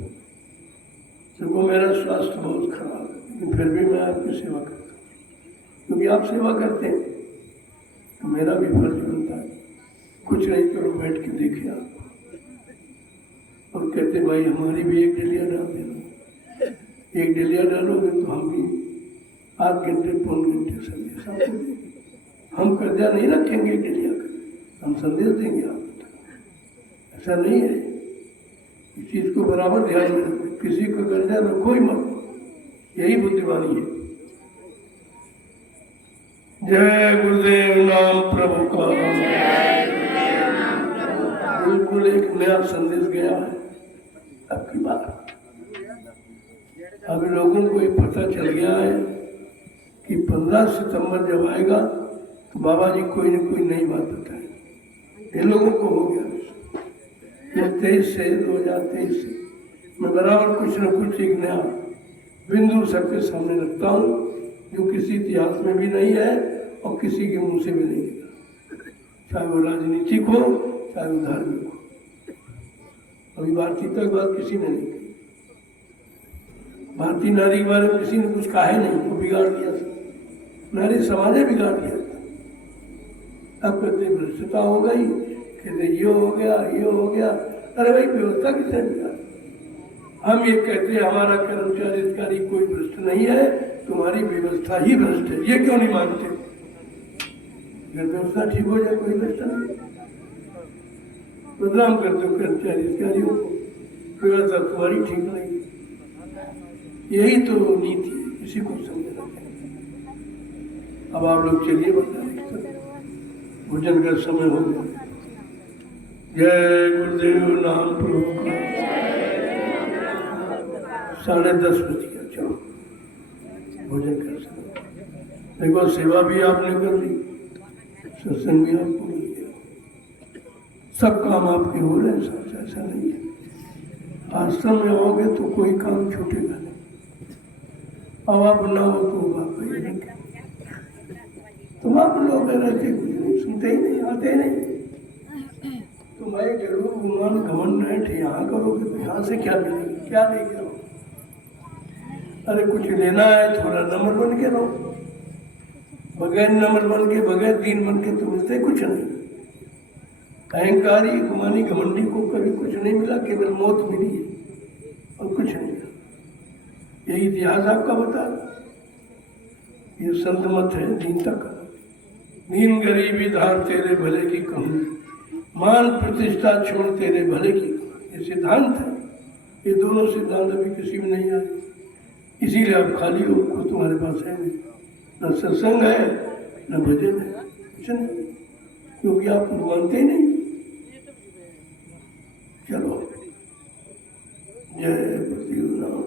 देखो मेरा स्वास्थ्य बहुत खराब है, लेकिन फिर भी मैं आपकी सेवा करता हूँ, क्योंकि आप सेवा करते हैं तो मेरा भी फर्ज बनता है। कुछ नहीं करो, बैठ के देखिए आप, और कहते भाई हमारी भी एक डलिया डाल देना। एक डलिया डालोगे तो हम भी 8 घंटे पौन घंटे संदेश आपको देंगे। हम कर्जा नहीं रखेंगे एक डलिया का, हम संदेश देंगे आपको। ऐसा नहीं है, इस चीज को बराबर ध्यान में रखो, किसी को कर्जा रखो ही मत, यही बुद्धिमानी है। जय गुरुदेव नाम प्रभु का। बिल्कुल एक नया संदेश गया है अब की बार। अब लोगों को ये पता चल गया है कि 15 सितंबर जब आएगा तो बाबा जी कोई न कोई नई बात बताएंगे। ये लोगों को हो गया 2023 से 2023 से मैं बराबर कुछ न कुछ एक नया बिंदु सबके सामने रखता हूँ, जो किसी इतिहास में भी नहीं है और किसी के मुंह से भी नहीं निकला, चाहे वो राजनीतिक हो चाहे वो धार्मिक हो। अभी भारतीयता की बात किसी ने नहीं की, भारतीय नारी के बारे में किसी ने कुछ कहा ही नहीं, वो बिगाड़ दिया था, नारी समाज ने बिगाड़ दिया था। अब कहते भ्रष्टता हो गई, कहते ये हो गया ये हो गया। अरे भाई व्यवस्था किसने बिगाड़ी? हम ये कहते हैं हमारा कर्मचारी अधिकारी कोई भ्रष्ट नहीं है, तुम्हारी व्यवस्था ही भ्रष्ट है। ये क्यों नहीं मानते? अगर व्यवस्था ठीक हो जाए कोई भ्रष्ट नहीं। बदनाम करते हो कर्मचारी अधिकारियों को, व्यवस्था तुम्हारी ठीक नहीं। यही तो नीति है, इसी को समझना चाहिए। अब आप लोग चलिए बताइए, भोजन का समय हो गया। जय गुरुदेव नाम प्रभु का। 10:30 बज गया, चलो भोजन कर समय। देखो सेवा भी आपने कर ली, सत्संग भी आपको मिल गया, सब काम आपके हो रहे हैं साथ। ऐसा नहीं है आश्रम में आओगे तो कोई काम छूटेगा नहीं, अब आप ना हो तो बात नहीं। तुम आप लोग रहते कुछ नहीं, सुनते ही नहीं, आते ही नहीं। तुम्हारे जरूर गुमान घमंड है, यहाँ करोगे तो यहाँ से क्या मिलेगा, क्या लेके आओ? अरे कुछ लेना है थोड़ा नम्र बन के रहो, बगैर नम्र बन के बगैर दीन बन के तो मिलते कुछ नहीं। अहंकारी गुमानी घमंडी को कभी कुछ नहीं मिला, केवल मौत मिली है और कुछ नहीं मिला। यही इतिहास आपका बता रहा। ये संत मत है दीनता का। दीन गरीबी धार तेरे भले की कहानी, मान प्रतिष्ठा छोड़ तेरे भले की। ये सिद्धांत है, ये दोनों सिद्धांत अभी किसी में नहीं आए, इसीलिए आप खाली हो, कुछ तुम्हारे पास है नहीं, न सत्संग है न भजन है, कुछ नहीं, क्योंकि आप मानते ही नहीं। चलो जय गुरुदेव नाम।